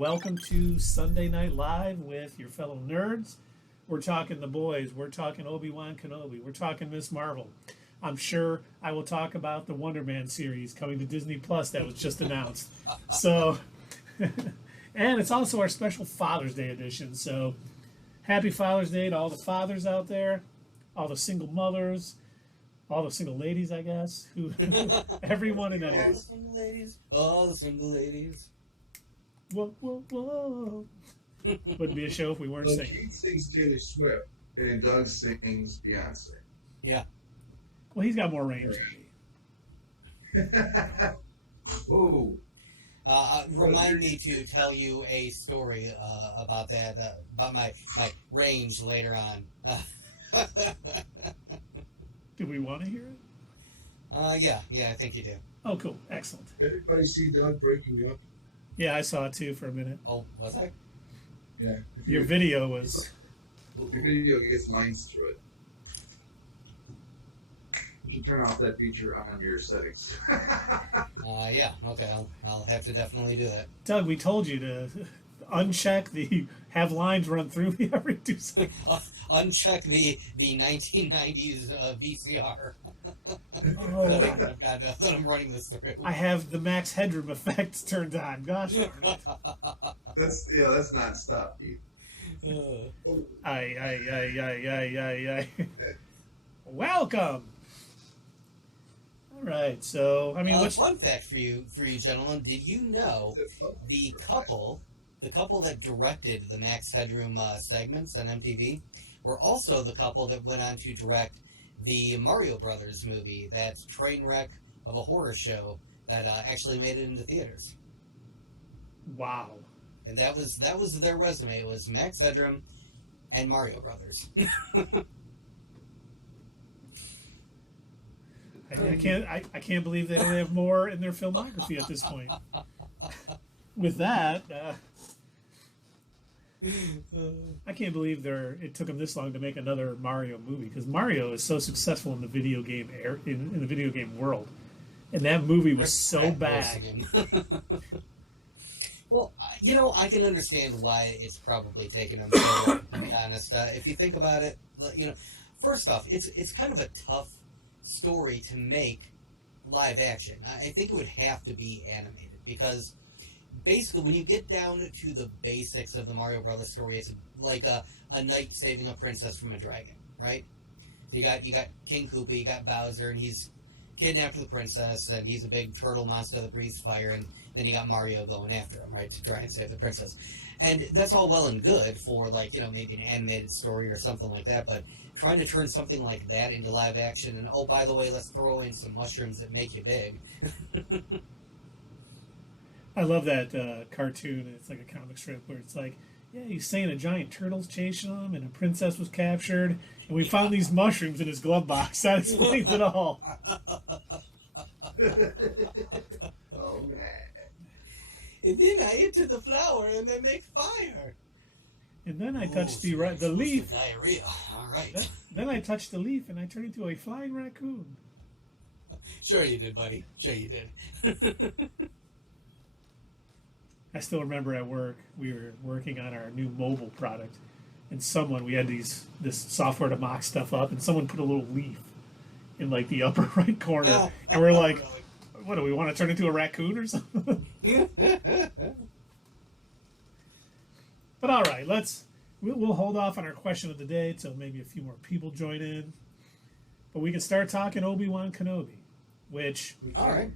Welcome to Sunday Night Live with your fellow nerds. We're talking The Boys. We're talking Obi-Wan Kenobi. We're talking Miss Marvel. I'm sure I will talk about the Wonder Man series coming to Disney Plus that was just announced. So, and it's also our special Father's Day edition. So, happy Father's Day to all the fathers out there, all the single mothers, all the single ladies, I guess, who everyone in that area. All the single ladies. All the single ladies. Whoa, whoa, whoa. Wouldn't be a show if we weren't singing. Keith sings Taylor Swift, and then Doug sings Beyonce. Yeah. Well, he's got more range than me. Oh. Remind me to tell you a story about that, about my range later on. Do we want to hear it? Yeah, I think you do. Oh, cool. Excellent. Everybody see Doug breaking up? Yeah, I saw it too for a minute. Oh, was I? Yeah. Your video was... The video gets lines through it. You should turn off that feature on your settings. Yeah, okay, I'll have to definitely do that. Doug, we told you to uncheck the have lines run through me every 2 seconds. Uncheck the 1990s VCR. Oh, that I'm running this through. I have the max headroom effect turned on. Gosh darn it. That's non-stop, Keith. Aye. Welcome. All right, so I mean, what's fun fact for you gentlemen? Did you know the couple that directed the Max Headroom segments on MTV were also the couple that went on to direct the Mario Brothers movie, that train wreck of a horror show that actually made it into theaters. Wow. And that was their resume. It was Max Headroom and Mario Brothers. I can't believe they don't have more in their filmography at this point. With that, I can't believe it took them this long to make another Mario movie, because Mario is so successful in the video game in the video game world, and that movie was so bad. Well, I can understand why it's probably taken them so long, to be honest. If you think about it, first off, it's kind of a tough story to make live action. I think it would have to be animated, because basically when you get down to the basics of the Mario Brothers story, it's like a knight saving a princess from a dragon, right? You got King Koopa, you got Bowser, and he's kidnapped the princess, and he's a big turtle monster that breathes fire, and then you got Mario going after him, right, to try and save the princess. And that's all well and good for, maybe an animated story or something like that, but trying to turn something like that into live action, and, oh, by the way, let's throw in some mushrooms that make you big. I love that cartoon. It's like a comic strip where it's like, yeah, he's saying a giant turtle's chasing him, and a princess was captured, and we found these mushrooms in his glove box. That explains it all. Oh, man. And then I enter the flower, and they make fire. And then I touched the leaf. Diarrhea. All right. Then I touched the leaf, and I turned into a flying raccoon. Sure you did, buddy. Sure you did. I still remember at work, we were working on our new mobile product, and we had this software to mock stuff up, and someone put a little leaf in the upper right corner, and we're like, what, do we want to turn into a raccoon or something? But all right, we'll hold off on our question of the day till maybe a few more people join in. But we can start talking Obi-Wan Kenobi, which all right.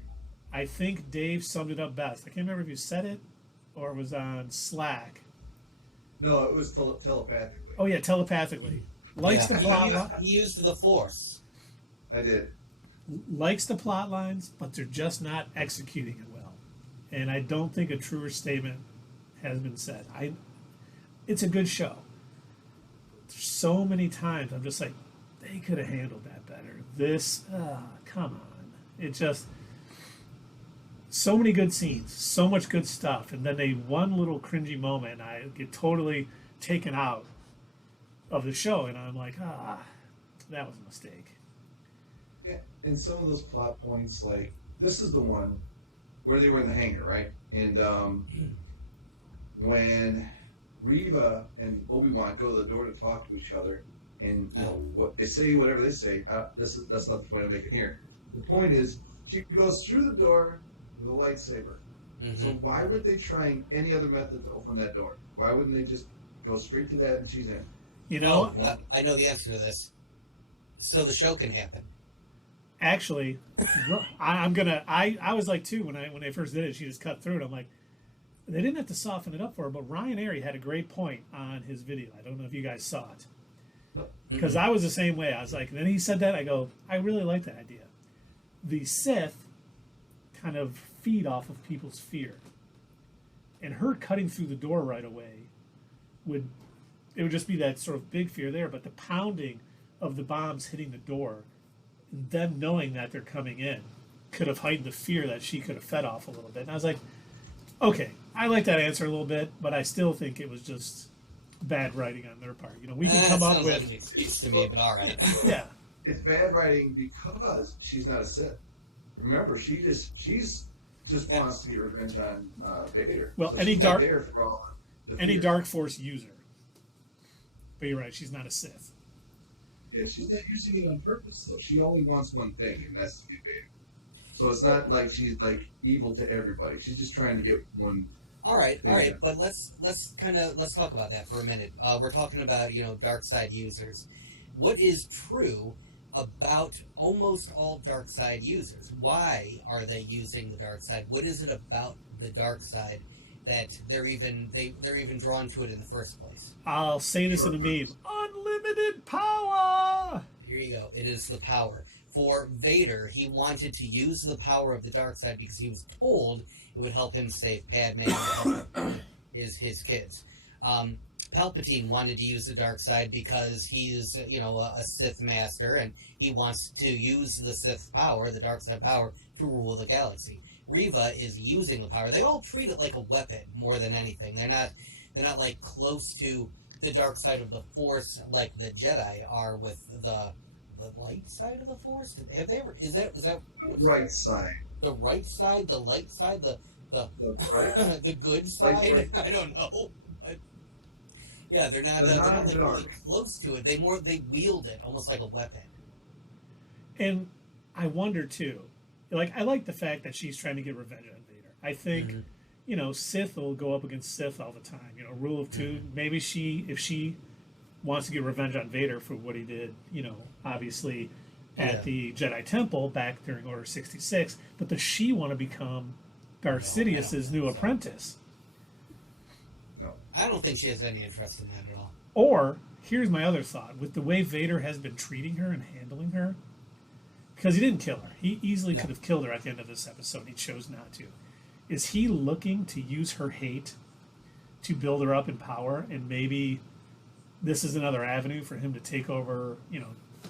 I think Dave summed it up best. I can't remember if you said it or it was on Slack. No, it was telepathically. Oh yeah, telepathically. Likes the plot. He used the Force. I did. Likes the plot lines, but they're just not executing it well. And I don't think a truer statement has been said. It's a good show. There's so many times I'm just like, they could have handled that better. Come on. It just, so many good scenes, so much good stuff, and then one little cringy moment, and I get totally taken out of the show, and I'm like, that was a mistake. Yeah, and some of those plot points, this is the one where they were in the hangar, right? And when Reva and Obi-Wan go to the door to talk to each other, and what they say, whatever they say, that's not the point I'm making here. The point is, she goes through the door with a lightsaber. Mm-hmm. So why would they try any other method to open that door? Why wouldn't they just go straight to that and she's in? You know, I know the answer to this. So the show can happen. Actually, I was like too when they first did it. She just cut through it. I'm like, they didn't have to soften it up for her, but Ryan Airy had a great point on his video. I don't know if you guys saw it, because I was the same way. I was like, and then he said that, I go, I really like that idea. The Sith kind of feed off of people's fear, and her cutting through the door right away would just be that sort of big fear there, but the pounding of the bombs hitting the door, them knowing that they're coming in, could have heightened the fear that she could have fed off a little bit. And I was like, okay, I like that answer a little bit, but I still think it was just bad writing on their part. You know, we can come up with like an excuse to me, but all right. Yeah, it's bad writing because she's not a Sith. Remember, she's just wants to get revenge on Vader. Well, so any dark force user. But you're right, she's not a Sith. Yeah, she's not using it on purpose, though. She only wants one thing, and that's to get Vader. So it's not like she's like evil to everybody. She's just trying to get one. All right. But let's talk about that for a minute. We're talking about dark side users. What is true about almost all dark side users? Why are they using the dark side? What is it about the dark side that they're even drawn to it in the first place? I'll say this in a meme: unlimited power. Here you go. It is the power. For Vader, he wanted to use the power of the dark side because he was told it would help him save Padme and his kids. Palpatine wanted to use the dark side because he's a Sith master and he wants to use the Sith power, the dark side power, to rule the galaxy. Reva is using the power. They all treat it like a weapon more than anything. They're not like close to the dark side of the Force like the Jedi are with the light side of the Force. Have they ever? Is that right side? The right side, the light side, the right? the good side. Right. I don't know. But, yeah, they're not like really close to it. They wield it almost like a weapon. And I wonder too. Like, I like the fact that she's trying to get revenge on Vader. I think, Sith will go up against Sith all the time. Rule of two. Maybe if she wants to get revenge on Vader for what he did, obviously at the Jedi Temple back during Order 66, but does she want to become Darth Sidious's new apprentice? No. I don't think she has any interest in that at all. Or, here's my other thought. With the way Vader has been treating her and handling her, because he didn't kill her. He easily could have killed her at the end of this episode. He chose not to. Is he looking to use her hate to build her up in power, and maybe this is another avenue for him to take over,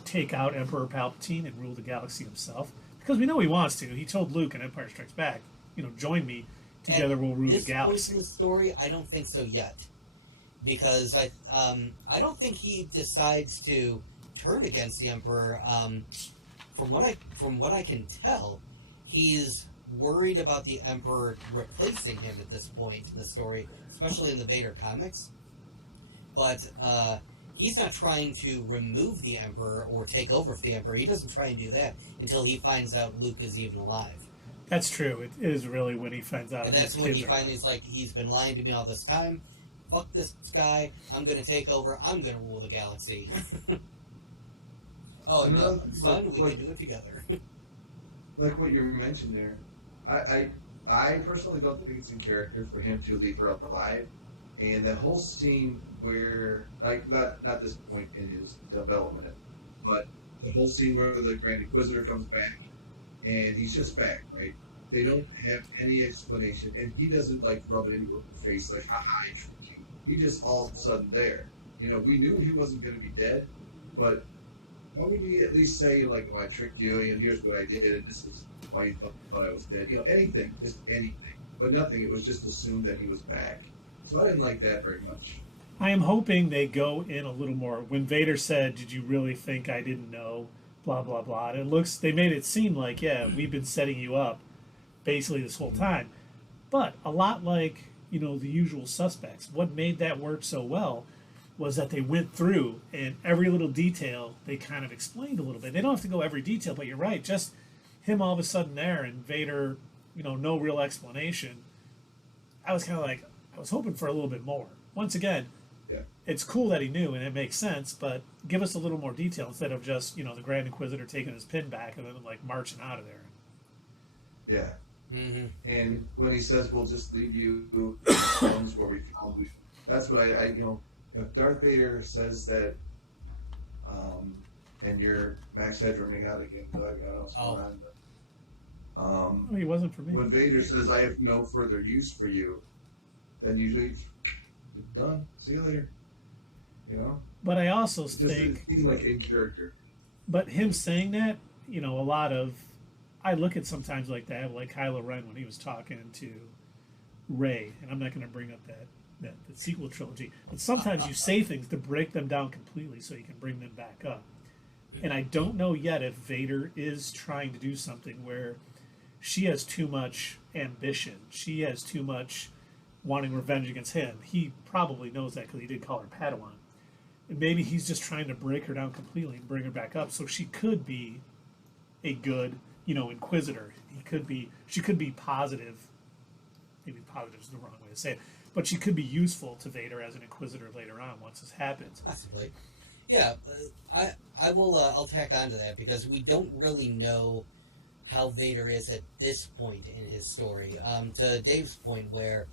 take out Emperor Palpatine and rule the galaxy himself? Because we know he wants to. He told Luke in Empire Strikes Back, join me, together we'll rule the galaxy. This point in the story, I don't think so yet. Because I don't think he decides to turn against the Emperor. From what I can tell, he's worried about the Emperor replacing him at this point in the story, especially in the Vader comics. But he's not trying to remove the Emperor or take over for the Emperor. He doesn't try and do that until he finds out Luke is even alive. That's true. It is really when he finds out. And that's when he finally is like, he's been lying to me all this time. Fuck this guy. I'm going to take over. I'm going to rule the galaxy. Oh, and son, we can do it together. Like what you mentioned there, I personally don't think it's in character for him to leave her alive, and that whole scene where, like, not this point in his development, but the whole scene where the Grand Inquisitor comes back, and he's just back, right? They don't have any explanation, and he doesn't like rub it into her face like, haha, I tricked you. He just all of a sudden there. We knew he wasn't going to be dead, but why wouldn't you at least say, like, oh, I tricked you, and here's what I did, and this is why you thought I was dead? Anything, just anything. But nothing, it was just assumed that he was back. So I didn't like that very much. I am hoping they go in a little more. When Vader said, did you really think I didn't know, blah, blah, blah, and they made it seem like, yeah, we've been setting you up basically this whole time. But a lot like, the usual suspects. What made that work so well was that they went through and every little detail they kind of explained a little bit. They don't have to go every detail, but you're right. Just him all of a sudden there and Vader, no real explanation. I was kind of like, I was hoping for a little bit more. Once again, Yeah. it's cool that he knew and it makes sense, but give us a little more detail instead of just, the Grand Inquisitor taking his pin back and then like marching out of there. Yeah. Mm-hmm. And when he says we'll just leave you in the stones where we found you, that's what I if Darth Vader says that, and your Max Headrooming out again, Doug, I don't know what's going on. He wasn't for me. When Vader says I have no further use for you, then usually done. See you later. But I also Just think, like in character. but him saying that, a lot of, I look at sometimes like that, like Kylo Ren when he was talking to Rey, and I'm not going to bring up that the sequel trilogy, but sometimes you say things to break them down completely so you can bring them back up. And I don't know yet if Vader is trying to do something where she has too much ambition, she has too much wanting revenge against him. He probably knows that because he did call her Padawan. And maybe he's just trying to break her down completely and bring her back up so she could be a good, Inquisitor. She could be positive. Maybe positive is the wrong way to say it, but she could be useful to Vader as an Inquisitor later on once this happens. Possibly. Yeah, I will. I'll tack on to that because we don't really know how Vader is at this point in his story. To Dave's point, where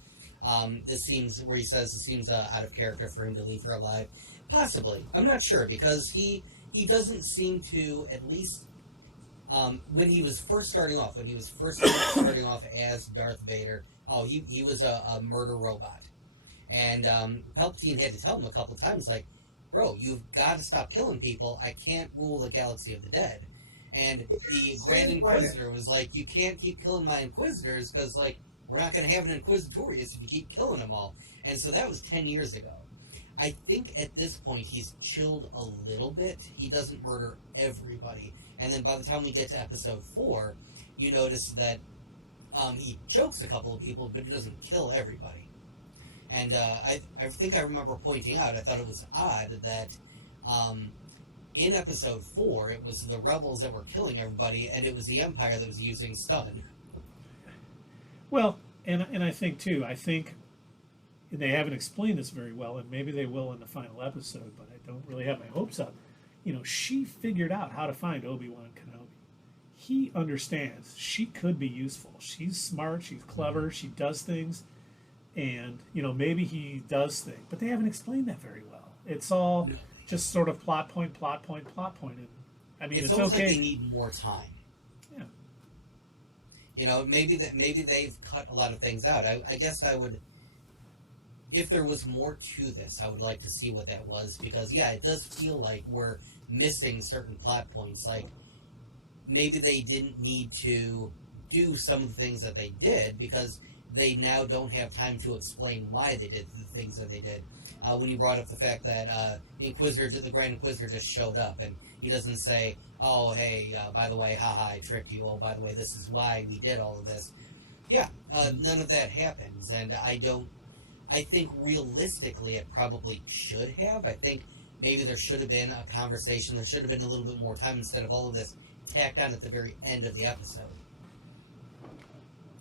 where he says it seems out of character for him to leave her alive. Possibly, I'm not sure because he doesn't seem to, at least when he was first starting off as Darth Vader. Oh, he was a murder robot, and Palpatine had to tell him a couple times, like, bro, you've got to stop killing people. I can't rule the galaxy of the dead. And the Grand Inquisitor was like, you can't keep killing my Inquisitors because, like, we're not going to have an Inquisitorius if you keep killing them all. And so that was 10 years ago. I think at this point he's chilled a little bit. He doesn't murder everybody. And then by the time we get to episode 4, you notice that he chokes a couple of people, but he doesn't kill everybody. And I think I remember pointing out, I thought it was odd that in episode 4, it was the rebels that were killing everybody, and it was the Empire that was using stun. Well, and I think too, they haven't explained this very well, and maybe they will in the final episode, but I don't really have my hopes up. She figured out how to find Obi-Wan Kenobi. He understands. She could be useful. She's smart, she's clever, she does things, and, maybe he does things, but they haven't explained that very well. It's all just sort of plot point, and, I mean, it's almost okay. like they need more time. Yeah. Maybe they've cut a lot of things out. I guess I would, if there was more to this, I would like to see what that was, because, yeah, it does feel like we're missing certain plot points. Like, maybe they didn't need to do some of the things that they did, because they now don't have time to explain why they did the things that they did. When you brought up the fact that the Grand Inquisitor just showed up, and he doesn't say, oh, hey, by the way, haha, I tricked you, oh, by the way, this is why we did all of this. Yeah, none of that happens, and I think realistically it probably should have. I think maybe there should have been a conversation, there should have been a little bit more time instead of all of this tacked on at the very end of the episode.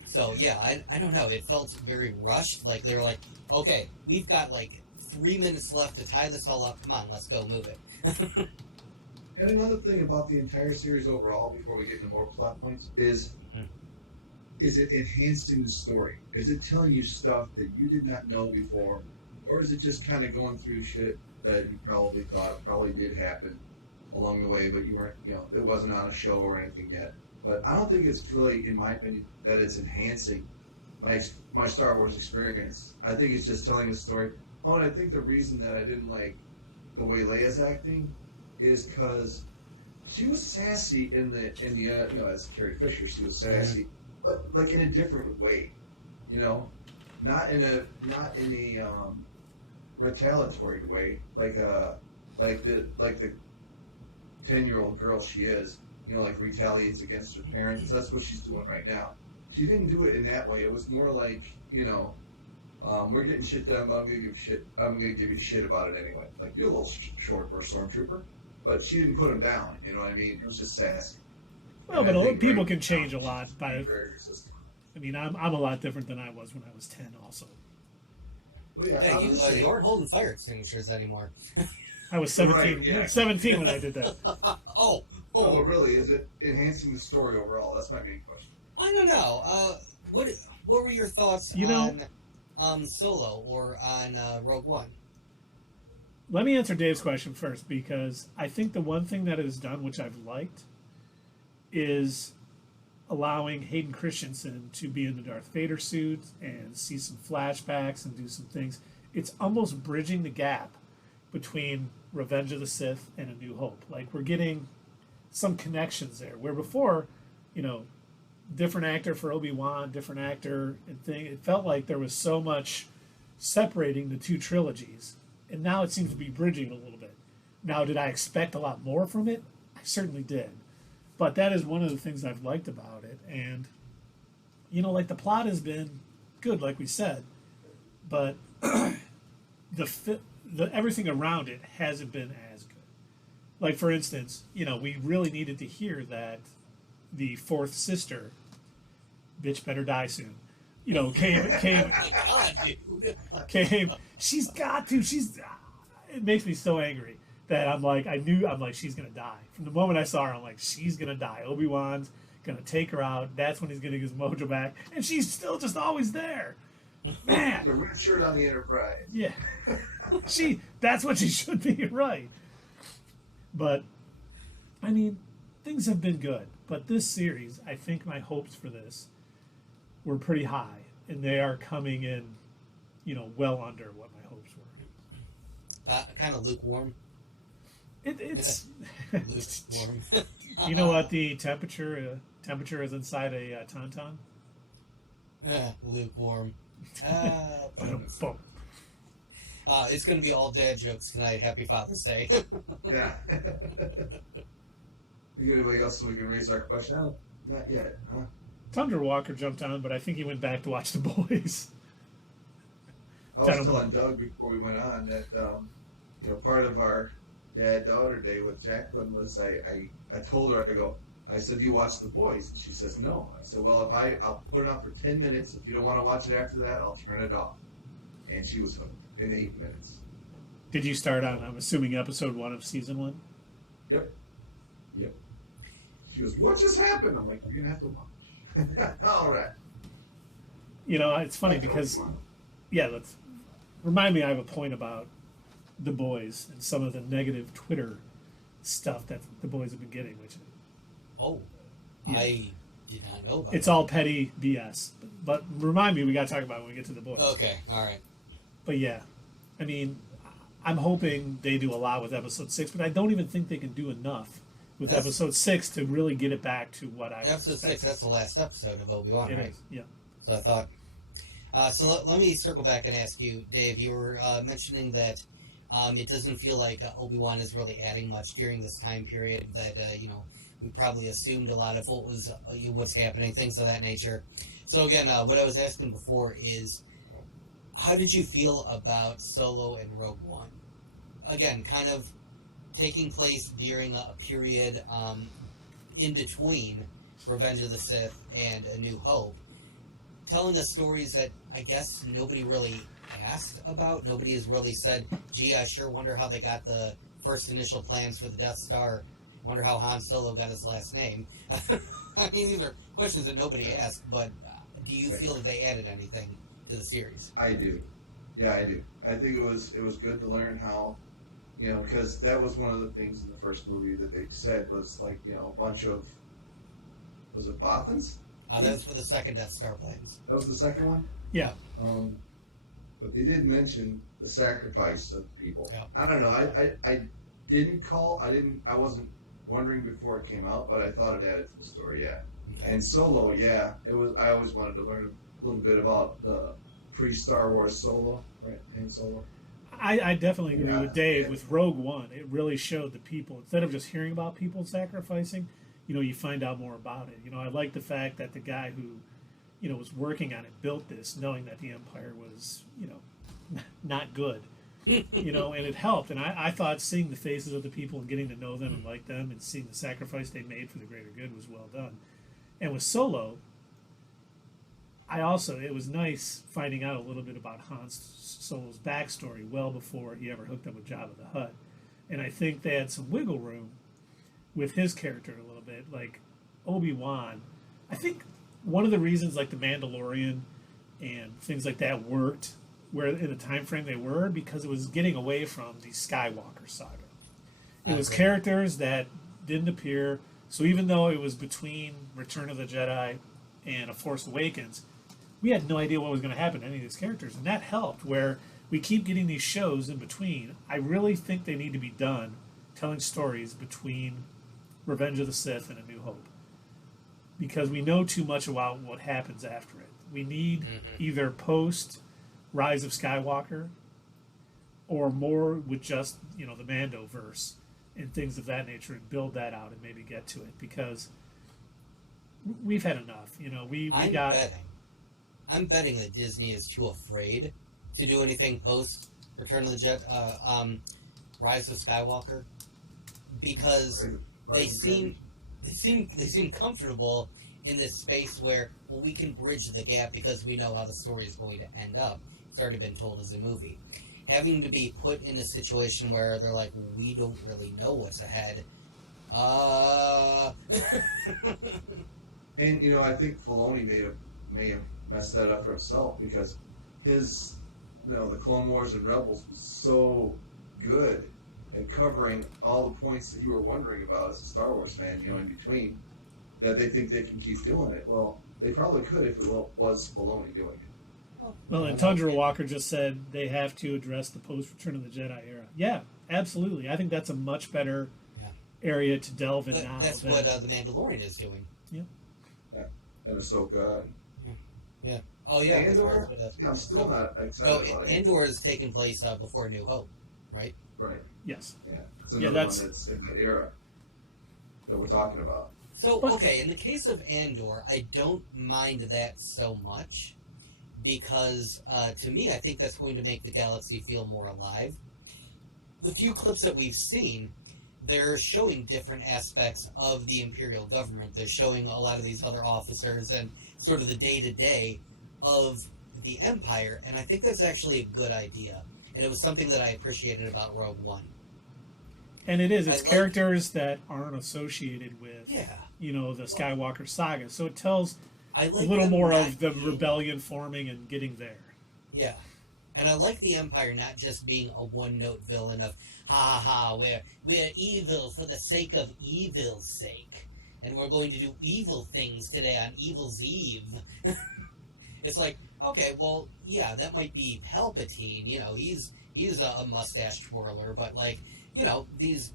So, yeah, I don't know. It felt very rushed. Like, they were like, okay, we've got, 3 minutes left to tie this all up. Come on, let's go move it. And another thing about the entire series overall, before we get into more plot points, is it enhancing the story? Is it telling you stuff that you did not know before? Or is it just kind of going through shit that you probably thought probably did happen along the way, but you weren't, it wasn't on a show or anything yet? But I don't think it's really, in my opinion, that it's enhancing my Star Wars experience. I think it's just telling a story. Oh, and I think the reason that I didn't like the way Leia's acting is because she was sassy in the as Carrie Fisher, she was sassy, but in a different way, not in a retaliatory way, like the 10-year-old girl she is. Retaliates against her parents. That's what she's doing right now. She didn't do it in that way. It was more like, We're getting shit done, but I'm gonna give shit. I'm gonna give you shit about it anyway. Like you're a little short for a stormtrooper, but she didn't put him down. You know what I mean? It was just sassy. Well, And I but think people right can now, change a she's lot by. very resistant. I mean, I'm a lot different than I was when I was 10. Also, Well, yeah, Yeah, I'm just saying. you aren't holding fire extinguishers anymore. I was 17. Right, yeah. 17 when I did that. Oh, Oh, but really, is it enhancing the story overall? That's my main question. I don't know. What were your thoughts You know- on Solo or on Rogue One? Let me answer Dave's question first, because I think the one thing that it has done, which I've liked, is allowing Hayden Christensen to be in the Darth Vader suit and see some flashbacks and do some things. It's almost bridging the gap between Revenge of the Sith and A New Hope. Like, we're getting some connections there, where before, you know, different actor for Obi-Wan, different actor and thing. It felt like there was so much separating the two trilogies, and now it seems to be bridging a little bit. Now, did I expect a lot more from it? I certainly did, but that is one of the things I've liked about it. And you know, like, the plot has been good, like we said, but the everything around it hasn't been as good. Like, for instance, you know, we really needed to hear that the fourth sister, bitch better die soon, you know, came Oh my God, dude. came. She's got to. It makes me so angry that I'm like, she's gonna die. From the moment I saw her, I'm like, she's gonna die. Obi-Wan's gonna take her out. That's when he's gonna get his mojo back, and she's still just always there. Man, The red shirt on the Enterprise. yeah, that's what she should be, right? But I mean, things have been good. But this series, I think my hopes for this were pretty high, and they are coming in, you know, well under what my hopes were. Kind of lukewarm. It's Lukewarm. you know what the temperature is inside a tauntaun? Lukewarm. Boom. It's going to be all dad jokes tonight. Happy Father's Day. Yeah. You got anybody else so we can raise our question? Oh, not yet, huh? Thunder Walker jumped on, but I think he went back to watch The Boys. I was telling Doug before we went on that you know, part of our dad-daughter day with Jacqueline was I told her, I said, do you watch The Boys? And she says, no. I said, well, I'll put it on for 10 minutes. If you don't want to watch it after that, I'll turn it off. And she was hooked in 8 minutes. Did you start on, I'm assuming, episode 1 of season 1? Yep. She goes, what just happened? I'm like, you're going to have to watch. All right. You know, it's funny because, let's remind me, I have a point about The Boys and some of the negative Twitter stuff that The Boys have been getting, which Oh, Yeah. I did not know about it's that. all petty BS. But remind me, we got to talk about it when we get to The Boys. Okay, all right. But yeah, I mean, I'm hoping they do a lot with episode 6, but I don't even think they can do enough with episode 6 to really get it back to what I was Episode 6, expecting. that's the last episode of Obi-Wan, It right? is, yeah. So I thought. So let me circle back and ask you, Dave. You were mentioning that it doesn't feel like Obi-Wan is really adding much during this time period. That you know, we probably assumed a lot of what was what's happening, things of that nature. So again, what I was asking before is, how did you feel about Solo and Rogue One? Again, kind of taking place during a period in between Revenge of the Sith and A New Hope, telling us stories that I guess nobody really asked about. Nobody has really said, gee, I sure wonder how they got the first initial plans for the Death Star. Wonder how Han Solo got his last name. I mean, these are questions that nobody asked, but do you feel that they added anything to the series? I do. Yeah, I do. I think it was good to learn how, you know, because that was one of the things in the first movie that they said was like, you know, a bunch of, was it Bothans? That was for the second Death Star plans. That was the second one? Yeah. But they did mention the sacrifice of people. Yeah. I don't know. I wasn't wondering before it came out, but I thought it added to the story, yeah. Okay. And Solo, yeah, I always wanted to learn a little bit about the pre-Star Wars Solo, right? And Solo. I definitely agree with Dave. With Rogue One, it really showed the people, instead of just hearing about people sacrificing, you know, you find out more about it. You know, I like the fact that the guy who was working on it, built this, knowing that the Empire was, not good. And it helped. And I thought seeing the faces of the people and getting to know them and like them and seeing the sacrifice they made for the greater good was well done. And with Solo, it was nice finding out a little bit about Han Solo's backstory well before he ever hooked up with Jabba the Hutt. And I think they had some wiggle room with his character a little bit. Like Obi-Wan, I think one of the reasons like The Mandalorian and things like that worked where in the time frame they were, because it was getting away from the Skywalker saga. It was characters that didn't appear. So even though it was between Return of the Jedi and A Force Awakens, we had no idea what was going to happen to any of these characters, and that helped. Where we keep getting these shows in between, I really think they need to be done telling stories between Revenge of the Sith and A New Hope, because we know too much about what happens after it. We need either post Rise of Skywalker or more with just the Mando verse and things of that nature, and build that out and maybe get to it, because we've had enough. I'm betting that Disney is too afraid to do anything post Return of the Rise of Skywalker, because they seem comfortable in this space where, well, we can bridge the gap because we know how the story is going to end up. It's already been told as a movie. Having to be put in a situation where they're like, we don't really know what's ahead. And I think Filoni may have messed that up for himself, because his, the Clone Wars and Rebels was so good at covering all the points that you were wondering about as a Star Wars fan, in between, that they think they can keep doing it. Well, they probably could if it was Filoni doing it. Well, and Tundra Walker just said they have to address the post-Return of the Jedi era. Yeah, absolutely. I think that's a much better area to delve in now. That's what The Mandalorian is doing. Yeah. And Ahsoka. Yeah. Oh, yeah. Andor? I'm still not excited about it. Andor is taking place before New Hope, right? Right. Yes. Yeah. It's another one that's in that era that we're talking about. So, okay, in the case of Andor, I don't mind that so much, because to me, I think that's going to make the galaxy feel more alive. The few clips that we've seen, they're showing different aspects of the Imperial government. They're showing a lot of these other officers and sort of the day-to-day of the Empire, and I think that's actually a good idea. And it was something that I appreciated about Rogue One. And it is. It's characters that aren't associated with, the Skywalker saga. So it tells a little more of the rebellion forming and getting there. Yeah. And I like the Empire not just being a one-note villain of, ha ha, we're evil for the sake of evil's sake. And we're going to do evil things today on Evil's Eve. It's like, okay, well, yeah, that might be Palpatine, he's a mustache twirler, but these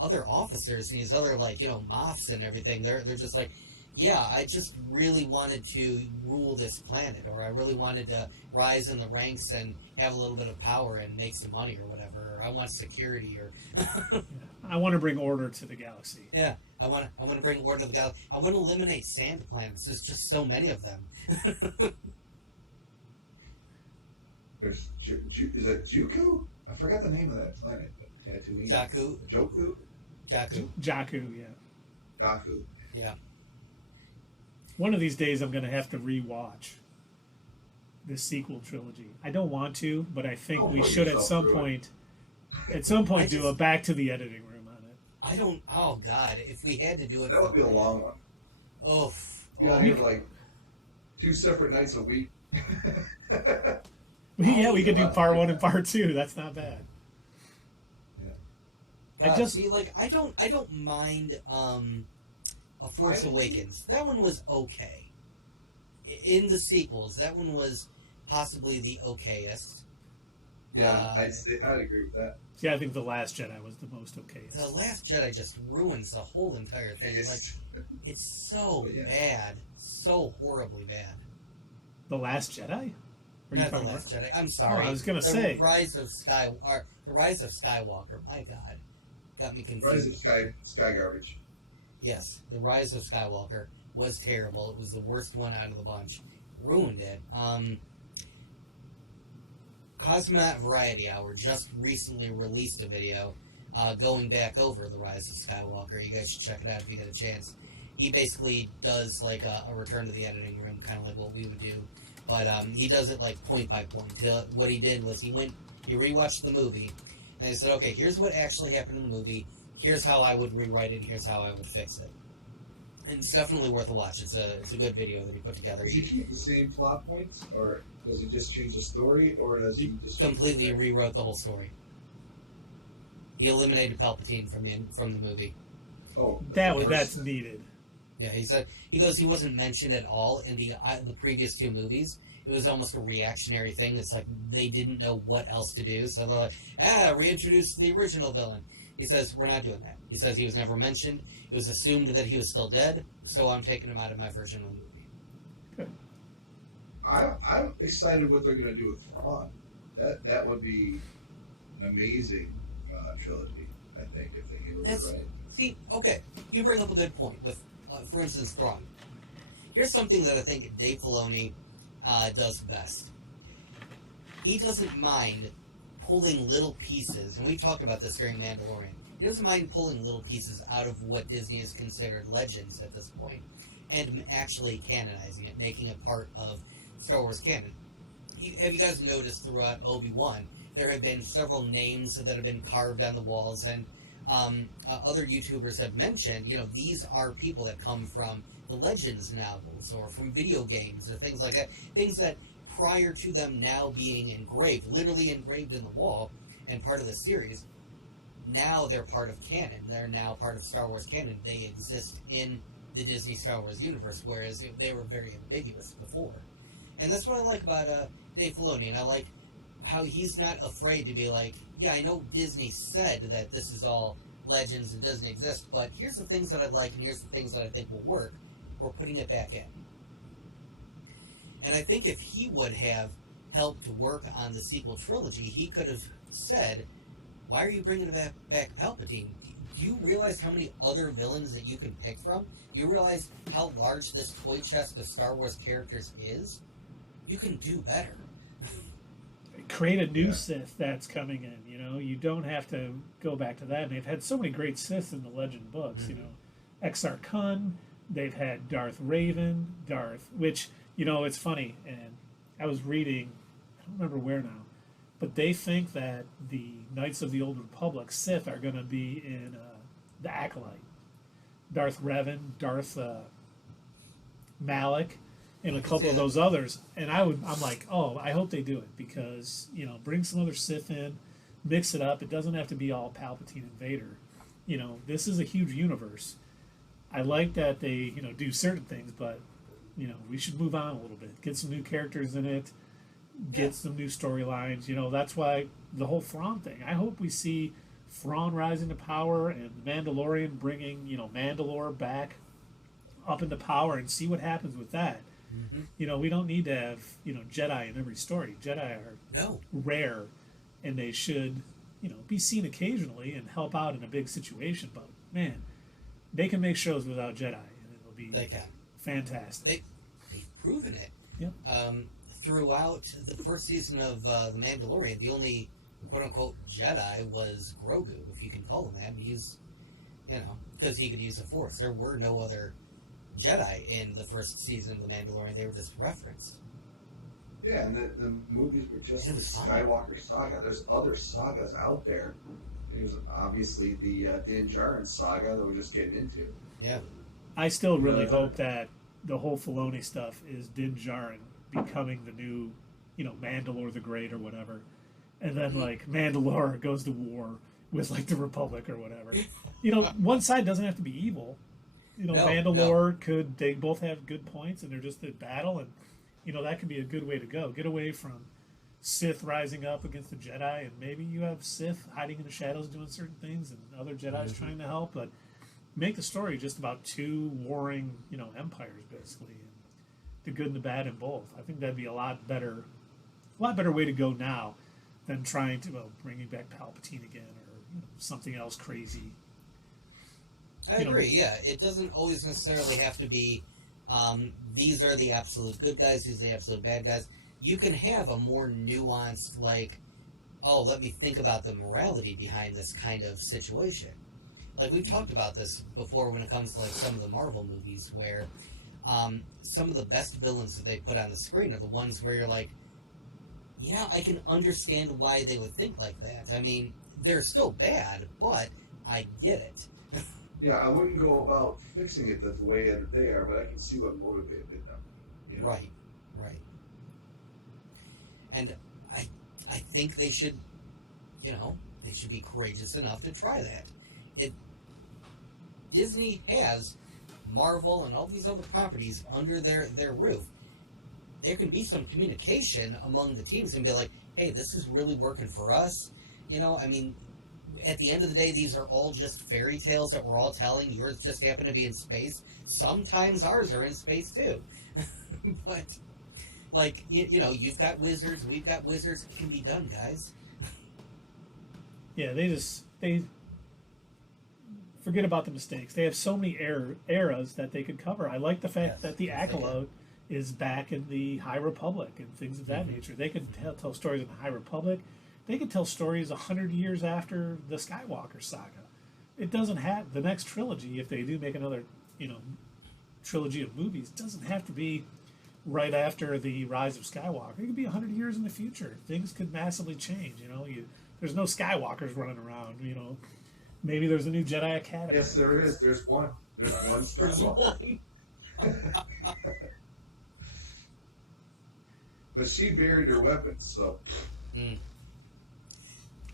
other officers and these other Moffs and everything, they're just like, yeah, I just really wanted to rule this planet, or I really wanted to rise in the ranks and have a little bit of power and make some money or whatever, or I want security, or I want to bring order to the galaxy. Yeah, I want to bring order to the galaxy. I want to eliminate sand planets. There's just so many of them. There's is that Juku? I forgot the name of that planet. Tatooine. Jakku. Joku? Jakku, yeah. Jakku. Yeah. One of these days I'm going to have to rewatch this sequel trilogy. I don't want to, but I think we should at some point do a back to the editing room on it. Oh God, if we had to do it. That would be a long one. Oh. You gotta have 2 separate nights a week. Yeah, we could do part 1 and part 2. That's not bad. I don't mind A Force Awakens. That one was okay. In the sequels, that one was possibly the okayest. Yeah, I'd agree with that. Yeah, I think The Last Jedi was the most okayest. The Last Jedi just ruins the whole entire thing. It's so bad, so horribly bad. The Last Jedi? Not The Last Jedi. I'm sorry. Oh, I was gonna say The Rise of Skywalker. My God, got me confused. Rise of Sky Garbage. Yes, The Rise of Skywalker was terrible. It was the worst one out of the bunch. ruined it. Cosmonaut Variety Hour just recently released a video going back over The Rise of Skywalker. You guys should check it out if you get a chance. He basically does like a return to the editing room, kind of like what we would do, but he does it like point by point. What he did was he rewatched the movie, and he said, okay, here's what actually happened in the movie, here's how I would rewrite it, here's how I would fix it. And it's definitely worth a watch. It's a good video that he put together. Does he keep the same plot points, or does he just change the story, or does he just completely rewrote the whole story? He eliminated Palpatine from the movie. Oh, that's needed. Yeah, he goes he wasn't mentioned at all in the previous two movies. It was almost a reactionary thing. It's like they didn't know what else to do, so they're like, reintroduce the original villain. He says, we're not doing that. He says he was never mentioned. It was assumed that he was still dead, so I'm taking him out of my version of the movie. Good. I'm excited what they're going to do with Thrawn. That would be an amazing trilogy, I think, if they handle it right. See, okay, you bring up a good point with, for instance, Thrawn. Here's something that I think Dave Filoni does best. He doesn't mind pulling little pieces, and we talked about this during Mandalorian. He doesn't mind pulling little pieces out of what Disney has considered legends at this point, and actually canonizing it, making it part of Star Wars canon. Have you guys noticed throughout Obi-Wan, there have been several names that have been carved on the walls, and other YouTubers have mentioned, these are people that come from the Legends novels, or from video games, or things like that. Things that prior to them now being engraved, literally engraved in the wall, and part of the series, now they're part of canon. They're now part of Star Wars canon. They exist in the Disney Star Wars universe, whereas they were very ambiguous before. And that's what I like about Dave Filoni, and I like how he's not afraid to be like, yeah, I know Disney said that this is all legends and doesn't exist, but here's the things that I like, and here's the things that I think will work. We're putting it back in. And I think if he would have helped to work on the sequel trilogy, he could have said, why are you bringing back Palpatine? Do you realize how many other villains that you can pick from? Do you realize how large this toy chest of Star Wars characters is? You can do better. Create a new Sith that's coming in, You don't have to go back to that. And they've had so many great Siths in the Legend books, Exar Kun, they've had Darth Raven, which... it's funny, and I was reading, I don't remember where now, but they think that the Knights of the Old Republic Sith are going to be in the Acolyte. Darth Revan, Darth Malak, and a couple of those others. And I'm like, I hope they do it, because, bring some other Sith in, mix it up. It doesn't have to be all Palpatine and Vader. This is a huge universe. I like that they, do certain things, but we should move on a little bit. Get some new characters in it. Get some new storylines. That's why the whole Thrawn thing. I hope we see Thrawn rising to power and the Mandalorian bringing, Mandalore back up into power, and see what happens with that. Mm-hmm. We don't need to have, Jedi in every story. Jedi are rare, and they should, be seen occasionally and help out in a big situation. But, man, they can make shows without Jedi, and it'll be... They can. Fantastic. They've proven it. Yep. Throughout the first season of The Mandalorian, the only quote-unquote Jedi was Grogu, if you can call him that. He's, because he could use the Force. There were no other Jedi in the first season of The Mandalorian. They were just referenced. Yeah, and the movies were just the Skywalker saga. There's other sagas out there. There's obviously the Din Djarin saga that we're just getting into. Yeah. I still really hope that the whole Filoni stuff is Din Djarin becoming the new, Mandalore the Great or whatever. And then, Mandalore goes to war with, the Republic or whatever. One side doesn't have to be evil. Mandalore they both have good points, and they're just at battle, and, that could be a good way to go. Get away from Sith rising up against the Jedi, and maybe you have Sith hiding in the shadows doing certain things, and other Jedi's trying to help, but make the story just about two warring, empires, basically, and the good and the bad in both. I think that'd be a lot better way to go now than trying to bringing back Palpatine again or something else crazy. I agree. Yeah, it doesn't always necessarily have to be These are the absolute good guys, these are the absolute bad guys. You can have a more nuanced, like, oh, let me think about the morality behind this kind of situation. Like, we've talked about this before when it comes to, like, some of the Marvel movies where some of the best villains that they put on the screen are the ones where you're like, yeah, I can understand why they would think like that. I mean, they're still bad, but I get it. Yeah, I wouldn't go about fixing it the way that they are, but I can see what motivated them. You know? Right. And I think they should, they should be courageous enough to try that. Disney has Marvel and all these other properties under their roof. There can be some communication among the teams and be like, hey, this is really working for us. I mean, at the end of the day, these are all just fairy tales that we're all telling. Yours just happen to be in space. Sometimes ours are in space too. But, like, you've got wizards, we've got wizards. It can be done, guys. Yeah, they forget about the mistakes. They have so many eras that they could cover. I like the fact that the Acolyte is back in the High Republic and things of that nature. They could tell stories in the High Republic. They could tell stories 100 years after the Skywalker saga. It doesn't have the next trilogy, if they do make another, trilogy of movies, doesn't have to be right after the Rise of Skywalker. It could be 100 years in the future. Things could massively change. There's no Skywalkers running around. Maybe there's a new Jedi Academy. Yes, there is. There's one. There's one Skywalker. But she buried her weapons, so.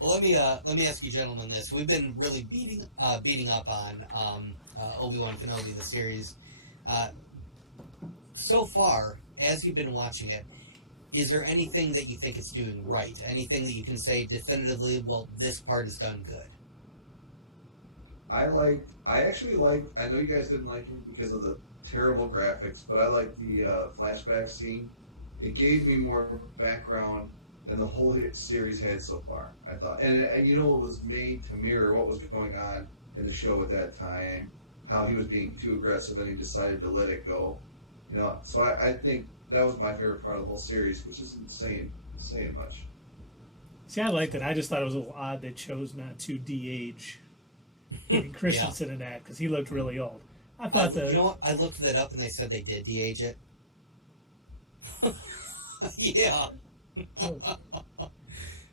Well, let me ask you gentlemen this. We've been really beating up on Obi-Wan Kenobi, the series. So far, as you've been watching it, is there anything that you think it's doing right? Anything that you can say definitively, well, this part is done good? I actually liked, I know you guys didn't like it because of the terrible graphics, but I liked the flashback scene. It gave me more background than the whole series had so far, I thought. And it was made to mirror what was going on in the show at that time, how he was being too aggressive and he decided to let it go. So I think that was my favorite part of the whole series, which isn't saying much. See, I liked it. I just thought it was a little odd they chose not to de-age Christensen in that because he looked really old. I thought you know what? I looked that up and they said they did de-age it. Yeah.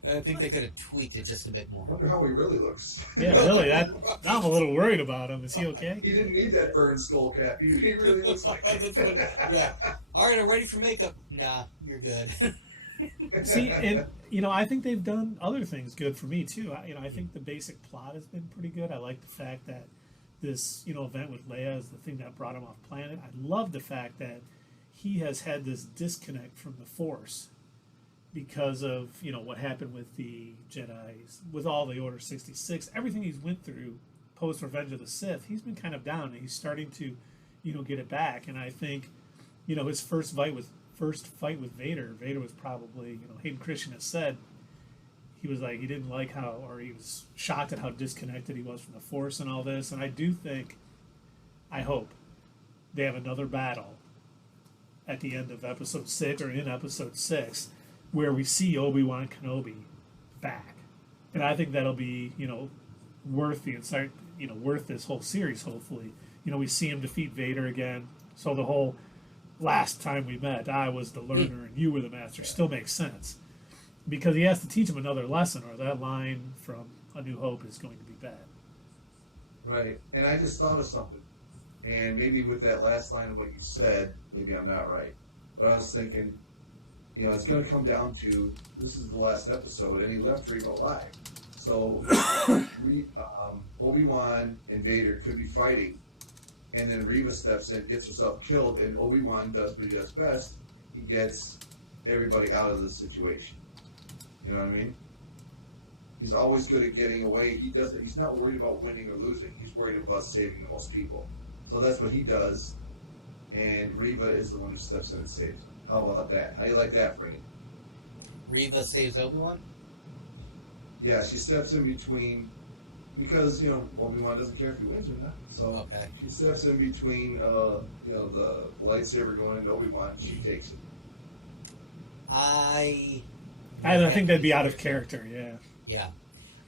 I think they could have tweaked it just a bit more. I wonder how he really looks. Yeah, really. Now I'm a little worried about him. Is he okay? He didn't need that burn skull cap. He really looks like it. Yeah. All right, I'm ready for makeup. Nah, you're good. See, and I think they've done other things good for me too. I think the basic plot has been pretty good. I like the fact that this event with Leia is the thing that brought him off planet. I love the fact that he has had this disconnect from the Force because of what happened with the Jedi's, with all the Order 66, everything he's went through post Revenge of the Sith. He's been kind of down, and he's starting to get it back. And I think his first fight with Vader was probably Hayden Christian has said he was like he didn't like how, or he was shocked at how disconnected he was from the Force and all this. And I do think, I hope they have another battle at the end of episode 6 or in episode 6 where we see Obi-Wan Kenobi back. And I think that'll be, worth the insight, worth this whole series, hopefully. We see him defeat Vader again. So the whole last time we met, I was the learner and you were the master, still makes sense. Because he has to teach him another lesson, or that line from A New Hope is going to be bad. Right. And I just thought of something. And maybe with that last line of what you said, maybe I'm not right. But I was thinking, it's going to come down to, this is the last episode, and he left Reva alive. So Obi-Wan and Vader could be fighting, and then Reva steps in, gets herself killed, and Obi-Wan does what he does best. He gets everybody out of the situation. You know what I mean? He's always good at getting away. He's not worried about winning or losing. He's worried about saving the most people. So that's what he does, and Reva is the one who steps in and saves him. How about that? How do you like that, Frank? Reva saves Obi-Wan? Yeah, she steps in between because Obi-Wan doesn't care if he wins or not. So Okay. she steps in between, the lightsaber going into Obi-Wan. She takes it. I think that'd be out of character. Yeah. Yeah.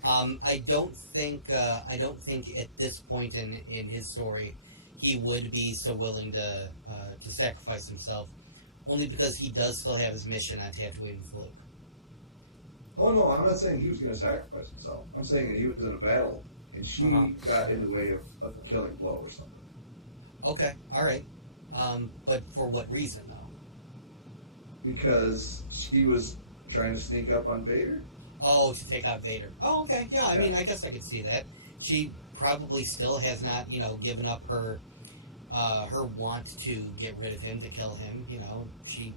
I don't think at this point in his story he would be so willing to sacrifice himself, only because he does still have his mission on Tatooine with Luke. Oh no, I'm not saying he was going to sacrifice himself. I'm saying that he was in a battle and she got in the way of a killing blow or something. Okay, all right. But for what reason though? Because she was trying to sneak up on Vader. Oh, to take out Vader. Oh, okay. Yeah, I mean, I guess I could see that. She probably still has not, given up her want to get rid of him, to kill him. She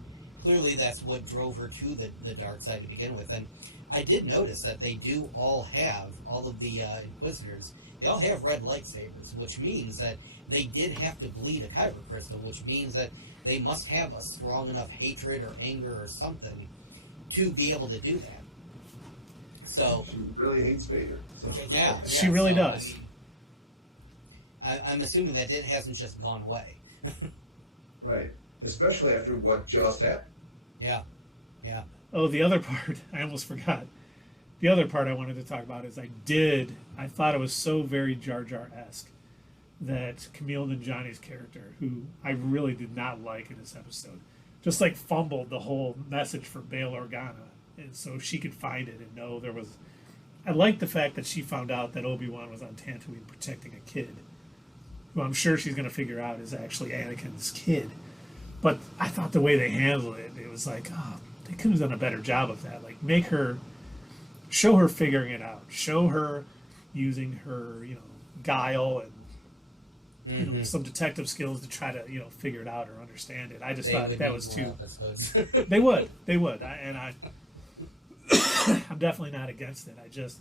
clearly that's what drove her to the dark side to begin with. And I did notice that they do all have, all of the Inquisitors, they all have red lightsabers, which means that they did have to bleed a kyber crystal, which means that they must have a strong enough hatred or anger or something to be able to do that. So she really hates Vader. So. Yeah, she really does. I'm assuming that it hasn't just gone away. Right, especially after what just happened. Yeah. Oh, the other part, I almost forgot. The other part I wanted to talk about is I thought it was so very Jar Jar-esque that Camille Nanjiani's character, who I really did not like in this episode, just fumbled the whole message for Bail Organa, and so she could find it and know there was. I like the fact that she found out that Obi-Wan was on Tatooine protecting a kid, who I'm sure she's going to figure out is actually Anakin's kid. But I thought the way they handled it, it was they could have done a better job of that. Make her, show her figuring it out, show her using her, guile and some detective skills to try to figure it out or understand it. I just thought that was too. They would, I'm definitely not against it. I just,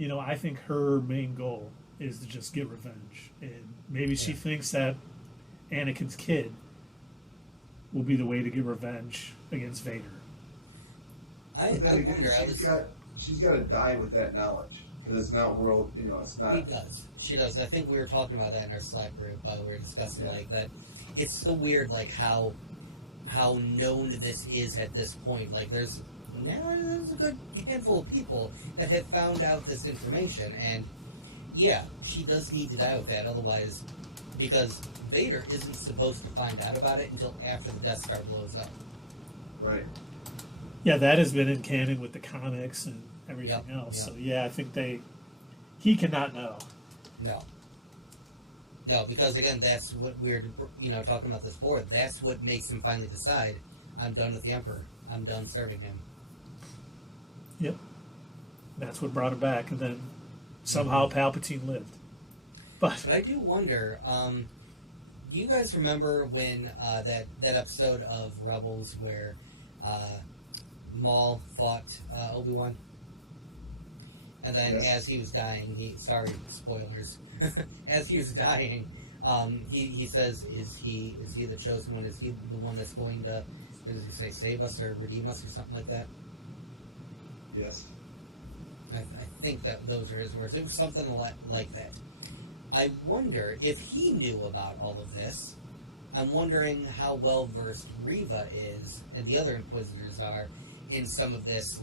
I think her main goal is to just get revenge, and maybe she thinks that Anakin's kid will be the way to get revenge against Vader. I wonder. She's got to die with that knowledge, because it's not world. It's not. She does. I think we were talking about that in our Slack group. We were discussing that. It's so weird, how known this is at this point. There's a good handful of people that have found out this information, and yeah, she does need to die with that. Otherwise, because Vader isn't supposed to find out about it until after the Death Star blows up. Right. Yeah, that has been in canon with the comics and everything else. Yep. So yeah, I think he cannot know. No, because again, that's what we're talking about this before. That's what makes him finally decide, I'm done with the Emperor. I'm done serving him. Yep. That's what brought him back, and then somehow Palpatine lived. But I do wonder, do you guys remember when that episode of Rebels where Maul fought Obi-Wan? And then as he was dying, sorry, spoilers. As he was dying, he says, is he the chosen one? Is he the one that's going to, what does he say, save us or redeem us or something like that? Yes. I think that those are his words. It was something like that. I wonder if he knew about all of this. I'm wondering how well versed Reva is and the other Inquisitors are in some of this,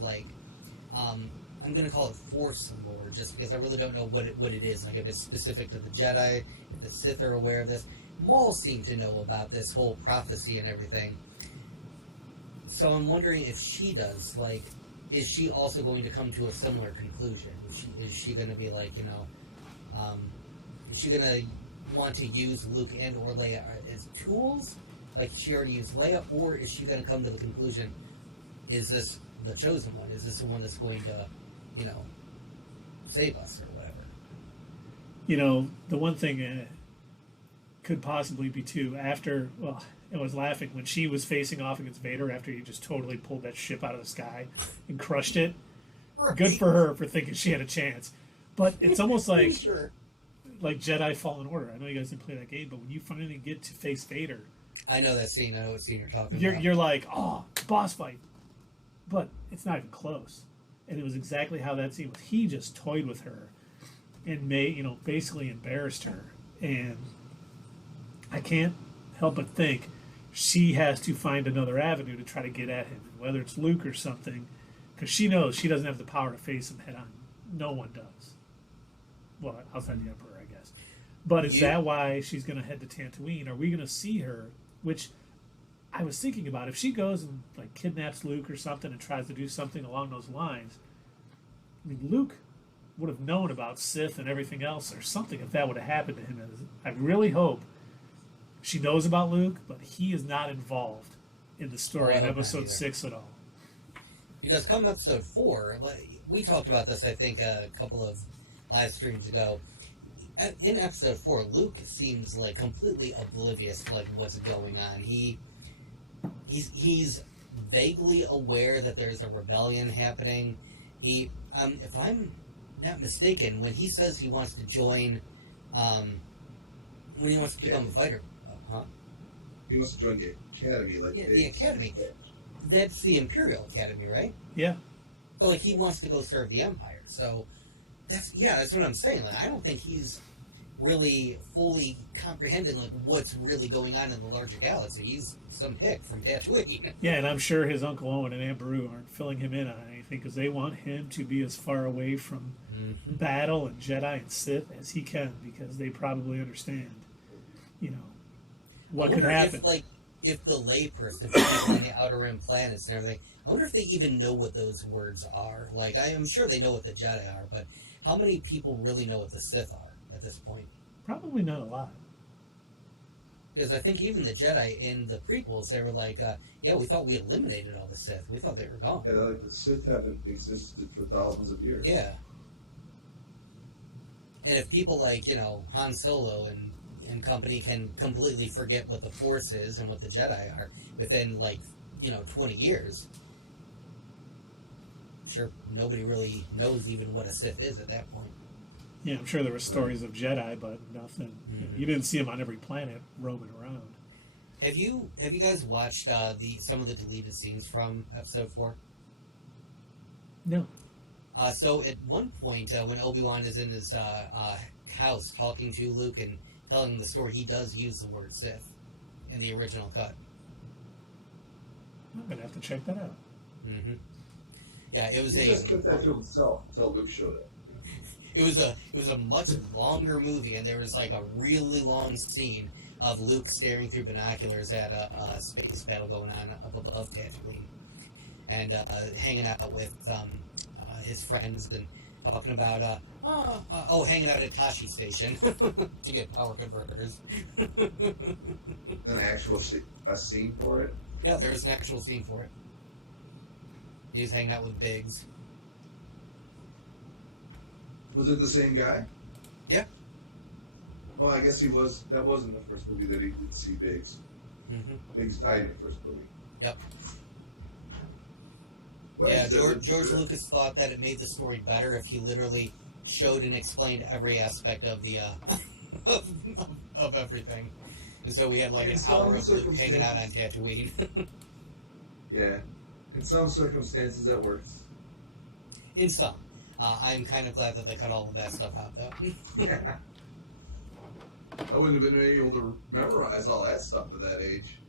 I'm going to call it Force lore, just because I really don't know what it is. If it's specific to the Jedi, if the Sith are aware of this. Maul seemed to know about this whole prophecy and everything. So I'm wondering if she does. Is she also going to come to a similar conclusion? Is she going to be is she going to want to use Luke and or Leia as tools, like she already used Leia, or is she going to come to the conclusion, is this the chosen one? Is this the one that's going to, save us or whatever? The one thing could possibly be too, I was laughing when she was facing off against Vader after he just totally pulled that ship out of the sky and crushed it. Right. Good for her for thinking she had a chance. But it's almost like Jedi Fallen Order. I know you guys didn't play that game, but when you finally get to face Vader, I know that scene. I know what scene you're talking about. You're like, oh, boss fight. But it's not even close. And it was exactly how that scene was. He just toyed with her. and basically embarrassed her. And I can't help but think she has to find another avenue to try to get at him, whether it's Luke or something, because she knows she doesn't have the power to face him head on. No one does. Well, outside the Emperor, I guess. But is that why she's going to head to Tatooine? Are we going to see her? Which I was thinking about. If she goes and like kidnaps Luke or something and tries to do something along those lines, I mean, Luke would have known about Sith and everything else or something if that would have happened to him. I really hope she knows about Luke, but he is not involved in the story in episode 6 at all. Because come episode 4, we talked about this, I think, a couple of live streams ago. In episode 4, Luke seems like completely oblivious to like what's going on. He's vaguely aware that there's a rebellion happening. If I'm not mistaken, when he says he wants to join, when he wants to become a fighter, He wants to join the academy, the academy. That's the Imperial Academy, right? Yeah. So like he wants to go serve the Empire. So that's what I'm saying. Like I don't think he's really fully comprehending like what's really going on in the larger galaxy. He's some hick from Tatooine. Yeah, and I'm sure his Uncle Owen and Aunt Beru aren't filling him in on anything because they want him to be as far away from battle and Jedi and Sith as he can, because they probably understand, what could happen. If the layperson, people on the Outer Rim planets and everything, I wonder if they even know what those words are. Like, I am sure they know what the Jedi are, but how many people really know what the Sith are at this point? Probably not a lot. Because I think even the Jedi in the prequels, they were like, we thought we eliminated all the Sith. We thought they were gone. Yeah, the Sith haven't existed for thousands of years. Yeah. And if people like, Han Solo and company can completely forget what the Force is and what the Jedi are within 20 years, I'm sure nobody really knows even what a Sith is at that point. Yeah, I'm sure there were stories of Jedi, but nothing. You didn't see them on every planet roaming around. Have you guys watched some of the deleted scenes from episode 4? No. So at one point, when Obi-Wan is in his house talking to Luke and telling the story, he does use the word Sith in the original cut. I'm gonna have to check that out. Mm-hmm. Yeah, it was he just kept that to himself until Luke showed up. It was a much longer movie, and there was like a really long scene of Luke staring through binoculars at a space battle going on up above Tatooine, and hanging out with his friends and talking about hanging out at Tashi Station to get power converters. An actual scene for it? Yeah, there was an actual scene for it. He was hanging out with Biggs. Was it the same guy? Yeah. Oh, I guess he was. That wasn't the first movie that he did see Biggs. Mm-hmm. Biggs died in the first movie. Yep. Well, yeah, George Lucas thought that it made the story better if he literally showed and explained every aspect of the of everything. And so we had like an hour of Luke hanging out on Tatooine. Yeah. In some circumstances, that works. In some. I'm kind of glad that they cut all of that stuff out, though. Yeah. I wouldn't have been able to memorize all that stuff at that age.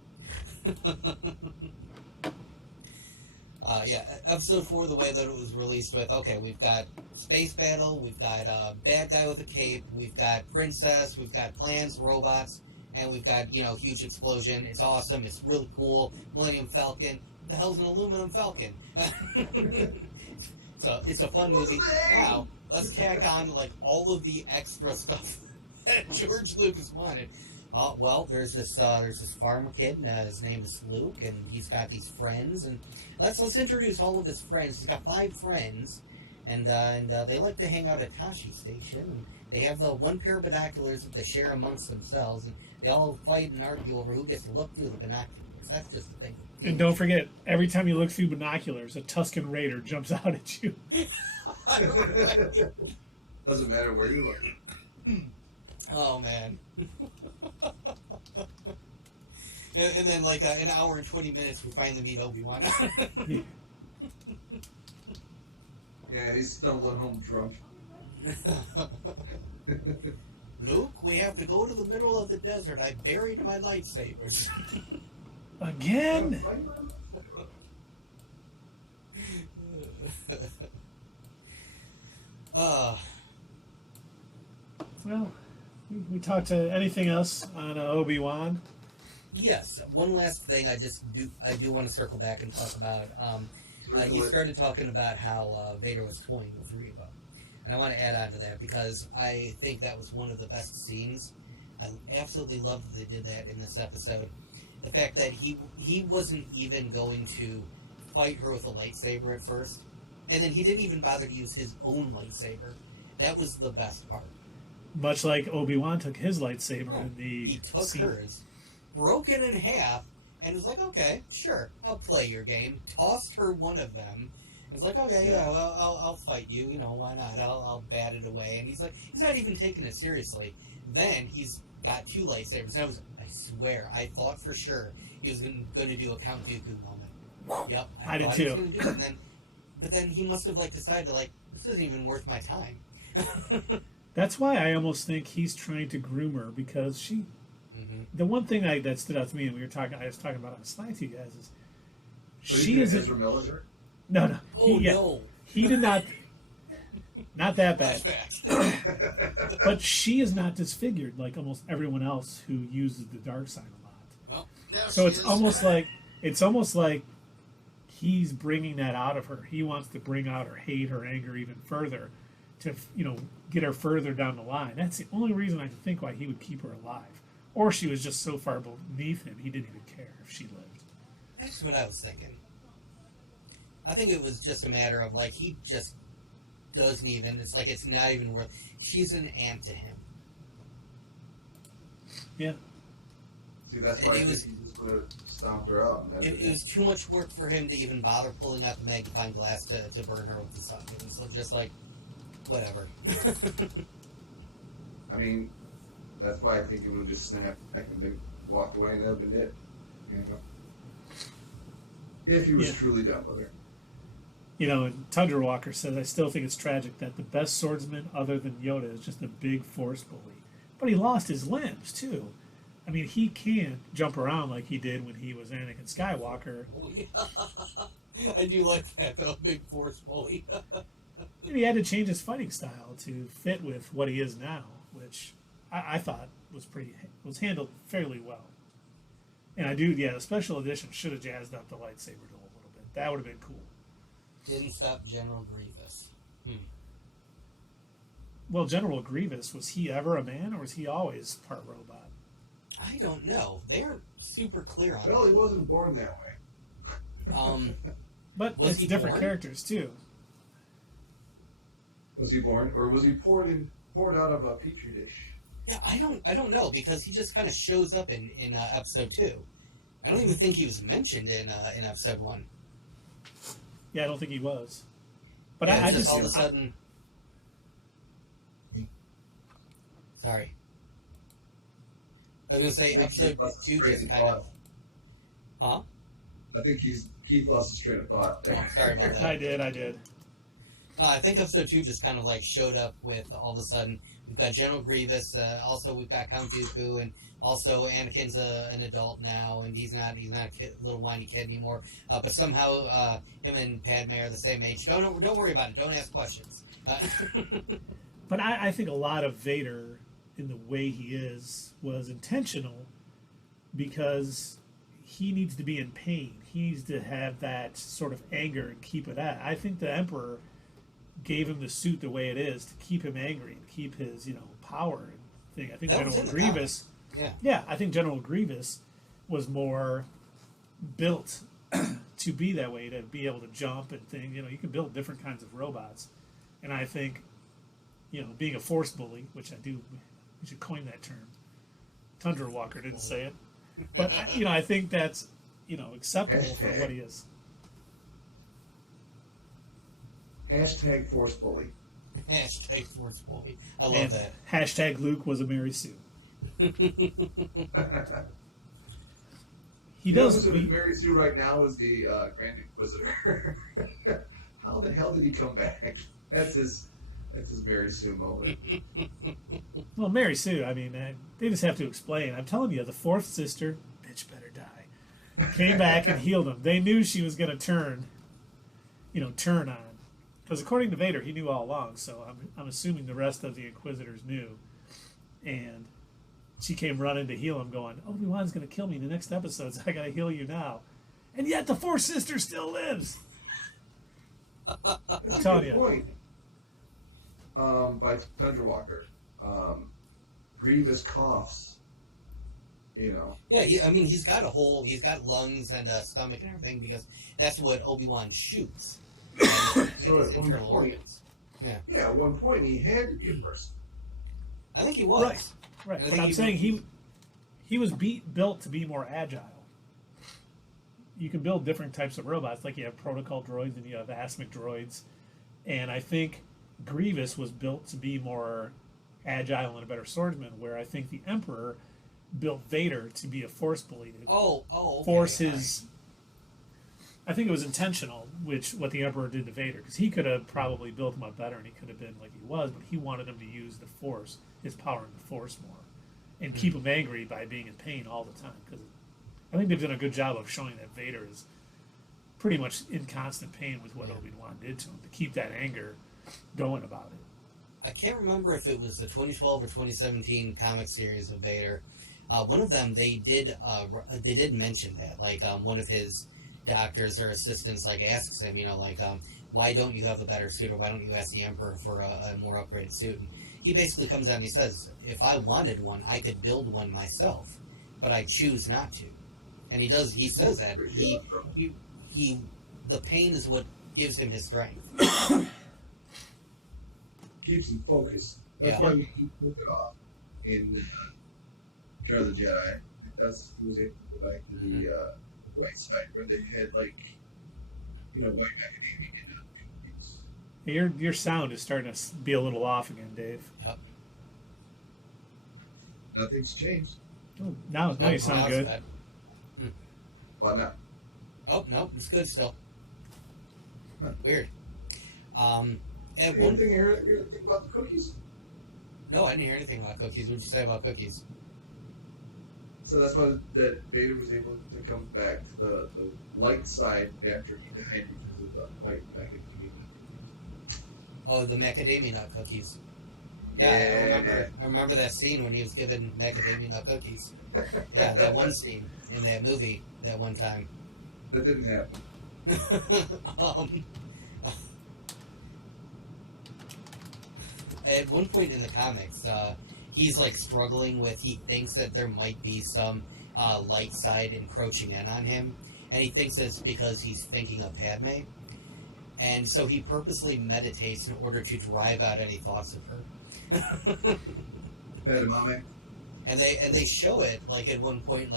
Episode 4, the way that it was released with, we've got space battle, we've got bad guy with a cape, we've got princess, we've got plans, robots, and we've got, huge explosion. It's awesome, it's really cool. Millennium Falcon. What the hell's an aluminum falcon? So it's a fun movie. Now, let's tack on like all of the extra stuff that George Lucas wanted. There's this farmer kid, and his name is Luke, and he's got these friends, and let's introduce all of his friends. He's got 5 friends, and they like to hang out at Tashi Station. And they have the one pair of binoculars that they share amongst themselves, and they all fight and argue over who gets to look through the binoculars. That's just the thing. And don't forget, every time you look through binoculars, a Tusken Raider jumps out at you. Doesn't matter where you look. Oh, man. And then, like, an hour and 20 minutes, we finally meet Obi-Wan. Yeah, he's stumbling home drunk. Luke, we have to go to the middle of the desert. I buried my lightsabers. Again? Well, we talked to anything else on Obi-Wan? Yes. One last thing I do want to circle back and talk about. You started talking about how Vader was toying with Reva. And I want to add on to that because I think that was one of the best scenes. I absolutely love that they did that in this episode. The fact that he wasn't even going to fight her with a lightsaber at first. And then he didn't even bother to use his own lightsaber. That was the best part. Much like Obi-Wan took his lightsaber in the He took scene. hers, broke it in half, and was like, okay, sure, I'll play your game. Tossed her one of them. It's like, okay, yeah, well, I'll fight you. You know, why not? I'll bat it away. And he's like, he's not even taking it seriously. Then he's got two lightsabers. And I swear, I thought for sure he was going to do a Count Dooku moment. Yep, I did thought too. he was gonna do it. But then he must have decided this isn't even worth my time. That's why I almost think he's trying to groom her because she. Mm-hmm. The one thing that stood out to me, and I was talking about on Slack to you guys, is she is Ezra Miller. No. No. He did not. Not that bad. But she is not disfigured like almost everyone else who uses the dark side a lot. Well, so it's almost like he's bringing that out of her. He wants to bring out her hate, her anger even further to, get her further down the line. That's the only reason I can think why he would keep her alive. Or she was just so far beneath him, he didn't even care if she lived. That's what I was thinking. I think it was just a matter of, he just doesn't even, it's not even worth, she's an ant to him. Yeah. See, that's why he just would have stomped her out. It was too much work for him to even bother pulling out the magnifying glass to burn her with the sun. It was just whatever. I mean, that's why I think it would have just snapped back and then walked away and that would have been it. If he was truly done with her. And Tundra Walker says, I still think it's tragic that the best swordsman other than Yoda is just a big force bully. But he lost his limbs, too. I mean, he can't jump around like he did when he was Anakin Skywalker. Oh, yeah. I do like that, though, big force bully. And he had to change his fighting style to fit with what he is now, which I thought was handled fairly well. And the special edition should have jazzed up the lightsaber duel a little bit. That would have been cool. Didn't stop General Grievous. Well, General Grievous, was he ever a man or was he always part robot? I don't know. They aren't super clear on Well, that. he wasn't born that way. But Was it's he different born? characters, too. Was he born, or was he poured out of a petri dish? Yeah, I don't know, because he just kind of shows up in episode 2. I don't even think he was mentioned in episode 1. Yeah, I don't think he was. But Yeah, I just just all of a sudden. Sorry. I was going to say episode 2 just kind of. Huh? I think Keith lost his train of thought. Oh, sorry about that. I did. I think episode 2 just kind of showed up with all of a sudden we've got General Grievous. Also we've got Count Dooku, and also Anakin's an adult now, and he's not a little whiny kid anymore. But somehow him and Padme are the same age. Don't worry about it. Don't ask questions. But I think a lot of Vader, in the way he is, was intentional because he needs to be in pain. He needs to have that sort of anger and keep it at. I think the Emperor gave him the suit the way it is to keep him angry and keep his, power and thing. I think That was General in the Grievous. comic. Yeah, I think General Grievous was more built to be that way, to be able to jump and things. You can build different kinds of robots. And I think, being a force bully, which we should coin that term. Tundra Walker didn't say it. But, I think that's, acceptable for what he is. Hashtag force bully. Hashtag force bully. I love that. Hashtag Luke was a Mary Sue. He does. Who's Mary Sue right now is the Grand Inquisitor. How the hell did he come back? That's his That's his Mary Sue moment. Well, Mary Sue, I mean, they just have to explain. I'm telling you, the fourth sister, bitch better die, came back and healed him. They knew she was going to turn on. Because according to Vader, he knew all along, so I'm assuming the rest of the Inquisitors knew. And she came running to heal him, going, Obi-Wan's going to kill me in the next episode, so I got to heal you now. And yet the fourth sister still lives. That's a telling good you. point. By Thunderwalker. Grievous coughs. You know. Yeah, he's got lungs and a stomach and everything because that's what Obi-Wan shoots. So his at one internal point, organs. Yeah. Yeah, at one point he had to be a person. I think he was. Right. And I But think I'm saying he was built to be more agile. You can build different types of robots, like you have protocol droids and you have asmic droids. And I think Grievous was built to be more agile and a better swordsman, where I think the Emperor built Vader to be a force believer. Okay, force his. I think it was intentional, what the Emperor did to Vader, because he could have probably built him up better, and he could have been like he was, but he wanted him to use the Force, his power in the Force more, and keep him angry by being in pain all the time. Because I think they've done a good job of showing that Vader is pretty much in constant pain with what Obi-Wan did to him, to keep that anger going about it. I can't remember if it was the 2012 or 2017 comic series of Vader. One of them, they did mention that, like one of his doctors or assistants asks him, why don't you have a better suit, or why don't you ask the Emperor for a more upgraded suit? And he basically comes out and he says, if I wanted one, I could build one myself, but I choose not to. And he says that the pain is what gives him his strength. Keeps him focused. That's why we keep moving off in Return of the Jedi. He was able to go back to the white side where they had white macadamia nut. Your sound is starting to be a little off again, Dave. Yep. Nothing's changed. Oh, now you sound good. Well, not. Oh no, it's good still. Huh. Weird. And One thing you heard think about the cookies? No, I didn't hear anything about cookies. What did you say about cookies? So that's why that Vader was able to come back to the light side after he died because of the white macadamia nut. Oh, the macadamia nut cookies. Yeah, I remember that scene when he was given macadamia nut cookies. Yeah, that one scene in that movie that one time. That didn't happen. At one point in the comics, he's struggling with, he thinks that there might be some light side encroaching in on him, and he thinks it's because he's thinking of Padme, and so he purposely meditates in order to drive out any thoughts of her. Edamame. And they show it at one point,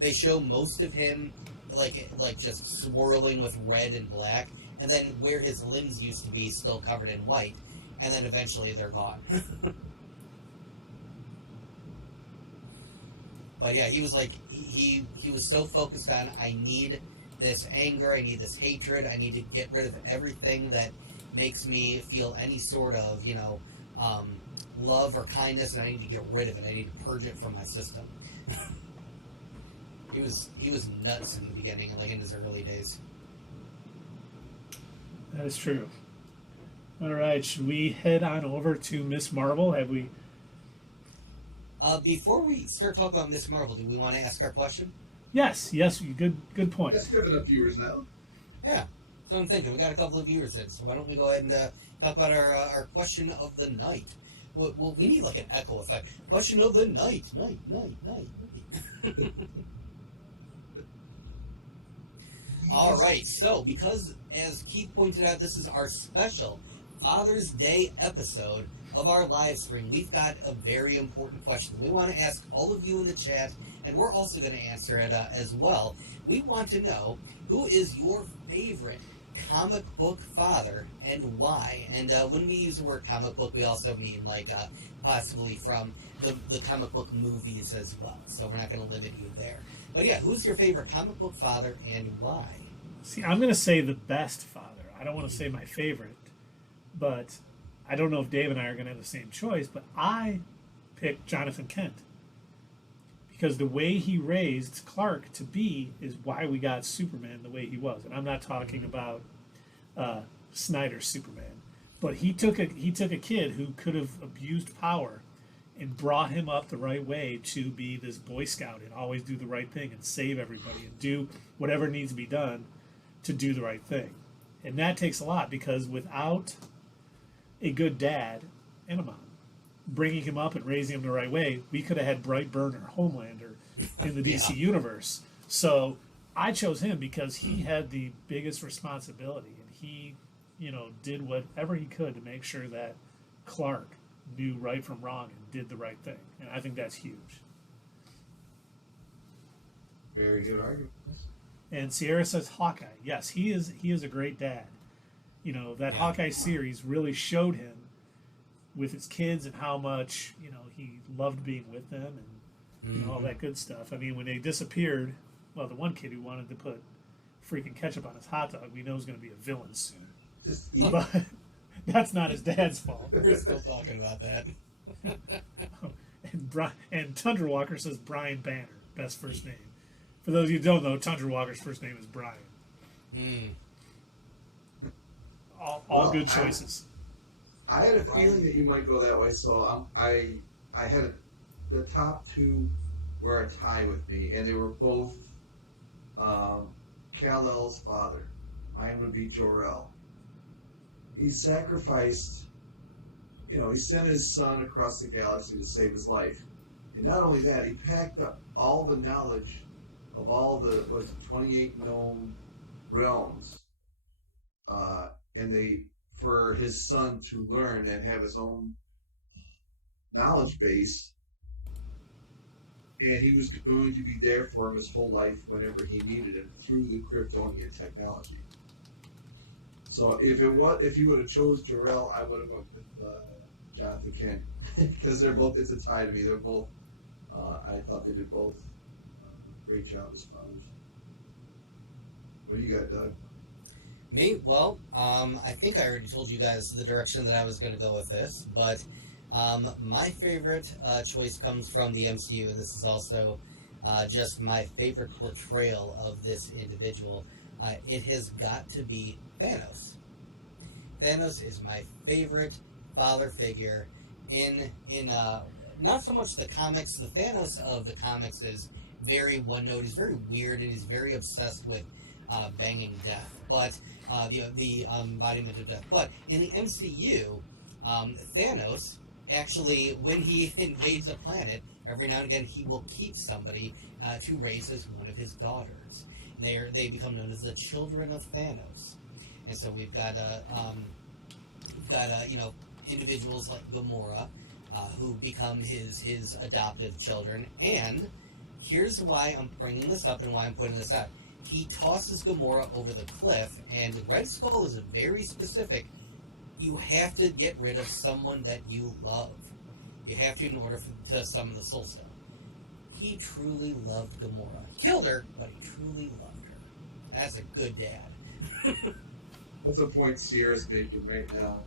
they show most of him just swirling with red and black, and then where his limbs used to be still covered in white, and then eventually they're gone. But yeah, he was he was so focused on, I need this anger, I need this hatred, I need to get rid of everything that makes me feel any sort of love or kindness, and I need to get rid of it. I need to purge it from my system. He was nuts in the beginning, in his early days. That is true. All right, should we head on over to Miss Marvel? Have we? Before we start talking about Miss Marvel, do we want to ask our question? Yes. Good point. That's good enough viewers now. Yeah. So I'm thinking we got a couple of viewers in, so why don't we go ahead and talk about our question of the night? Well, we need an echo effect. Question of the night. All right. So, because as Keith pointed out, this is our special Father's Day episode of our live stream, we've got a very important question we want to ask all of you in the chat, and we're also going to answer it as well. We want to know, who is your favorite comic book father and why? And when we use the word comic book, we also mean possibly from the comic book movies as well. So we're not going to limit you there. But yeah, who's your favorite comic book father and why? See, I'm going to say the best father. I don't want to say my favorite, but I don't know if Dave and I are going to have the same choice, but I picked Jonathan Kent because the way he raised Clark to be is why we got Superman the way he was. And I'm not talking about Snyder's Superman, but he took a kid who could have abused power and brought him up the right way to be this Boy Scout and always do the right thing and save everybody and do whatever needs to be done to do the right thing. And that takes a lot, because without a good dad and a mom bringing him up and raising him the right way, we could have had Brightburn or Homelander in the DC universe. So I chose him because he had the biggest responsibility, and he, did whatever he could to make sure that Clark knew right from wrong and did the right thing. And I think that's huge. Very good argument. And Sierra says Hawkeye. Yes, he is a great dad. That Hawkeye series really showed him with his kids and how much, he loved being with them and all that good stuff. I mean, when they disappeared, well, the one kid who wanted to put freaking ketchup on his hot dog, we know is going to be a villain soon. But that's not his dad's fault. We're still talking about that. And Tundra Walker says Brian Banner, best first name. For those of you who don't know, Tundra Walker's first name is Brian. All good choices. I had a feeling that you might go that way, so I had the top two were a tie with me, and they were both Kal-El's father. Mine would be Jor-El. He sacrificed, he sent his son across the galaxy to save his life. And not only that, he packed up all the knowledge of all the 28 known realms, and for his son to learn and have his own knowledge base, and he was going to be there for him his whole life whenever he needed him through the Kryptonian technology. So if you would have chose Jor-El, I would have went with Jonathan Kent because they're both. It's a tie to me. They're both. I thought they did both great job as fathers. What do you got, Doug? Me? Well, I think I already told you guys the direction that I was going to go with this, but my favorite choice comes from the MCU, and this is also just my favorite portrayal of this individual. It has got to be Thanos. Thanos is my favorite father figure in not so much the comics. The Thanos of the comics is very one note. He's very weird and he's very obsessed with banging death, but the embodiment of death. But in the MCU, Thanos actually, when he invades a planet, every now and again he will keep somebody to raise as one of his daughters. They become known as the children of Thanos, and so we've got individuals like Gamora who become his adoptive children. And here's why I'm bringing this up and why I'm putting this out. He tosses Gamora over the cliff, and Red Skull is very specific. You have to get rid of someone that you love. You have to in order to summon the Soul Stone. He truly loved Gamora. He killed her, but he truly loved her. That's a good dad. That's the point Sierra's making right now.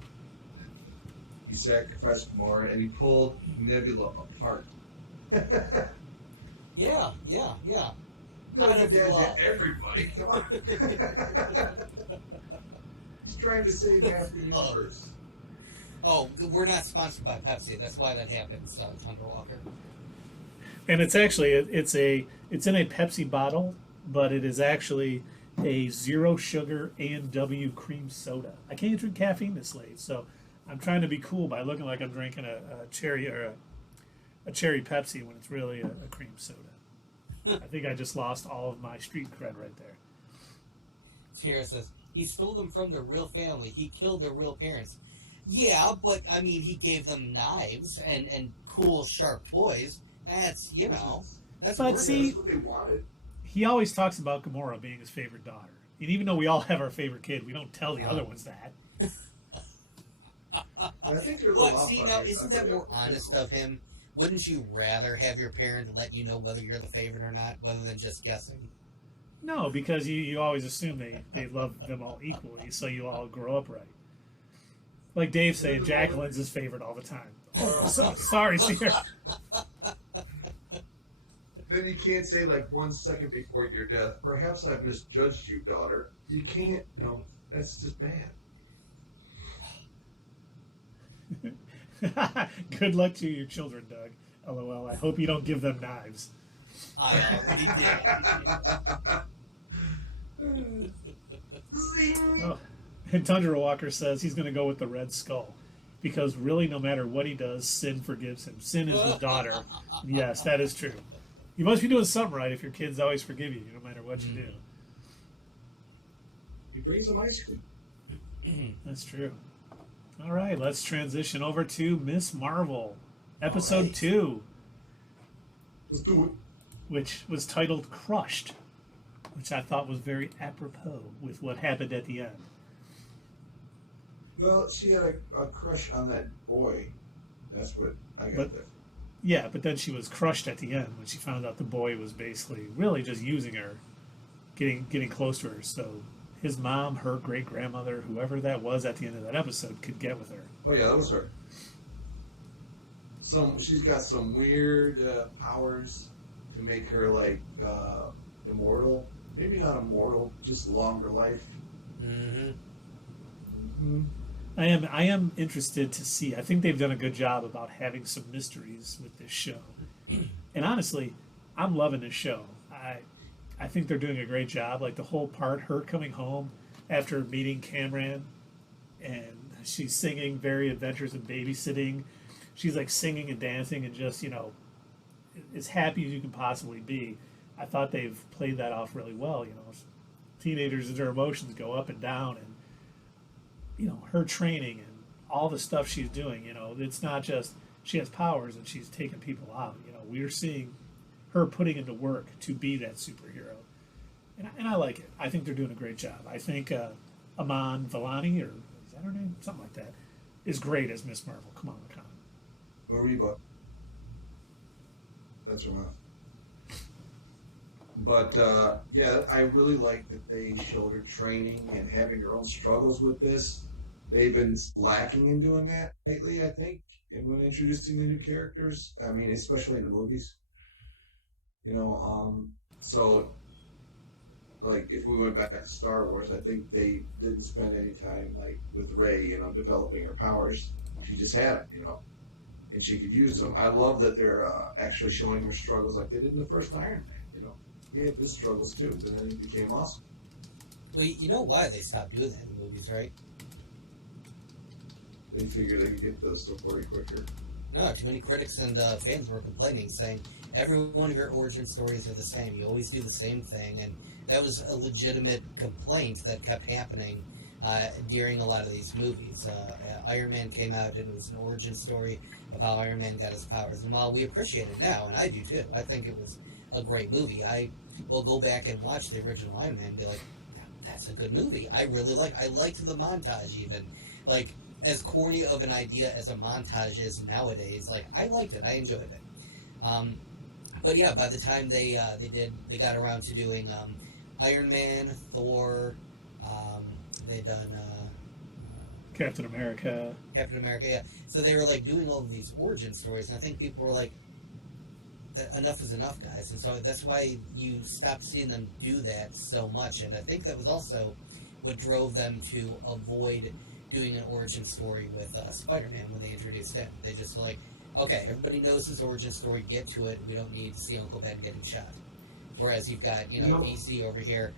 He sacrificed Gamora and he pulled Nebula apart. Yeah. No, your dad hit everybody. Come on. He's trying to save half the universe. Oh, we're not sponsored by Pepsi. That's why that happens, Thunder Walker. And it's actually it's in a Pepsi bottle, but it is actually a 0 sugar A&W cream soda. I can't drink caffeine this late, so I'm trying to be cool by looking like I'm drinking a cherry or a cherry Pepsi when it's really a cream soda. I think I just lost all of my street cred right there. Sierra says, he stole them from their real family. He killed their real parents. Yeah, but, I mean, he gave them knives and cool, sharp toys. That's, that's but see, that's what they wanted. He always talks about Gamora being his favorite daughter. And even though we all have our favorite kid, we don't tell the other ones that. I think they're a little off. See, now, isn't that more honest of him? Wouldn't you rather have your parent let you know whether you're the favorite or not, rather than just guessing? No, because you always assume they love them all equally, so you all grow up right. Like Dave saying, Jacqueline's his favorite all the time. Oh, sorry, Sierra. Then you can't say like 1 second before your death, perhaps I've misjudged you, daughter. You can't. No, that's just bad. Good luck to your children, Doug. LOL. I hope you don't give them knives. I already did. Oh. And Tundra Walker says he's going to go with the Red Skull. Because really, no matter what he does, Sin forgives him. Sin is his daughter. Yes, that is true. You must be doing something right if your kids always forgive you, no matter what you do. He brings some ice cream. That's true. All right, let's transition over to Miss Marvel, Episode 2. Let's do it. Which was titled Crushed, which I thought was very apropos with what happened at the end. Well, she had a crush on that boy. That's what I got there. Yeah, but then she was crushed at the end when she found out the boy was basically really just using her, getting close to her. So his mom, her great-grandmother, whoever that was at the end of that episode, could get with her. Oh, yeah, that was her. She's got some weird powers to make her, like, immortal. Maybe not immortal, just longer life. Mm-hmm. Mm-hmm. I am interested to see. I think they've done a good job about having some mysteries with this show. And honestly, I'm loving this show. I think they're doing a great job. Like the whole part, her coming home after meeting Cameron, and she's singing Very Adventures in Babysitting. She's like singing and dancing and just, as happy as you can possibly be. I thought they've played that off really well. Teenagers and their emotions go up and down, and her training and all the stuff she's doing, it's not just she has powers and she's taking people out. We're seeing her putting into work to be that superhero. And I like it. I think they're doing a great job. I think Aman Vellani, or is that her name? Something like that, is great as Miss Marvel. Come on, Reva. That's her mouth. But, yeah, I really like that they showed her training and having her own struggles with this. They've been lacking in doing that lately, I think, and when introducing the new characters. I mean, especially in the movies. So, like, if we went back to Star Wars, I think they didn't spend any time, like, with Rey, developing her powers. She just had them, and she could use them. I love that they're actually showing her struggles like they did in the first Iron Man, He had his struggles too, but then he became awesome. Well, you know why they stopped doing that in movies, right? They figured they could get the story quicker. No, too many critics and fans were complaining, saying every one of your origin stories are the same. You always do the same thing, and that was a legitimate complaint that kept happening during a lot of these movies. Iron Man came out, and it was an origin story of how Iron Man got his powers. And while we appreciate it now, and I do too, I think it was a great movie. I will go back and watch the original Iron Man and be like, that's a good movie. I liked the montage even. Like, as corny of an idea as a montage is nowadays, like, I liked it. I enjoyed it. But yeah, by the time they got around to doing Iron Man, Thor, they'd done Captain America, yeah. So they were like doing all of these origin stories, and I think people were like, enough is enough, guys. And so that's why you stopped seeing them do that so much. And I think that was also what drove them to avoid doing an origin story with Spider-Man when they introduced him. They just were like, okay, everybody knows his origin story, get to it. We don't need to see Uncle Ben getting shot. Whereas you've got, DC over here.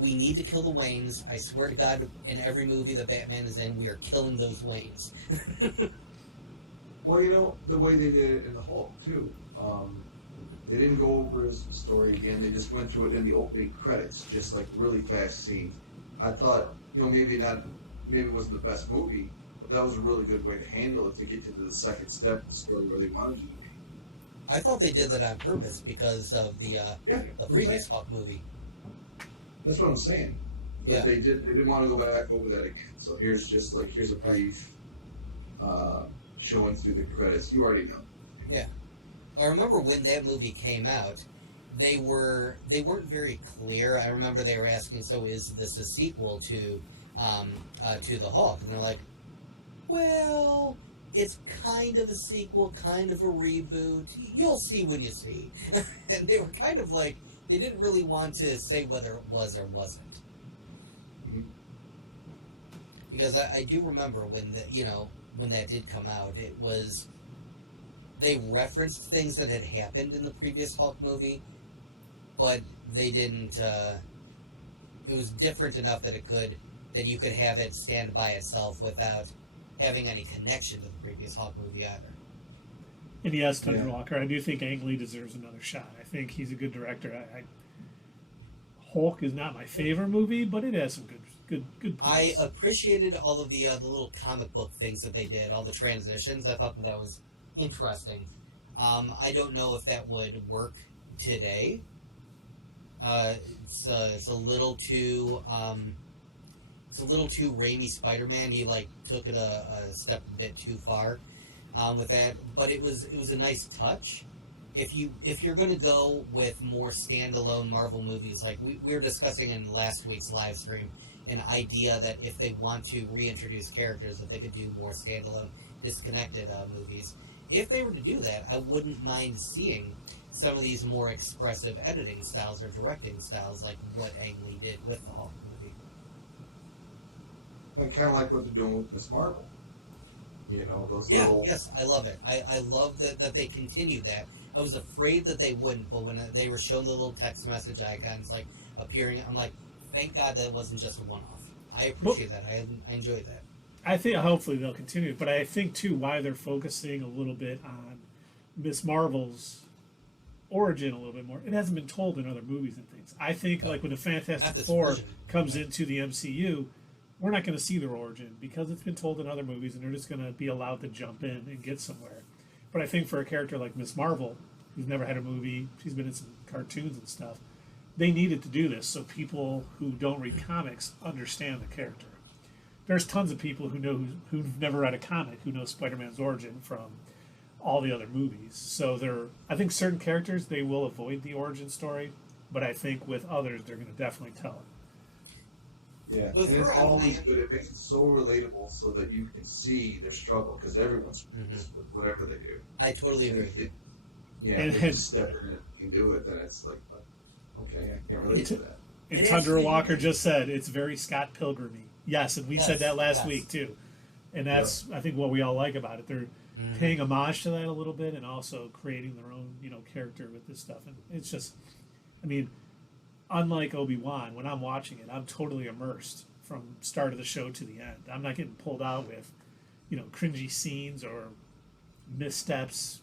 We need to kill the Waynes. I swear to God, in every movie that Batman is in, we are killing those Waynes. Well, the way they did it in the Hulk, too. They didn't go over his story again. They just went through it in the opening credits, just like really fast scenes. I thought, maybe it wasn't the best movie, but that was a really good way to handle it to get to the second step of the story where they wanted you to be. I thought they did that on purpose because of the previous Hulk movie. That's what I'm saying. But they didn't want to go back over that again. So here's a brief showing through the credits. You already know. Yeah. I remember when that movie came out, they weren't very clear. I remember they were asking, so is this a sequel to the Hulk? And they're like, well, it's kind of a sequel, kind of a reboot. You'll see when you see. And they were kind of like, they didn't really want to say whether it was or wasn't. Because I do remember when when that did come out, it was, they referenced things that had happened in the previous Hulk movie, but they didn't, it was different enough that you could have it stand by itself without having any connection to the previous Hulk movie either. And yes, Tundra Walker, I do think Ang Lee deserves another shot. I think he's a good director. Hulk is not my favorite movie, but it has some good points. I appreciated all of the little comic book things that they did, all the transitions. I thought that was interesting. I don't know if that would work today. It's a little too Raimi Spider-Man. He took it a step a bit too far with that, but it was a nice touch. If you're going to go with more standalone Marvel movies, like we were discussing in last week's live stream, an idea that if they want to reintroduce characters, that they could do more standalone, disconnected movies. If they were to do that, I wouldn't mind seeing some of these more expressive editing styles or directing styles, like what Ang Lee did with the Hulk movie. And kind of like what they're doing with Miss Marvel. Those little... Yes, I love it. I love that they continued that. I was afraid that they wouldn't, but when they were showing the little text message icons appearing, I'm like, thank God that wasn't just a one-off. I appreciate that. I enjoy that. I think hopefully they'll continue, but I think too why they're focusing a little bit on Miss Marvel's origin a little bit more. It hasn't been told in other movies and things. I think when the Fantastic Four comes into the MCU, we're not going to see their origin because it's been told in other movies, and they're just going to be allowed to jump in and get somewhere. But I think for a character like Miss Marvel, who's never had a movie, she's been in some cartoons and stuff, they needed to do this so people who don't read comics understand the character. There's tons of people who've never read a comic who know Spider-Man's origin from all the other movies. So I think certain characters, they will avoid the origin story, but I think with others, they're going to definitely tell it. Yeah, and it's always good. It makes it so relatable so that you can see their struggle, because everyone's with whatever they do. I totally agree with you. If they just step in and do it, then it's like, okay, I can't relate to that. And Tundra Walker just said, it's very Scott Pilgrim-y. Yes, and we said that last week, too. And that's, I think, what we all like about it. They're paying homage to that a little bit and also creating their own, character with this stuff. And it's just, unlike Obi-Wan, when I'm watching it, I'm totally immersed from start of the show to the end. I'm not getting pulled out with, cringy scenes or missteps,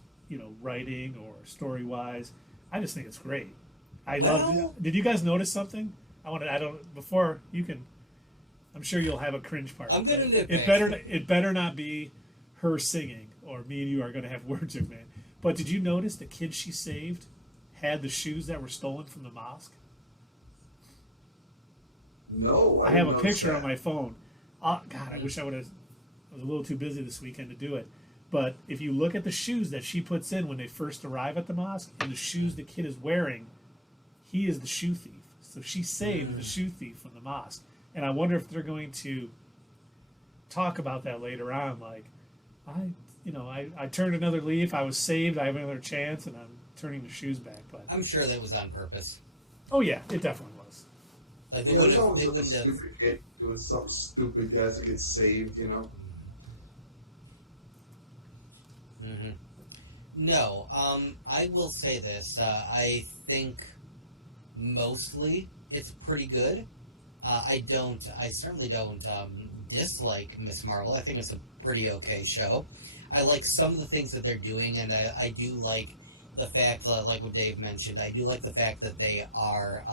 writing or story-wise. I just think it's great. Did you guys notice something? Before you can, I'm sure you'll have a cringe part. I'm gonna nip it better not be her singing, or me and you are gonna have words with man. But did you notice the kid she saved had the shoes that were stolen from the mosque? No, I have a picture on my phone. God, I wish I would have. I was a little too busy this weekend to do it. But if you look at the shoes that she puts in when they first arrive at the mosque, and the shoes the kid is wearing, he is the shoe thief. So she saved the shoe thief from the mosque. And I wonder if they're going to talk about that later on. Like, I turned another leaf. I was saved. I have another chance, and I'm turning the shoes back. But I'm sure that was on purpose. Oh yeah, it definitely was. Like they wouldn't have. Stupid kid doing something stupid, guys, that gets saved. No, I will say this. I think mostly it's pretty good. I certainly don't dislike Miss Marvel. I think it's a pretty okay show. I like some of the things that they're doing, and I do like the fact, like what Dave mentioned, I do like the fact that they are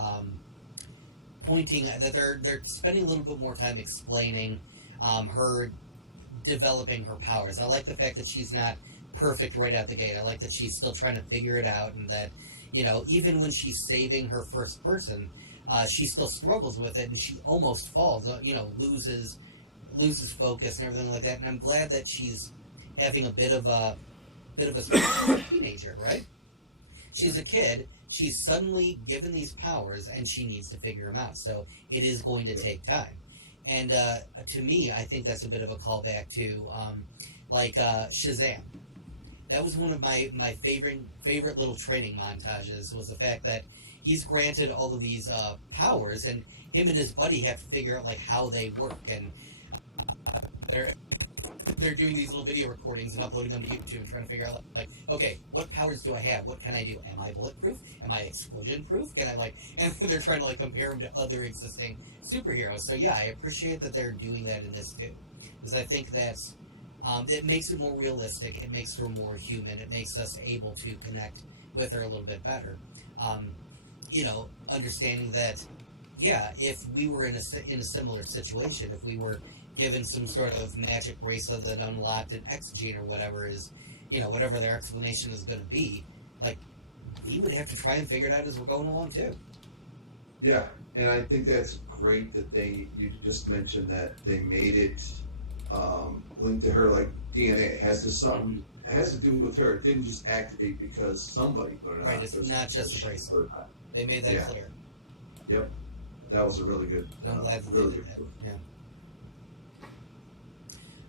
pointing, that they're spending a little bit more time explaining her developing her powers. I like the fact that she's not perfect right out the gate. I like that she's still trying to figure it out, and that, even when she's saving her first person, she still struggles with it, and she almost falls, loses focus and everything like that. And I'm glad that she's having a bit of a teenager, right? She's a kid. She's suddenly given these powers, and she needs to figure them out. So it is going to take time. And to me, I think that's a bit of a callback to Shazam. That was one of my favorite little training montages, was the fact that he's granted all of these powers, and him and his buddy have to figure out like how they work, and they're doing these little video recordings and uploading them to YouTube and trying to figure out like, okay, what powers do I have? What can I do? Am I bulletproof? Am I explosion proof? Can I like? And they're trying to like compare them to other existing superheroes. So yeah, I appreciate that they're doing that in this too, because I think that's it makes it more realistic. It makes her more human. It makes us able to connect with her a little bit better. Understanding that, yeah, if we were in a similar situation, if we were given some sort of magic bracelet that unlocked an X gene or whatever is, whatever their explanation is going to be, like, we would have to try and figure it out as we're going along too. Yeah, and I think that's great that you just mentioned that they made it linked to her like DNA. It has to do with her. It didn't just activate because somebody put it on. Right, it's not just a bracelet. They made that clear. Yep, that was a really good. I'm glad really they did good. that. Yeah.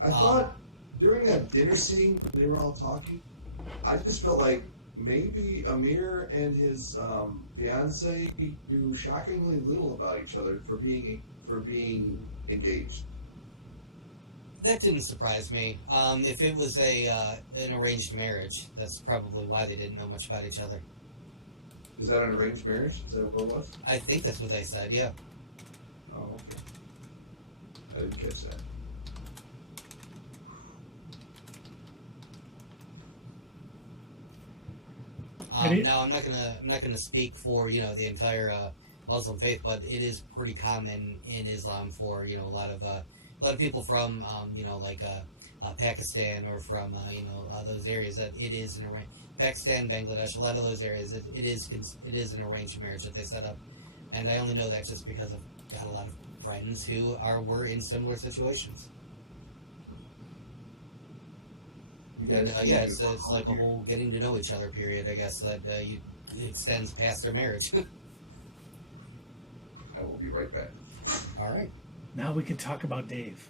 I thought during that dinner scene when they were all talking, I just felt like maybe Amir and his fiance knew shockingly little about each other for being engaged. That didn't surprise me. If it was an arranged marriage, that's probably why they didn't know much about each other. Is that an arranged marriage? Is that what it was? I think that's what they said, yeah. Oh, okay. I didn't catch that. Now I'm not gonna speak for the entire Muslim faith, but it is pretty common in Islam for a lot of people from Pakistan or from those areas that it is an arranged. Pakistan, Bangladesh, a lot of those areas it is an arranged marriage that they set up, and I only know that just because I've got a lot of friends who were in similar situations. And it's like a whole getting to know each other period, I guess, that it extends past their marriage. I will be right back. All right. Now we can talk about Dave.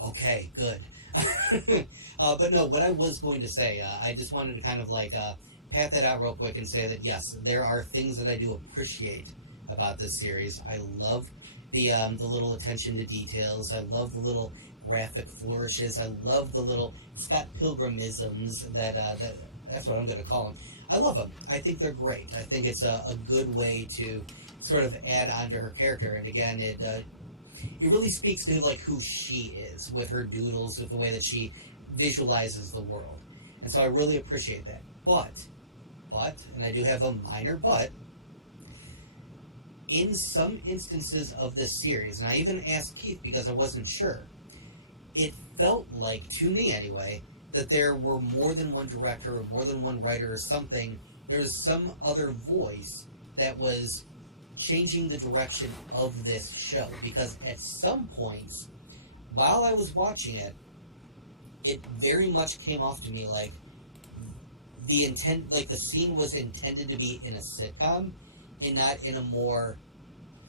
Okay, good. But no, what I was going to say, I just wanted to kind of pat that out real quick and say that yes, there are things that I do appreciate about this series. I love the little attention to details. I love the little graphic flourishes. I love the little Scott Pilgrimisms that's what I'm going to call them. I love them. I think they're great. I think it's a good way to sort of add on to her character. And again, it really speaks to like who she is with her doodles, with the way that she visualizes the world. And so I really appreciate that. But, and I do have a minor but, in some instances of this series, and I even asked Keith because I wasn't sure, it felt like, to me anyway, that there were more than one director or more than one writer or something. There was some other voice that was changing the direction of this show, because at some points while I was watching it, it very much came off to me like the scene was intended to be in a sitcom and not in a more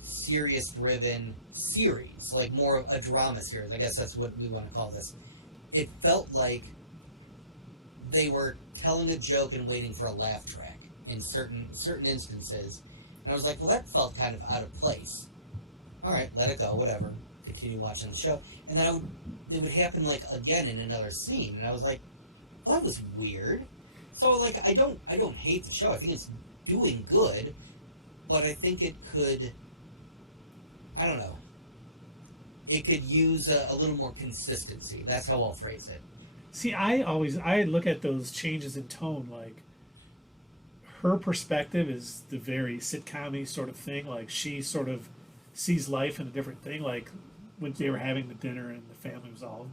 serious driven series, like more of a drama series. I guess that's what we want to call this. It felt like they were telling a joke and waiting for a laugh track in certain instances. And I was like, well, that felt kind of out of place. All right, let it go, whatever. Continue watching the show. And then it would happen like again in another scene, and I was like, well, that was weird. So like I don't hate the show. I think it's doing good, but I think it could, I don't know, it could use a little more consistency. That's how I'll phrase it. See, I look at those changes in tone like her perspective is the very sitcom-y sort of thing. Like she sort of sees life in a different thing. Like when they were having the dinner and the family was all,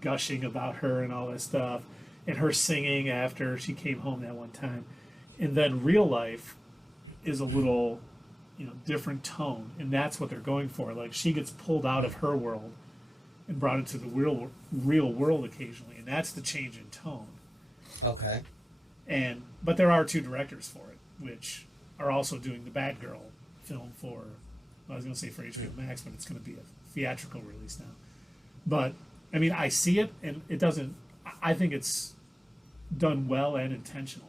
gushing about her and all that stuff, and her singing after she came home that one time. And then real life is a little, different tone, and that's what they're going for. Like she gets pulled out of her world and brought into the real world occasionally, and that's the change in tone. Okay. But there are two directors for it, which are also doing the Batgirl film for, I was going to say for HBO Max, but it's going to be a theatrical release now. But I mean, I see it, and it doesn't. I think it's done well and intentionally,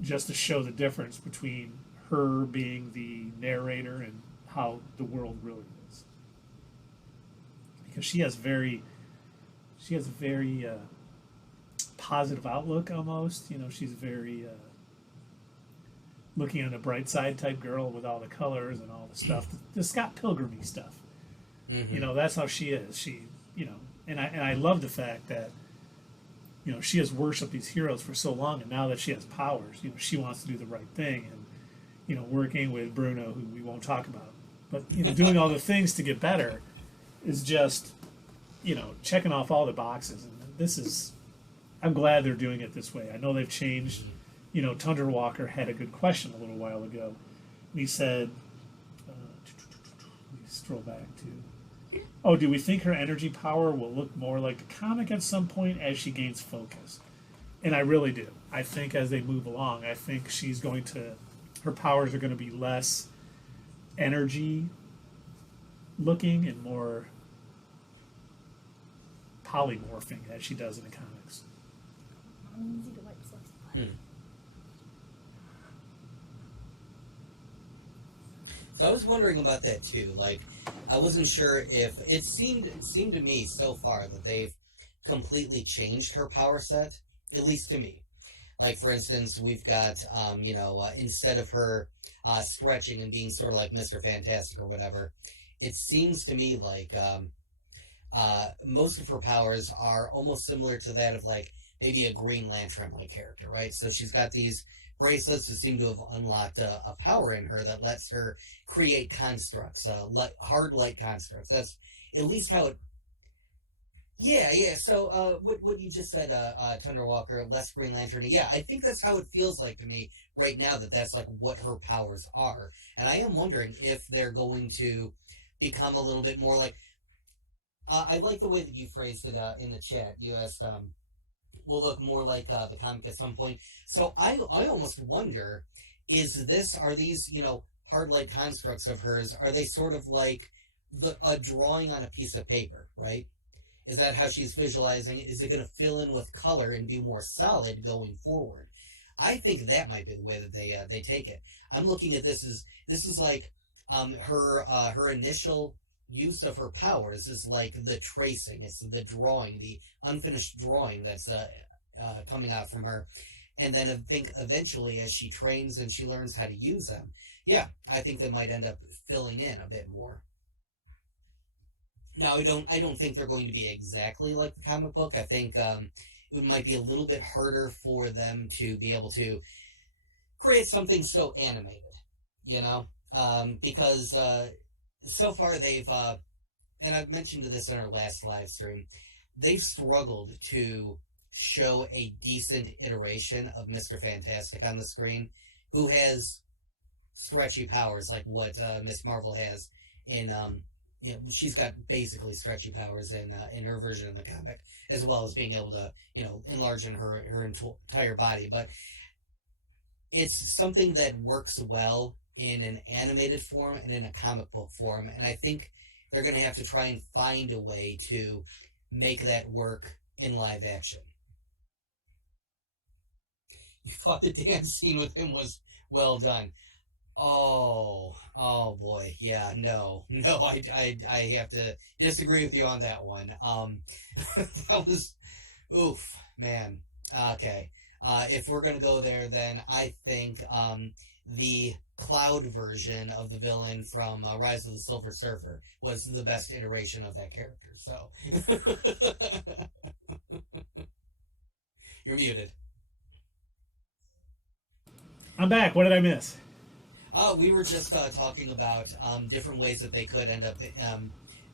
just to show the difference between her being the narrator and how the world really is. Because she has a very positive outlook almost. You know, she's very looking on the bright side type girl with all the colors and all the stuff, the Scott Pilgrim-y stuff. Mm-hmm. You know, that's how she is. She, you know, and I love the fact that, you know, she has worshipped these heroes for so long, and now that she has powers, you know, she wants to do the right thing, and, you know, working with Bruno, who we won't talk about, but, you know, doing all the things to get better is just, you know, checking off all the boxes. And this is, I'm glad they're doing it this way. I know they've changed. You know, Thunder Walker had a good question a little while ago. He said, let me scroll back to, oh, do we think her energy power will look more like the comic at some point as she gains focus? And I really do. I think as they move along, I think she's going to, her powers are going to be less energy looking and more polymorphing as she does in the comics. So I was wondering about that too. Like, I wasn't sure if it seemed to me so far that they've completely changed her power set, at least to me. Like, for instance, we've got instead of her stretching and being sort of like Mr. Fantastic or whatever, it seems to me like most of her powers are almost similar to that of like maybe a Green Lantern-like character, right? So she's got these bracelets that seem to have unlocked a power in her that lets her create constructs, hard light constructs. That's at least how it. Yeah. So what you just said, Thunder Walker, less Green Lantern. Yeah, I think that's how it feels like to me right now. That's like what her powers are, and I am wondering if they're going to become a little bit more like. I like the way that you phrased it in the chat. You asked. Will look more like the comic at some point. So I almost wonder, are these, hard light constructs of hers, are they sort of like a drawing on a piece of paper, right? Is that how she's visualizing? Is it going to fill in with color and be more solid going forward? I think that might be the way that they take it. I'm looking at this is like her initial use of her powers is like the tracing. It's the drawing, the unfinished drawing that's coming out from her. And then I think eventually as she trains and she learns how to use them, yeah, I think they might end up filling in a bit more. Now, I don't think they're going to be exactly like the comic book. I think it might be a little bit harder for them to be able to create something so animated, because so far they've, and I've mentioned this in our last live stream, they've struggled to show a decent iteration of Mr. Fantastic on the screen, who has stretchy powers like what Miss Marvel has in, she's got basically stretchy powers in her version of the comic, as well as being able to, enlarge in her entire body. But it's something that works well in an animated form and in a comic book form, and I think they're going to have to try and find a way to make that work in live action. You thought the dance scene with him was well done. Oh boy, yeah, no, I have to disagree with you on that one. That was, oof, man. Okay, if we're gonna go there, then I think the Cloud version of the villain from Rise of the Silver Surfer was the best iteration of that character. So you're muted. I'm back. What did I miss? We were just talking about different ways that they could end up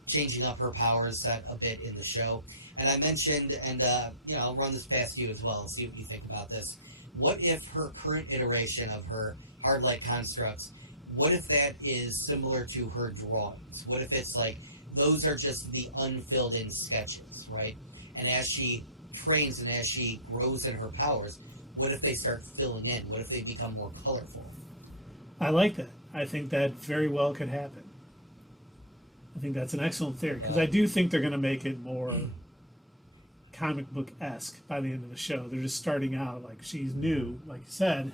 changing up her powers set a bit in the show. And I mentioned, and I'll run this past you as well and see what you think about this. What if her current iteration of her hard light constructs, what if that is similar to her drawings? What if it's like, those are just the unfilled in sketches, right? And as she trains and as she grows in her powers, what if they start filling in? What if they become more colorful? I like that. I think that very well could happen. I think that's an excellent theory because I do think they're going to make it more comic book-esque by the end of the show. They're just starting out like she's new, like you said.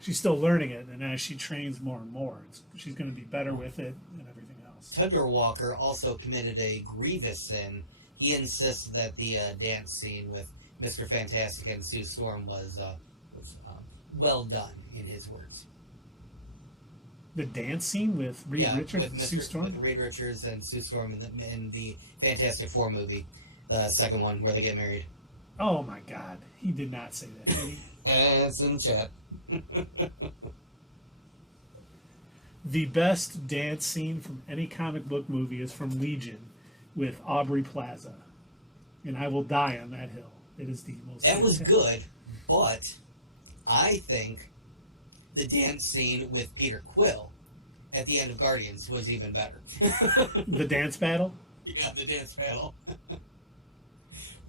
She's still learning it, and as she trains more and more, she's going to be better with it and everything else. Tundra Walker also committed a grievous sin. He insists that the dance scene with Mr. Fantastic and Sue Storm was well done, in his words. The dance scene with Reed Richards and Sue Storm? With Reed Richards and Sue Storm in the Fantastic Four movie, the second one where they get married. Oh my God, he did not say that. And it's in the chat. The best dance scene from any comic book movie is from Legion with Aubrey Plaza. And I will die on that hill. It is the most... That was good, but I think the dance scene with Peter Quill at the end of Guardians was even better. The dance battle? Yeah, the dance battle.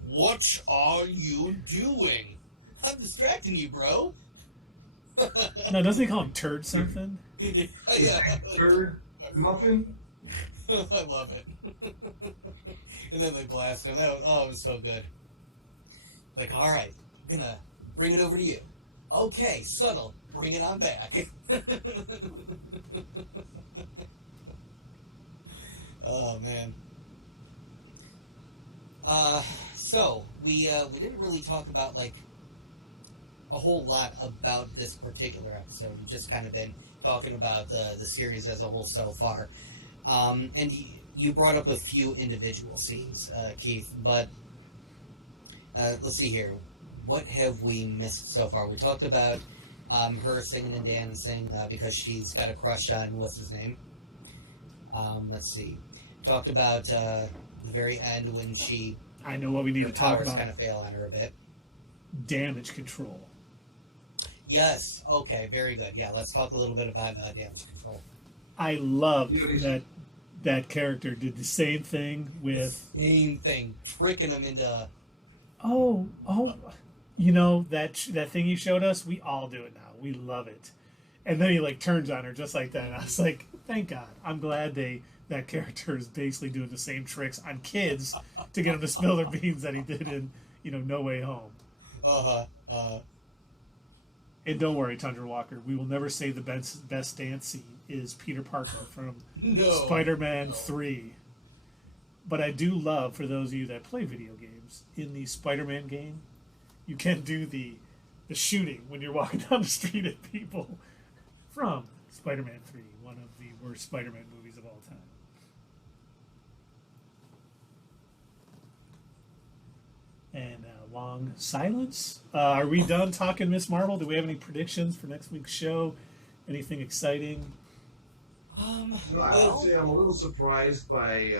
What are you doing? I'm distracting you, bro. No, doesn't he call him Turd something? Yeah. Turd muffin. I love it. And then they blast him. It was so good. Like, all right, I'm gonna bring it over to you. Okay, subtle. Bring it on back. Oh man. So we didn't really talk about like a whole lot about this particular episode. We've just kind of been talking about the series as a whole so far. And you brought up a few individual scenes, Keith, but let's see here. What have we missed so far? We talked about her singing and dancing because she's got a crush on, what's his name? Let's see. Talked about the very end when she... I know what we need to talk about. Powers kind of fail on her a bit. Damage control. Yes. Okay, very good. Yeah, let's talk a little bit about damage control. I love that character did the same thing with... Same thing. Tricking him into... Oh, you know, that thing you showed us, we all do it now. We love it. And then he, like, turns on her just like that. And I was like, thank God. I'm glad that character is basically doing the same tricks on kids to get them to spill their beans that he did in, No Way Home. And don't worry, Tundra Walker, we will never say the best dance scene is Peter Parker from Spider-Man 3. But I do love, for those of you that play video games, in the Spider-Man game, you can do the shooting when you're walking down the street at people from Spider-Man 3, one of the worst Spider-Man movies of all time. And long silence. Are we done talking Miss Marvel? Do we have any predictions for next week's show? Anything exciting? No, I would say I'm a little surprised by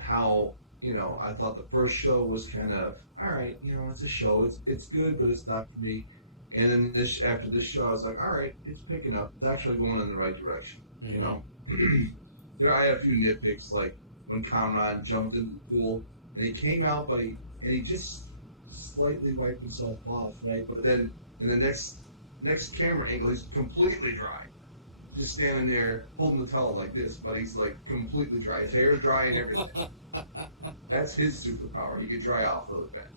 how, I thought the first show was kind of, all right, it's a show. It's good, but it's not for me. And then after this show, I was like, all right, it's picking up. It's actually going in the right direction. Mm-hmm. I had a few nitpicks, like when Conrad jumped into the pool, and he came out, and he just slightly wiped himself off, right? But then in the next camera angle, he's completely dry. Just standing there holding the towel like this, but he's like completely dry. His hair is dry and everything. That's his superpower. He could dry off really fast.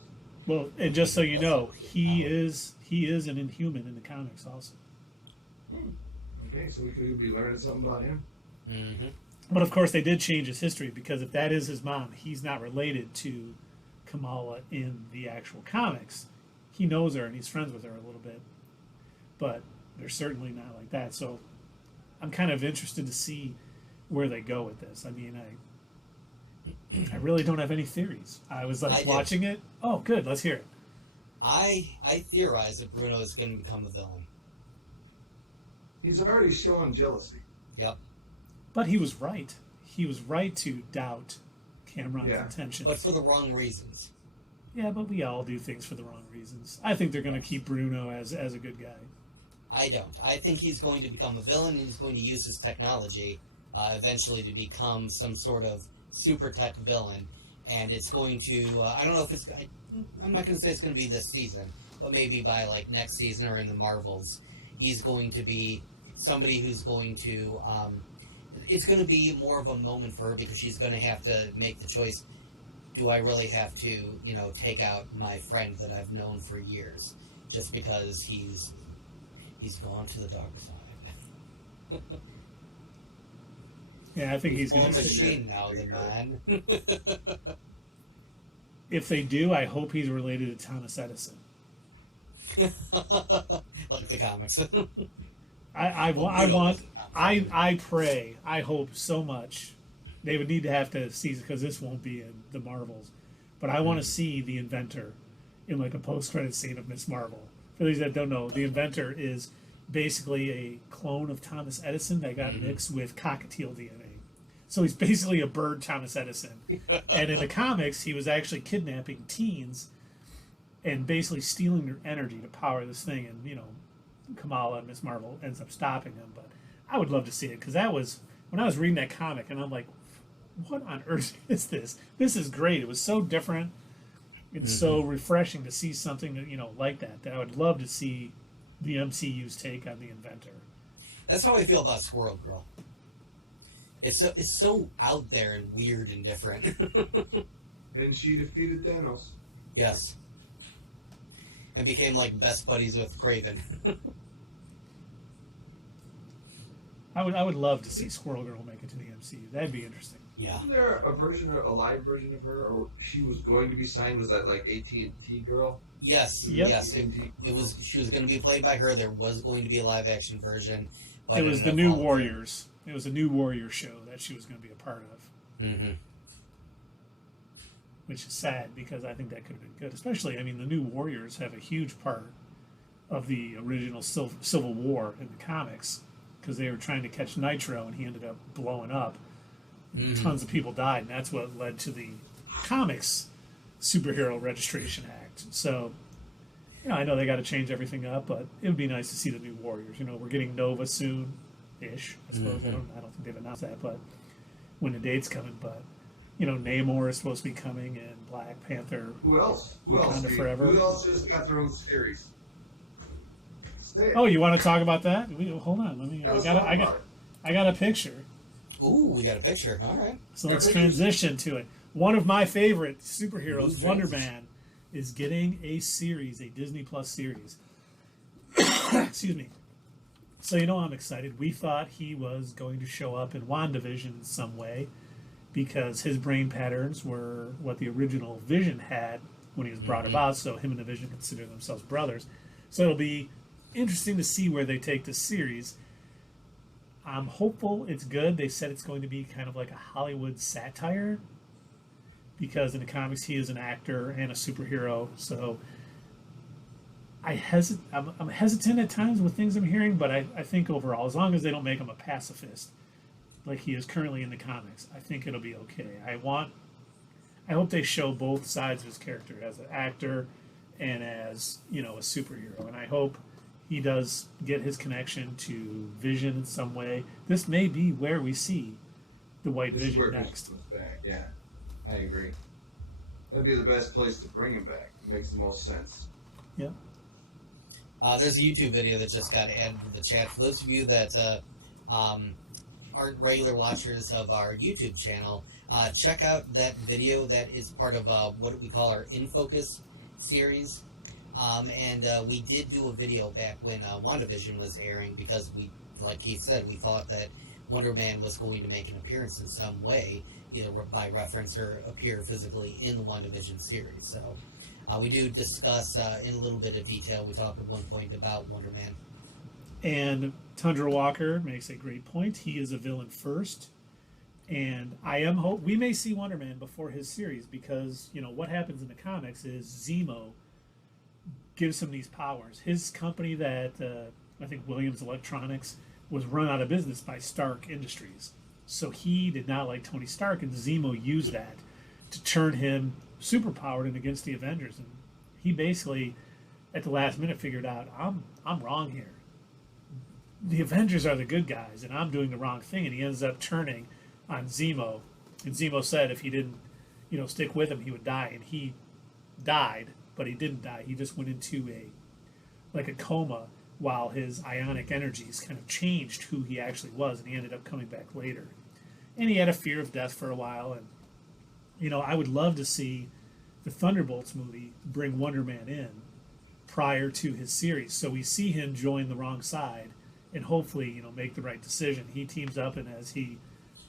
Well, and just so you know, he is an Inhuman in the comics also. Okay, so we could be learning something about him. Mm-hmm. But of course, they did change his history because if that is his mom, he's not related to Kamala in the actual comics. He knows her and he's friends with her a little bit, but they're certainly not like that. So I'm kind of interested to see where they go with this. I mean, I really don't have any theories. I was like watching it. Oh, good. Let's hear it. I theorize that Bruno is going to become a villain. He's already showing jealousy. Yep. But he was right. He was right to doubt Cameron's intentions. But for the wrong reasons. Yeah, but we all do things for the wrong reasons. I think they're going to keep Bruno as a good guy. I don't. I think he's going to become a villain and he's going to use his technology eventually to become some sort of super tech villain. And it's going to, I don't know if it's, I'm not going to say it's going to be this season, but maybe by like next season or in the Marvels, he's going to be somebody who's going to, it's going to be more of a moment for her because she's going to have to make the choice. Do I really have to, take out my friend that I've known for years just because he's gone to the dark side? Yeah, I think he's more going to machine now than man. If they do, I hope he's related to Thomas Edison. Like the comics. I pray, I hope so much. They would need to have to see, because this won't be in the Marvels, but I want to see the inventor in like a post-credit scene of Miss Marvel. For those that don't know, the inventor is basically a clone of Thomas Edison that got mixed with cockatiel DNA. So he's basically a bird Thomas Edison. And in the comics, he was actually kidnapping teens and basically stealing their energy to power this thing. And, Kamala and Miss Marvel ends up stopping him. But I would love to see it, because that was, when I was reading that comic, and I'm like, what on earth is this? This is great. It was so different. It's so refreshing to see something, like that I would love to see the MCU's take on the inventor. That's how I feel about Squirrel Girl. It's so out there and weird and different. And she defeated Thanos. Yes. And became like best buddies with Kraven. I would love to see Squirrel Girl make it to the MCU. That'd be interesting. Yeah. Wasn't there a live version of her, or she was going to be signed? Was that like AT&T girl? Yes. Yep. Yes. It was. She was going to be played by her. There was going to be a live action version. It was the New Warriors. It was a New Warrior show that she was going to be a part of. Mm-hmm. Which is sad, because I think that could have been good. Especially, the New Warriors have a huge part of the original Civil War in the comics, because they were trying to catch Nitro and he ended up blowing up. Tons of people died, and that's what led to the comics Superhero Registration Act. So, I know they got to change everything up, but it would be nice to see the New Warriors. We're getting Nova soon-ish, I suppose. I don't think they've announced that, but when the date's coming. But, Namor is supposed to be coming, and Black Panther. Who else? Wakanda Forever. Who else just got their own series? Oh, you want to talk about that? Hold on. I got a picture. Ooh, we got a picture. All right. So let's transition to it. One of my favorite superheroes, Wonder Man, is getting a series, a Disney Plus series. Excuse me. So I'm excited. We thought he was going to show up in WandaVision in some way, because his brain patterns were what the original Vision had when he was brought about, so him and the Vision consider themselves brothers. So it'll be interesting to see where they take this series. I'm hopeful it's good. They said it's going to be kind of like a Hollywood satire, because in the comics he is an actor and a superhero. So I'm hesitant at times with things I'm hearing, but I think overall, as long as they don't make him a pacifist like he is currently in the comics, I think it'll be okay. I hope they show both sides of his character, as an actor and as a superhero, and I hope he does get his connection to Vision in some way. This may be where we see the White Vision next. Comes back. Yeah, I agree. That'd be the best place to bring him back. It makes the most sense. Yeah. There's a YouTube video that just got added to the chat. For those of you that aren't regular watchers of our YouTube channel, check out that video. That is part of what we call our In Focus series. And we did do a video back when WandaVision was airing, because we, like Keith said, we thought that Wonder Man was going to make an appearance in some way, either by reference or appear physically in the WandaVision series. So we do discuss in a little bit of detail. We talk at one point about Wonder Man. And Tundra Walker makes a great point. He is a villain first. And we may see Wonder Man before his series, because, what happens in the comics is Zemo gives him these powers. His company that I think Williams Electronics was run out of business by Stark Industries. So he did not like Tony Stark, and Zemo used that to turn him superpowered and against the Avengers. And he basically, at the last minute, figured out, I'm wrong here. The Avengers are the good guys, and I'm doing the wrong thing. And he ends up turning on Zemo. And Zemo said if he didn't, stick with him, he would die. And he died. But he didn't die. He just went into a coma, while his ionic energies kind of changed who he actually was, and he ended up coming back later. and he had a fear of death for a while. And I would love to see the Thunderbolts movie bring Wonder Man in prior to his series, so we see him join the wrong side, and hopefully make the right decision. He teams up, and as he,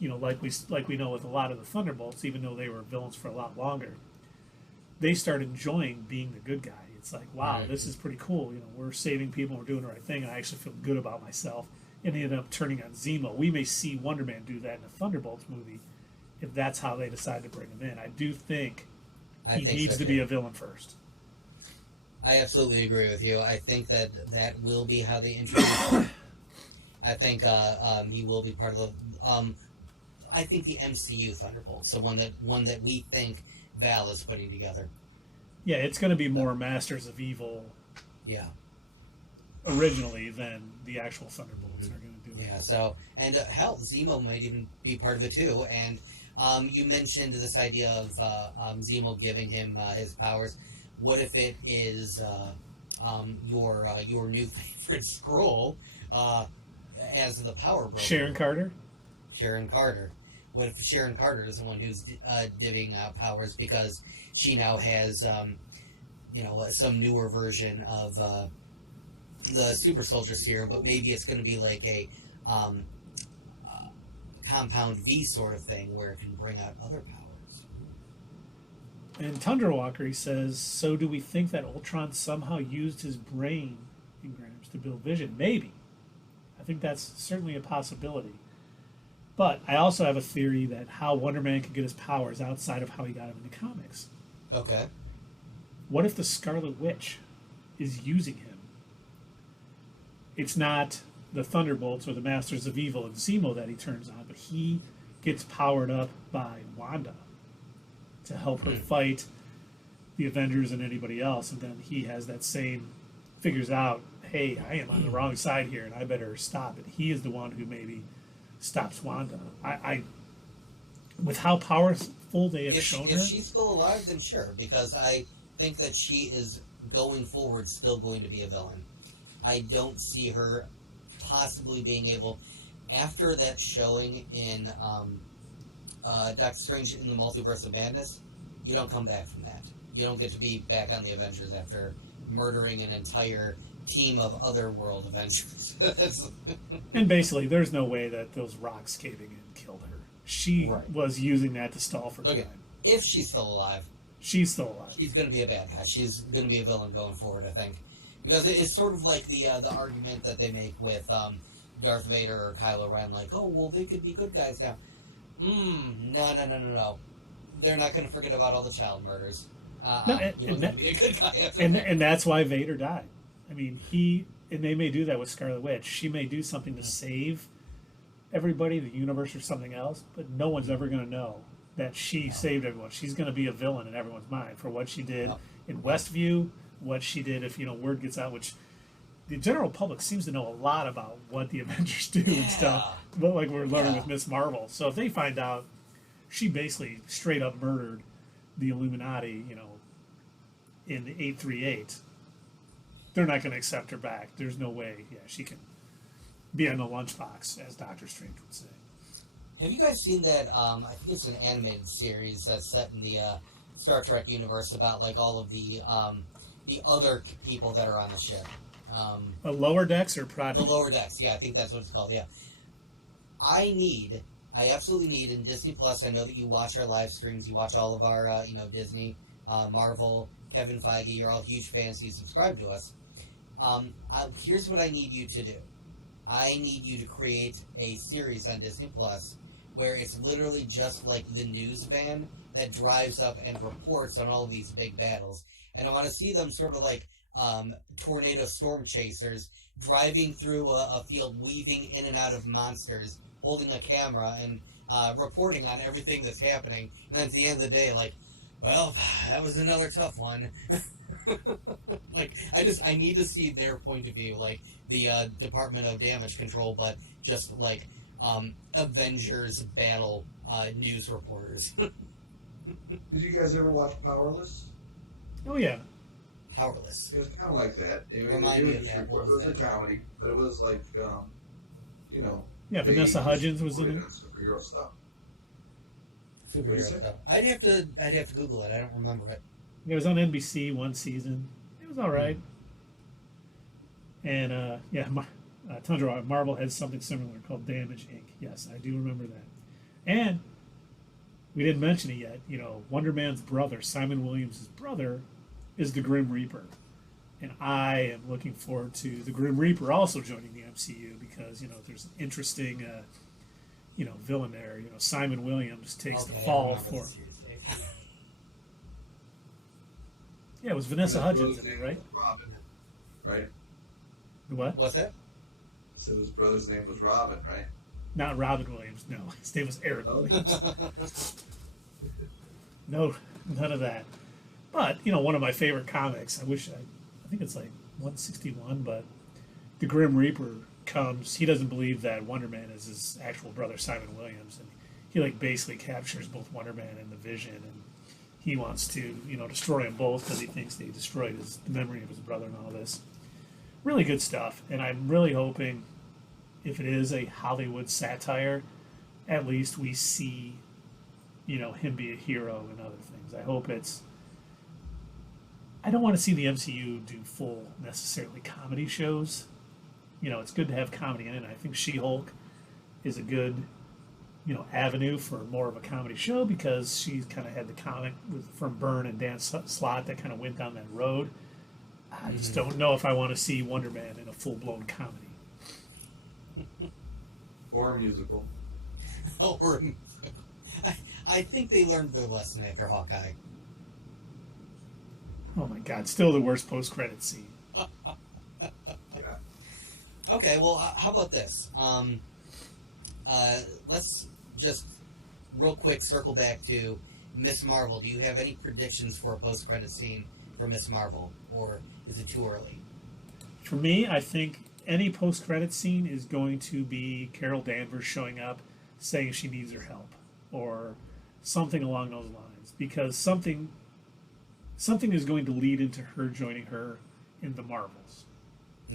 like we know with a lot of the Thunderbolts, even though they were villains for a lot longer, they start enjoying being the good guy. It's like, wow, this is pretty cool. We're saving people, we're doing the right thing, and I actually feel good about myself. And he ended up turning on Zemo. We may see Wonder Man do that in the Thunderbolts movie if that's how they decide to bring him in. I do think he needs to be a villain first. I absolutely agree with you. I think that will be how they introduce him. I think he will be part of the. I think the MCU Thunderbolts, the one that we think Val is putting together. Yeah, it's going to be more Masters of Evil. Yeah. Originally than the actual Thunderbolts are going to do it. Yeah. So hell, Zemo might even be part of it too. And you mentioned this idea of Zemo giving him his powers. What if it is your new favorite Skrull as the power broker? Sharon Carter? Sharon Carter. What if Sharon Carter is the one who's divvying out powers because she now has, some newer version of the super soldier serum, but maybe it's going to be like a compound V sort of thing where it can bring out other powers. And Tunderwalker, he says, so do we think that Ultron somehow used his brain engrams to build Vision? Maybe. I think that's certainly a possibility. But I also have a theory that how Wonder Man could get his powers outside of how he got them in the comics. Okay. What if the Scarlet Witch is using him? It's not the Thunderbolts or the Masters of Evil and Zemo that he turns on, but he gets powered up by Wanda to help her fight the Avengers and anybody else, and then he has that same, figures out, hey, I am on the wrong side here, and I better stop it. He is the one who maybe stops Wanda. I with how powerful they have shown her. If she's still alive, then sure, because I think that she is going forward still going to be a villain. I don't see her possibly being able, after that showing in Doctor Strange in the Multiverse of Madness, you don't come back from that. You don't get to be back on the Avengers after murdering an entire team of otherworld Avengers. And basically, there's no way that those rocks caving in killed her. She was using that to stall for time. If she's still alive. She's still alive. She's going to be a bad guy. She's going to be a villain going forward, I think. Because it's sort of like the argument that they make with Darth Vader or Kylo Ren, like, oh, well, they could be good guys now. No. They're not going to forget about all the child murders. You're going to be a good guy after that. And that's why Vader died. I mean, and they may do that with Scarlet Witch. She may do something to save everybody, the universe, or something else, but no one's ever going to know that she saved everyone. She's going to be a villain in everyone's mind for what she did in Westview, what she did if, word gets out, which the general public seems to know a lot about what the Avengers do and stuff, but like we're learning with Miss Marvel. So if they find out she basically straight up murdered the Illuminati, in the 838, they're not going to accept her back. There's no way, she can be on the lunchbox, as Doctor Strange would say. Have you guys seen that, I think it's an animated series that's set in the Star Trek universe about, like, all of the other people that are on the ship? The Lower Decks or Project? The Lower Decks, yeah, I think that's what it's called, yeah. I absolutely need, in Disney Plus, I know that you watch our live streams, you watch all of our, Disney, Marvel, Kevin Feige, you're all huge fans, you subscribe to us. Here's what I need you to do. I need you to create a series on Disney Plus where it's literally just like the news van that drives up and reports on all of these big battles. And I want to see them sort of like tornado storm chasers driving through a field, weaving in and out of monsters, holding a camera and reporting on everything that's happening. And then at the end of the day, like, well, that was another tough one. Like, I need to see their point of view, like the Department of Damage Control, but just like Avengers battle news reporters. Did you guys ever watch Powerless? Oh yeah, Powerless. It was kind of like that. It was a comedy, but it was like, Yeah, Vanessa Hudgens was in it. Superhero stuff. Superhero stuff. I'd have to Google it. I don't remember it. It was on NBC one season. It was all right. And Tundra Marvel had something similar called Damage Inc. Yes, I do remember that. And we didn't mention it yet. You know, Wonder Man's brother, Simon Williams' brother, is the Grim Reaper. And I am looking forward to the Grim Reaper also joining the MCU because, you know, there's an interesting, villain there. You know, Simon Williams takes the fall for... Yeah, it was Vanessa Hudgens, right? Robin, right? What? What's that? So his brother's name was Robin, right? Not Robin Williams, no. His name was Eric Williams. No, none of that. But, you know, one of my favorite comics, I think it's like 161, but the Grim Reaper comes, he doesn't believe that Wonder Man is his actual brother, Simon Williams, and he, like, basically captures both Wonder Man and the Vision, and he wants to, you know, destroy them both because he thinks they destroyed the memory of his brother and all this. Really good stuff, and I'm really hoping if it is a Hollywood satire, at least we see, you know, him be a hero and other things. I hope it's... I don't want to see the MCU do full, necessarily, comedy shows. You know, it's good to have comedy in it. I think She-Hulk is a good, you know, avenue for more of a comedy show because she kind of had the comic from Byrne and Dan Slott that kind of went down that road. I just don't know if I want to see Wonder Man in a full-blown comedy. Or a musical. I think they learned their lesson after Hawkeye. Oh my God! Still the worst post-credit scene. Yeah. Okay, well, how about this? Let's just real quick circle back to Miss Marvel. Do you have any predictions for a post-credit scene for Miss Marvel, or is it too early? For me, I think any post-credit scene is going to be Carol Danvers showing up, saying she needs her help, or something along those lines, because something is going to lead into her joining her in the Marvels.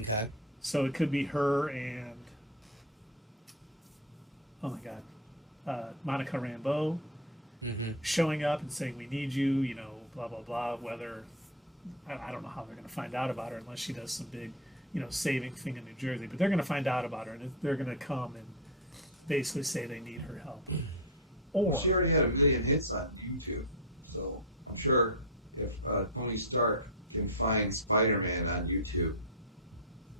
Okay. So it could be her and, oh my God, Monica Rambeau showing up and saying, we need you, you know, blah, blah, blah, whether, I don't know how they're going to find out about her unless she does some big, you know, saving thing in New Jersey, but they're going to find out about her and they're going to come and basically say they need her help. Or she already had 1 million hits on YouTube, so I'm sure if Tony Stark can find Spider-Man on YouTube,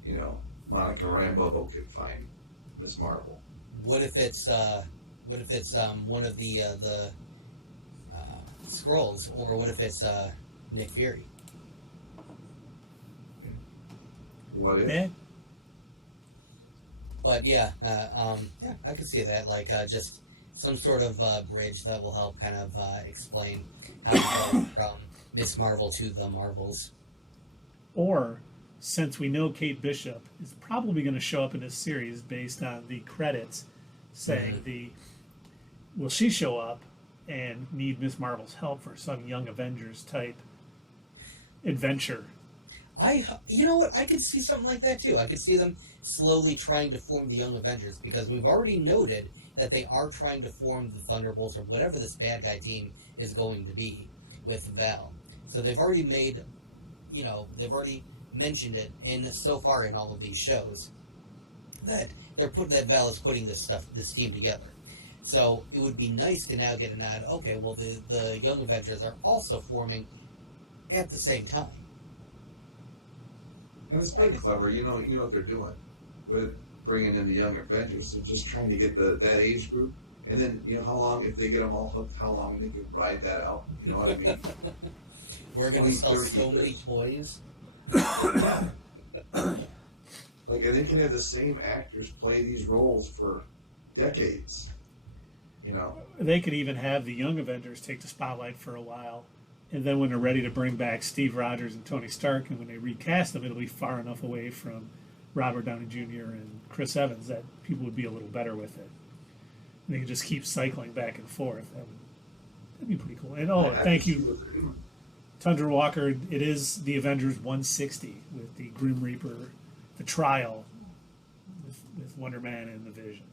you know, Monica Rambeau can find Miss Marvel. What if it's one of the Skrulls, or what if it's Nick Fury? What if? eh, But yeah, I could see that, like just some sort of bridge that will help kind of explain how to go from Miss Marvel to the Marvels. or since we know Kate Bishop is probably going to show up in this series based on the credits saying will she show up and need Miss Marvel's help for some Young Avengers type adventure? You know what? I could see something like that too. I could see them slowly trying to form the Young Avengers, because we've already noted that they are trying to form the Thunderbolts, or whatever this bad guy team is going to be, with Val. So they've already made, you know, they've already mentioned it so far in all of these shows that Val is putting this team together. So it would be nice to now get a nod. Okay, well the Young Avengers are also forming at the same time. And it's pretty clever, you know what they're doing with bringing in the Young Avengers. They're just trying to get that age group, and then, you know, how long, if they get them all hooked, how long they can ride that out. You know what I mean? We're going to sell so many toys. Like, and they can have the same actors play these roles for decades. You know, They could even have the Young Avengers take the spotlight for a while, and then when they're ready to bring back Steve Rogers and Tony Stark, and when they recast them, it'll be far enough away from Robert Downey Jr. and Chris Evans that people would be a little better with it. And they could just keep cycling back and forth. That'd be pretty cool. And thank you, Tundra Walker. It is the Avengers 160 with the Grim Reaper, the trial with Wonder Man and the Vision.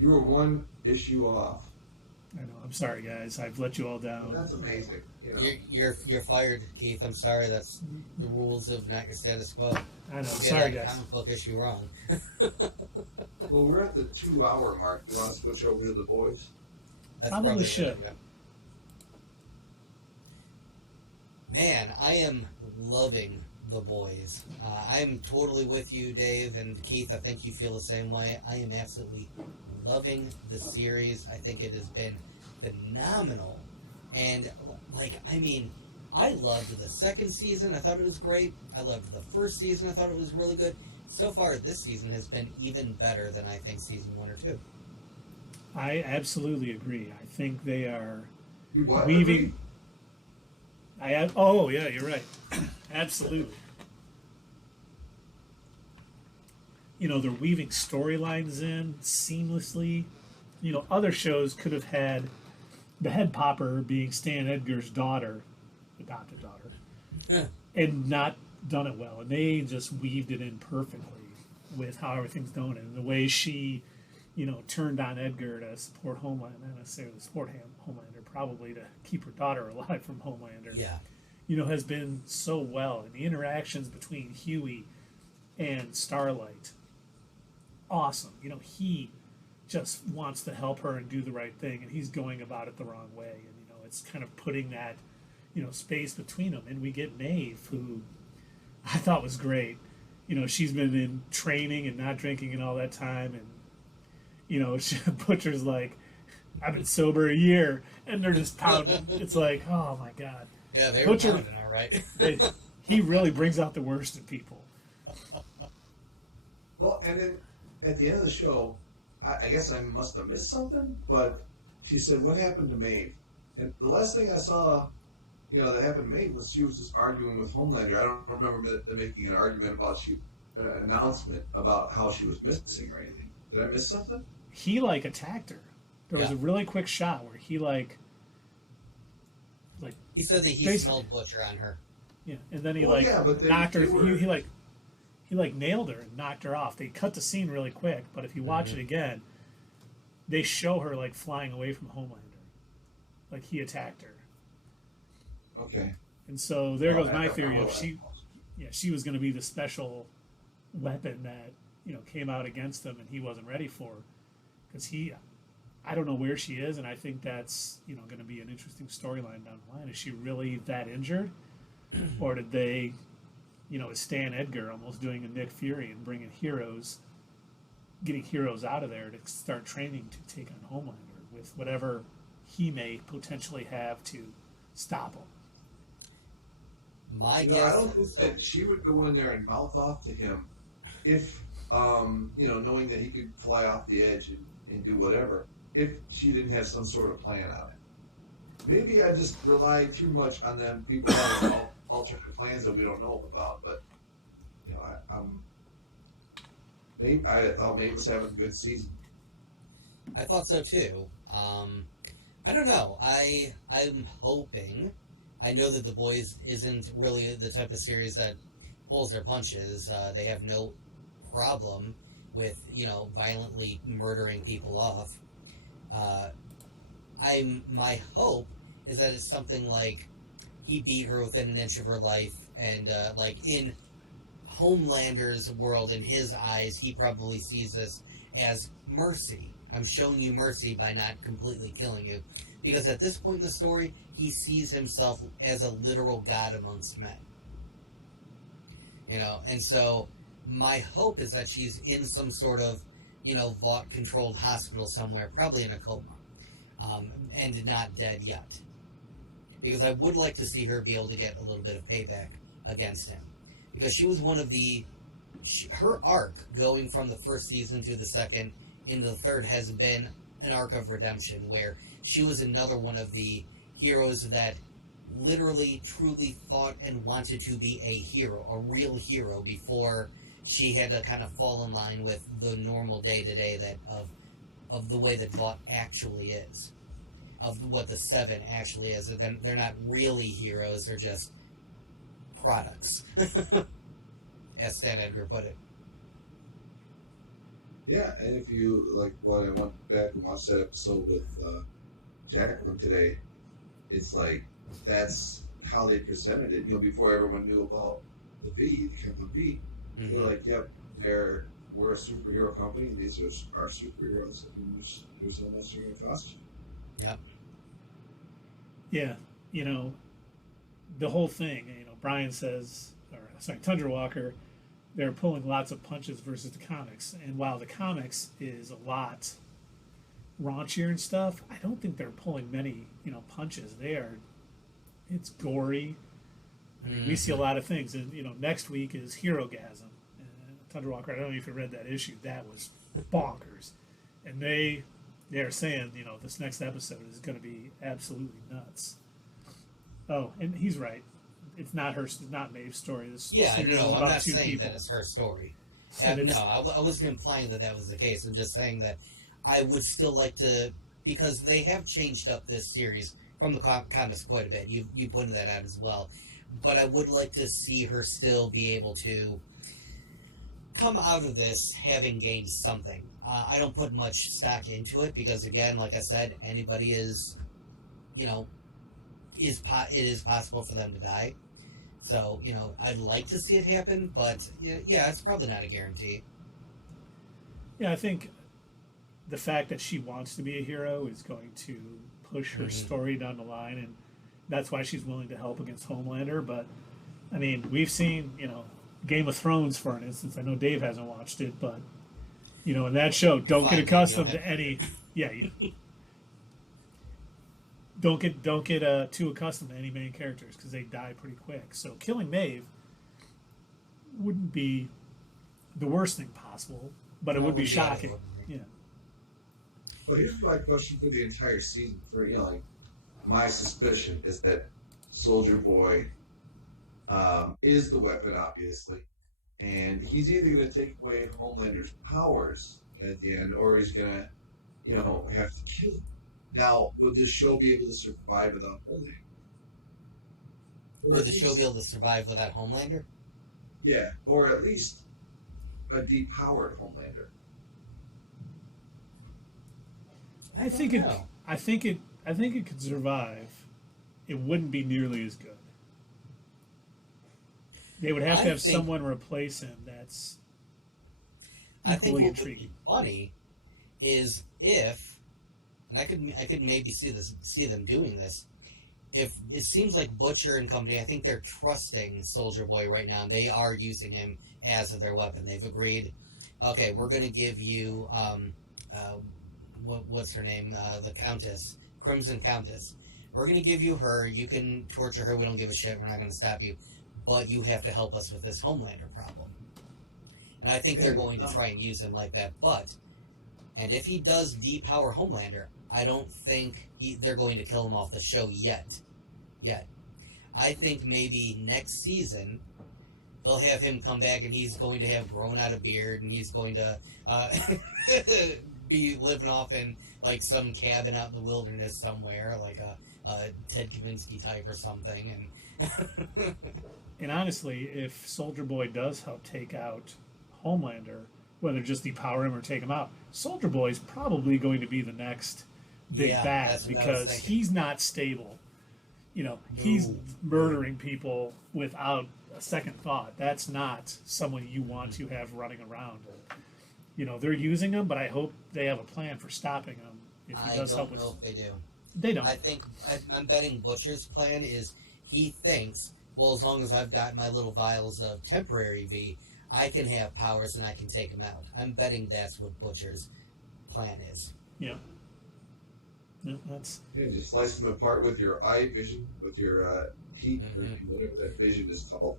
you were one issue off I know. I'm sorry, guys. I've let you all down. That's amazing. You know. You're fired, Keith. I'm sorry. That's the rules of Not Your Status Quo. I know. You Sorry, got a guys. comic book issue wrong. Well, we're at the 2-hour mark. You want to switch over to the boys? That's Probably should. a good idea. Man, I am loving The Boys. I'm totally with you, Dave, and Keith. I think you feel the same way. I am absolutely loving the series. I think it has been phenomenal. And, I loved the second season. I thought it was great. I loved the first season. I thought it was really good. So far, this season has been even better than I think season 1 or 2. I absolutely agree. I think they are You what? weaving. Oh yeah, you're right. Absolutely. They're weaving storylines in seamlessly. Other shows could have had the head popper being Stan Edgar's daughter, adopted daughter, and not done it well. And they just weaved it in perfectly with how everything's done and the way she, turned on Edgar to support Homelander, not necessarily to support Homelander, probably to keep her daughter alive from Homelander. Yeah. Has been so well. And the interactions between Huey and Starlight, awesome. He just wants to help her and do the right thing, and he's going about it the wrong way. And, it's kind of putting that, space between them. And we get Maeve, who I thought was great. She's been in training and not drinking and all that time. And, Butcher's like, I've been sober a year. And they're just pounding. It's like, oh, my God. Yeah, they Butcher, were pounding, all right. he really brings out the worst in people. Well, and then at the end of the show, I guess I must have missed something, but she said, what happened to Maeve? And the last thing I saw, that happened to Maeve was she was just arguing with Homelander. I don't remember them making an argument about an announcement about how she was missing or anything. Did I miss something? He, attacked her. There was a really quick shot where he, he said that he smelled Butcher on her. Yeah, and then he but knocked her. He nailed her and knocked her off. They cut the scene really quick, but if you watch it again, they show her flying away from Homelander, he attacked her. Okay. And so there goes my theory of she was going to be the special weapon that came out against him, and he wasn't ready for, because I don't know where she is, and I think that's going to be an interesting storyline down the line. Is she really that injured, or did they, is Stan Edgar almost doing a Nick Fury and getting heroes out of there to start training to take on Homelander with whatever he may potentially have to stop him? My guess. I don't think that she would go in there and mouth off to him if, knowing that he could fly off the edge and do whatever, if she didn't have some sort of plan on it. Maybe I just rely too much on them people having alternate plans that we don't know about, but, I thought Maeve was having a good season. I thought so too. I don't know. I'm hoping. I know that The Boys isn't really the type of series that pulls their punches. They have no problem with violently murdering people off. My hope is that it's something like he beat her within an inch of her life, and in Homelander's world, in his eyes, he probably sees this as mercy. I'm showing you mercy by not completely killing you. Because at this point in the story, he sees himself as a literal god amongst men. And so my hope is that she's in some sort of, Vought-controlled hospital somewhere, probably in a coma, and not dead yet. Because I would like to see her be able to get a little bit of payback against him. Because she was one of her arc, going from the first season to the second into the third, has been an arc of redemption, where she was another one of the heroes that literally, truly thought and wanted to be a hero, a real hero, before she had to kind of fall in line with the normal day-to-day of the way that Vought actually is, of what the Seven actually is. They're not really heroes, they're just products, as Stan Edgar put it. Yeah, and if you, when I went back and watched that episode with Jacqueline today, it's like that's how they presented it. Before everyone knew about the V, the Kevin V, they're like, "Yep, we're a superhero company, and these are our superheroes. And here's how much they're going to cost you." Yep. Yeah, the whole thing. Brian says, or sorry, Tundra Walker, they're pulling lots of punches versus the comics, and while the comics is a lot raunchier and stuff, I don't think they're pulling many punches. It's gory. I mean, we see a lot of things, and next week is Herogasm. Tundra Walker, I don't know if you read that issue. That was bonkers, and they're saying this next episode is going to be absolutely nuts. Oh, and he's right. It's not Maeve's story. This series is I'm about not two saying people. that it's her story. And No, I wasn't implying that was the case. I'm just saying that I would still like to, because they have changed up this series from the comics quite a bit. You pointed that out as well. But I would like to see her still be able to come out of this having gained something. I don't put much stock into it because, again, like I said, anybody is, it is possible for them to die. So, I'd like to see it happen, but yeah, it's probably not a guarantee. Yeah, I think the fact that she wants to be a hero is going to push her story down the line, and that's why she's willing to help against Homelander. But, I mean, we've seen, Game of Thrones, for an instance. I know Dave hasn't watched it, but, in that show, don't get accustomed to any... Yeah, don't get too accustomed to any main characters because they die pretty quick. So killing Maeve wouldn't be the worst thing possible, but it would be shocking. Yeah. Well, here's my question for the entire season. My suspicion is that Soldier Boy is the weapon, obviously, and he's either going to take away Homelander's powers at the end, or he's going to, have to kill him. Now, would this show be able to survive without Homelander? Would the show be able to survive without Homelander? Yeah, or at least a depowered Homelander. I think it could survive. It wouldn't be nearly as good. They would have to have someone replace him. That's equally intriguing. What would be funny is if, and I could maybe see them doing this. If it seems like Butcher and company, I think they're trusting Soldier Boy right now. They are using him as their weapon. They've agreed. Okay, we're going to give you what's her name? The Countess, Crimson Countess. We're going to give you her. You can torture her. We don't give a shit. We're not going to stop you. But you have to help us with this Homelander problem. And I think they're going to try and use him like that. And if he does depower Homelander, I don't think they're going to kill him off the show yet. I think maybe next season they'll have him come back and he's going to have grown out a beard and he's going to be living off in like some cabin out in the wilderness somewhere, like a Ted Kavinsky type or something. And honestly, if Soldier Boy does help take out Homelander, whether just depower him or take him out, Soldier Boy is probably going to be the next big bad because he's not stable. He's murdering people without a second thought. That's not someone you want to have running around. They're using him, but I hope they have a plan for stopping him. If he does help I don't know if they do. They don't. I think I'm betting Butcher's plan is he thinks, well, as long as I've got my little vials of temporary V, I can have powers and I can take him out. I'm betting that's what Butcher's plan is. Yeah. Just slice them apart with your eye vision, with your heat, whatever that vision is called.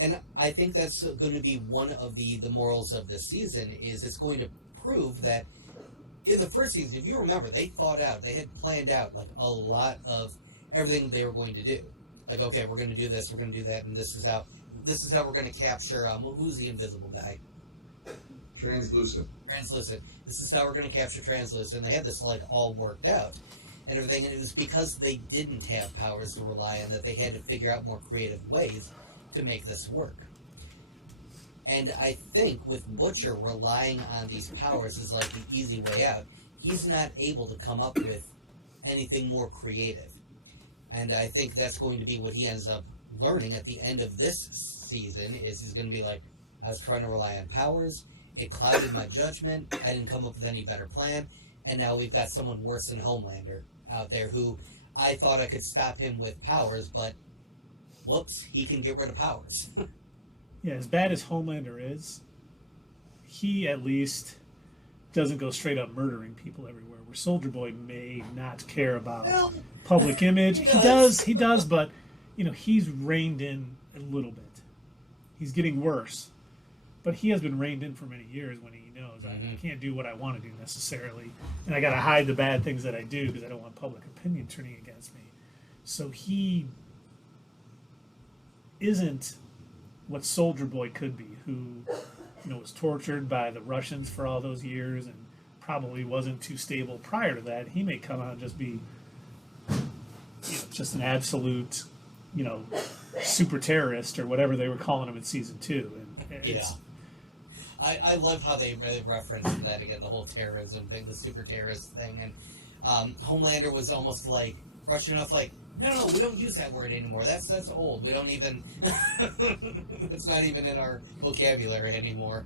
And I think that's going to be one of the morals of this season is it's going to prove that in the first season, if you remember, they thought out, they had planned out like a lot of everything they were going to do. Like, okay, we're going to do this, we're going to do that, and this is how we're going to capture, who's the invisible guy? Translucent. This is how we're going to capture Translucent. They had this like all worked out and everything, and it was because they didn't have powers to rely on that they had to figure out more creative ways to make this work. And I think with Butcher relying on these powers is like the easy way out. He's not able to come up with anything more creative. And I think that's going to be what he ends up learning at the end of this season, is he's going to be like, I was trying to rely on powers, it clouded my judgment, I didn't come up with any better plan, and now we've got someone worse than Homelander out there who I thought I could stop him with powers, but whoops, he can get rid of powers. Yeah, as bad as Homelander is, he at least doesn't go straight up murdering people everywhere, where Soldier Boy may not care about public image. He does, but he's reined in a little bit. He's getting worse, but he has been reined in for many years when he knows I can't do what I want to do necessarily, and I got to hide the bad things that I do because I don't want public opinion turning against me. So he isn't what Soldier Boy could be, who was tortured by the Russians for all those years and probably wasn't too stable prior to that. He may come out and just be just an absolute super terrorist or whatever they were calling him in season 2. And I love how they really referenced that again, the whole terrorism thing, the super terrorist thing, and Homelander was almost like brushing off, like, no, we don't use that word anymore. That's old. We don't even. It's not even in our vocabulary anymore.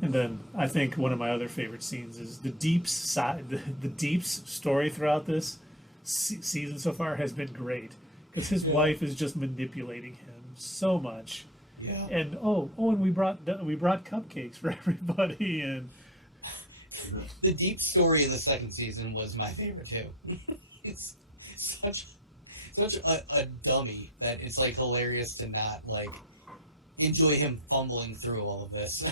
And then I think one of my other favorite scenes is the Deep's side. The Deep's story throughout this season so far has been great because his wife is just manipulating him so much. Yeah. And and we brought cupcakes for everybody. And the Deep story in the second season was my favorite too. It's such a dummy that it's like hilarious to not like enjoy him fumbling through all of this.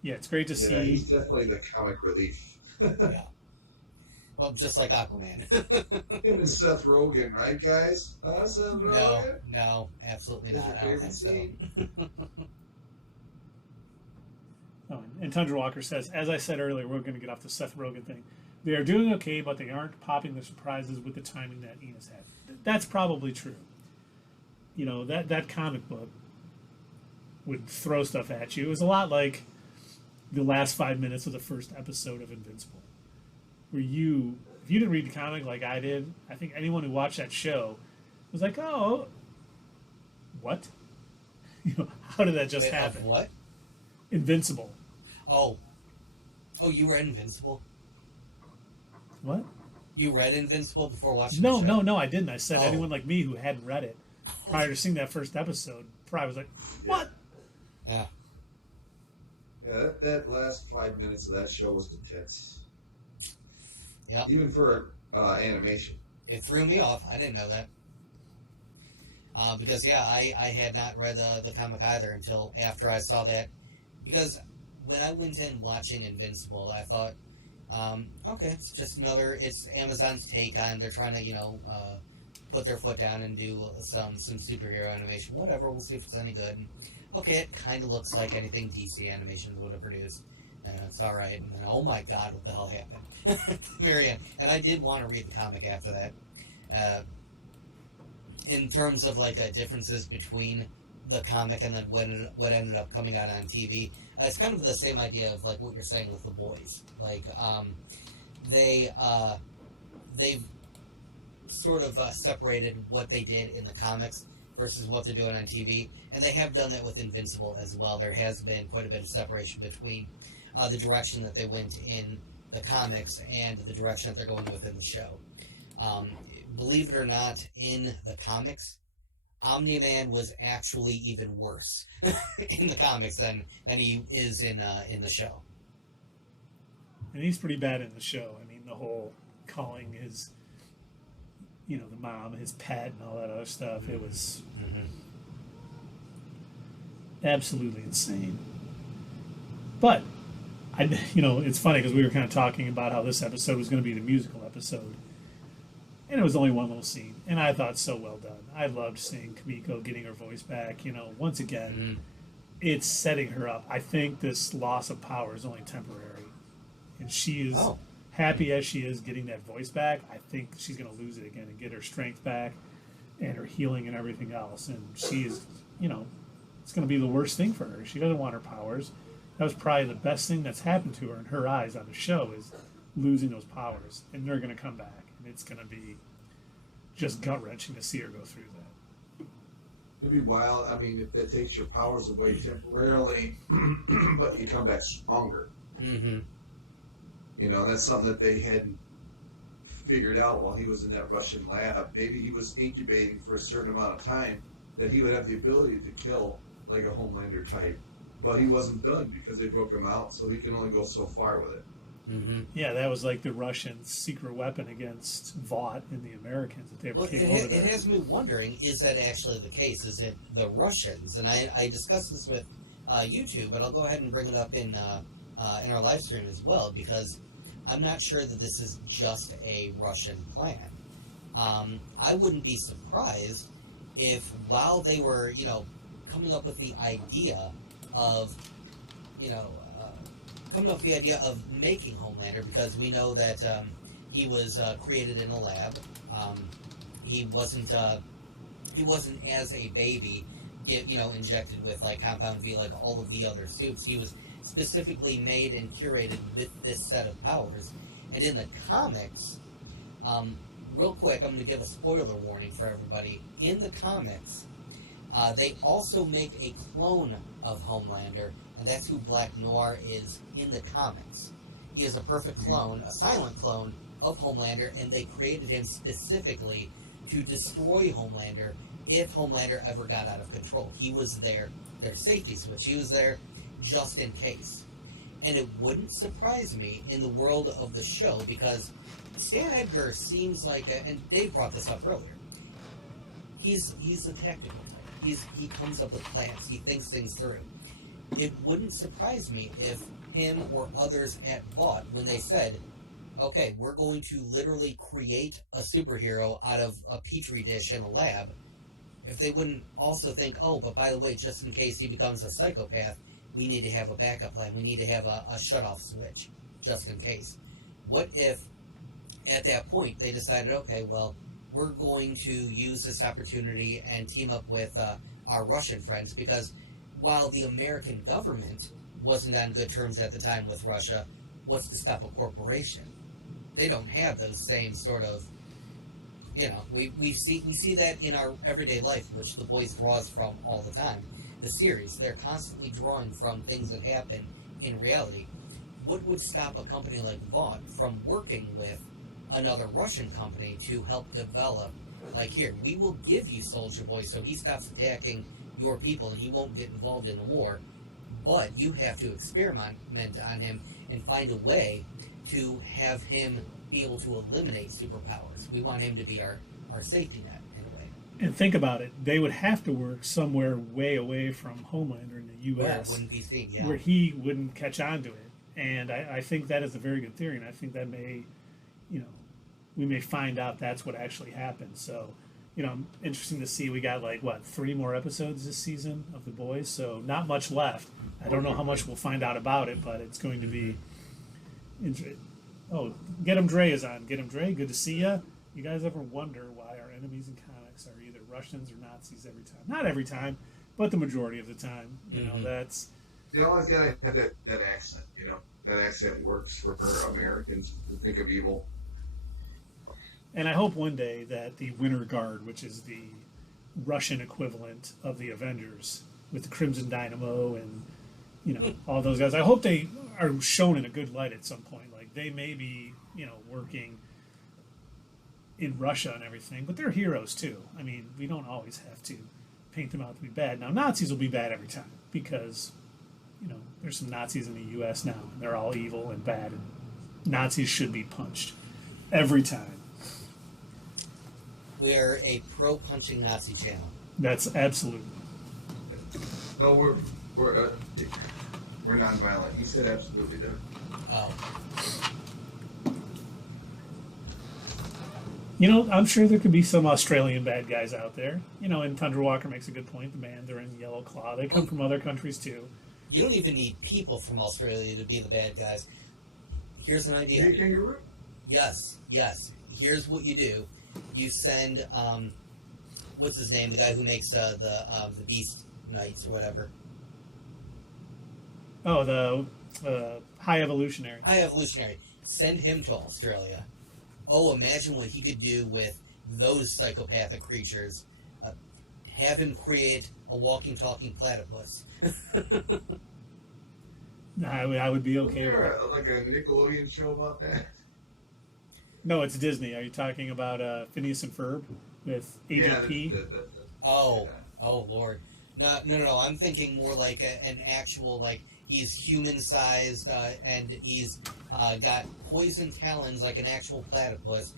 Yeah, it's great to see. Yeah, he's definitely the comic relief. Yeah. Well, just like Aquaman. Him and Seth Rogen, right, guys? Seth Rogen? No, absolutely not. I don't think so. Oh, and Tundra Walker says, as I said earlier, we're going to get off the Seth Rogen thing. They are doing okay, but they aren't popping the surprises with the timing that Enos had. That's probably true. That comic book would throw stuff at you. It was a lot like the last 5 minutes of the first episode of Invincible, where if you didn't read the comic like I did, I think anyone who watched that show was like, oh, what? How did that just happen? What? Invincible. Oh, you read Invincible? What? You read Invincible before watching the show? No, I didn't. I said anyone like me who hadn't read it prior to seeing that first episode probably was like, what? Yeah. Yeah, that last 5 minutes of that show was intense. Yeah. Even for animation. It threw me off. I didn't know that. Because, I had not read the comic either until after I saw that. Because when I went in watching Invincible, I thought, okay, it's Amazon's take on, they're trying to, put their foot down and do some superhero animation. Whatever, we'll see if it's any good. And, okay, it kind of looks like anything DC Animations would have produced. And it's alright. And then, oh my god, what the hell happened? At the very end. And I did want to read the comic after that. In terms of, differences between the comic and then what ended up coming out on TV, it's kind of the same idea of, what you're saying with The Boys. They've sort of separated what they did in the comics versus what they're doing on TV, and they have done that with Invincible as well. There has been quite a bit of separation between the direction that they went in the comics and the direction that they're going with in the show. Believe it or not, in the comics, Omni-Man was actually even worse in the comics than he is in the show. And he's pretty bad in the show. I mean, the whole calling his, the mom his pet and all that other stuff. It was absolutely insane. But it's funny because we were kind of talking about how this episode was going to be the musical episode, and it was only one little scene, and I thought so well done. I loved seeing Kimiko getting her voice back. Once again, it's setting her up. I think this loss of power is only temporary, and she is happy as she is getting that voice back. I think she's going to lose it again and get her strength back and her healing and everything else. And she is, it's going to be the worst thing for her. She doesn't want her powers. That was probably the best thing that's happened to her in her eyes on the show is losing those powers, and they're going to come back, and it's going to be just gut wrenching to see her go through that. It'd be wild. I mean, if that takes your powers away temporarily, but you come back stronger. Mm-hmm. You know, that's something that they hadn't figured out while he was in that Russian lab. Maybe he was incubating for a certain amount of time that he would have the ability to kill like a Homelander type. But he wasn't done because they broke him out, so he can only go so far with it. Mm-hmm. Yeah, that was like the Russian secret weapon against Vought and the Americans that they ever came over there. It has me wondering, is that actually the case? Is it the Russians? And I discussed this with YouTube, but I'll go ahead and bring it up in our live stream as well, because I'm not sure that this is just a Russian plan. I wouldn't be surprised if while they were, coming up with the idea of, making Homelander, because we know that he was created in a lab. He wasn't as a baby, injected with like Compound V like all of the other suits. He was specifically made and curated with this set of powers. And in the comics, real quick, I'm going to give a spoiler warning for everybody. In the comics, they also make a clone of Homelander, and that's who Black Noir is in the comics. He is a perfect clone, a silent clone of Homelander, and they created him specifically to destroy Homelander if Homelander ever got out of control. He was their safety switch. He was there just in case. And it wouldn't surprise me in the world of the show, because Stan Edgar seems like, and Dave brought this up earlier, he's a tactical type. He comes up with plans. He thinks things through. It wouldn't surprise me if him or others at Vought, when they said, okay, we're going to literally create a superhero out of a petri dish in a lab, if they wouldn't also think, oh, but by the way, just in case he becomes a psychopath, we need to have a backup plan. We need to have a shut-off switch, just in case. What if, at that point, they decided, okay, well, we're going to use this opportunity and team up with our Russian friends, because while the American government wasn't on good terms at the time with Russia, what's to stop a corporation? They don't have those same sort of, we see that in our everyday life, which The Boys draws from all the time. The series, they're constantly drawing from things that happen in reality. What would stop a company like Vought from working with another Russian company to help develop, like, here, we will give you Soldier Boy so he stops attacking your people and he won't get involved in the war, but you have to experiment on him and find a way to have him be able to eliminate superpowers. We want him to be our safety net in a way. And think about it, they would have to work somewhere way away from Homelander in the U.S. Where it wouldn't be seen, yeah. Where he wouldn't catch on to it. And I think that is a very good theory, and I think that may, we may find out that's what actually happened. So, interesting to see. We got 3 more episodes this season of The Boys, so not much left. I don't know how much we'll find out about it, but it's going to be interesting. Oh, Get 'em Dre is on. Get 'em Dre, good to see ya. You guys ever wonder why our enemies in comics are either Russians or Nazis every time? Not every time, but the majority of the time. That's... They always gotta have that accent, That accent works for Americans who think of evil. And I hope one day that the Winter Guard, which is the Russian equivalent of the Avengers, with the Crimson Dynamo and, all those guys, I hope they are shown in a good light at some point. Like, they may be, working in Russia and everything, but they're heroes too. I mean, we don't always have to paint them out to be bad. Now, Nazis will be bad every time because, there's some Nazis in the U.S. now, and they're all evil and bad, and Nazis should be punched every time. We're a pro-punching Nazi channel. That's absolutely. No, we're non-violent. He said absolutely, though. Oh. I'm sure there could be some Australian bad guys out there. And Thunder Walker makes a good point. The Mandarin, Yellow Claw, they come from other countries too. You don't even need people from Australia to be the bad guys. Here's an idea. Kangaroo? Yes. Here's what you do. You send, what's his name? The guy who makes the Beast Knights or whatever. Oh, the High Evolutionary. High Evolutionary. Send him to Australia. Oh, imagine what he could do with those psychopathic creatures. Have him create a walking, talking platypus. I would be okay Is with there that. like a Nickelodeon show about that? No, it's Disney. Are you talking about Phineas and Ferb with Agent P? Oh, Yeah. oh, Lord. No. I'm thinking more like an actual, like, he's human-sized, and he's got poison talons like an actual platypus.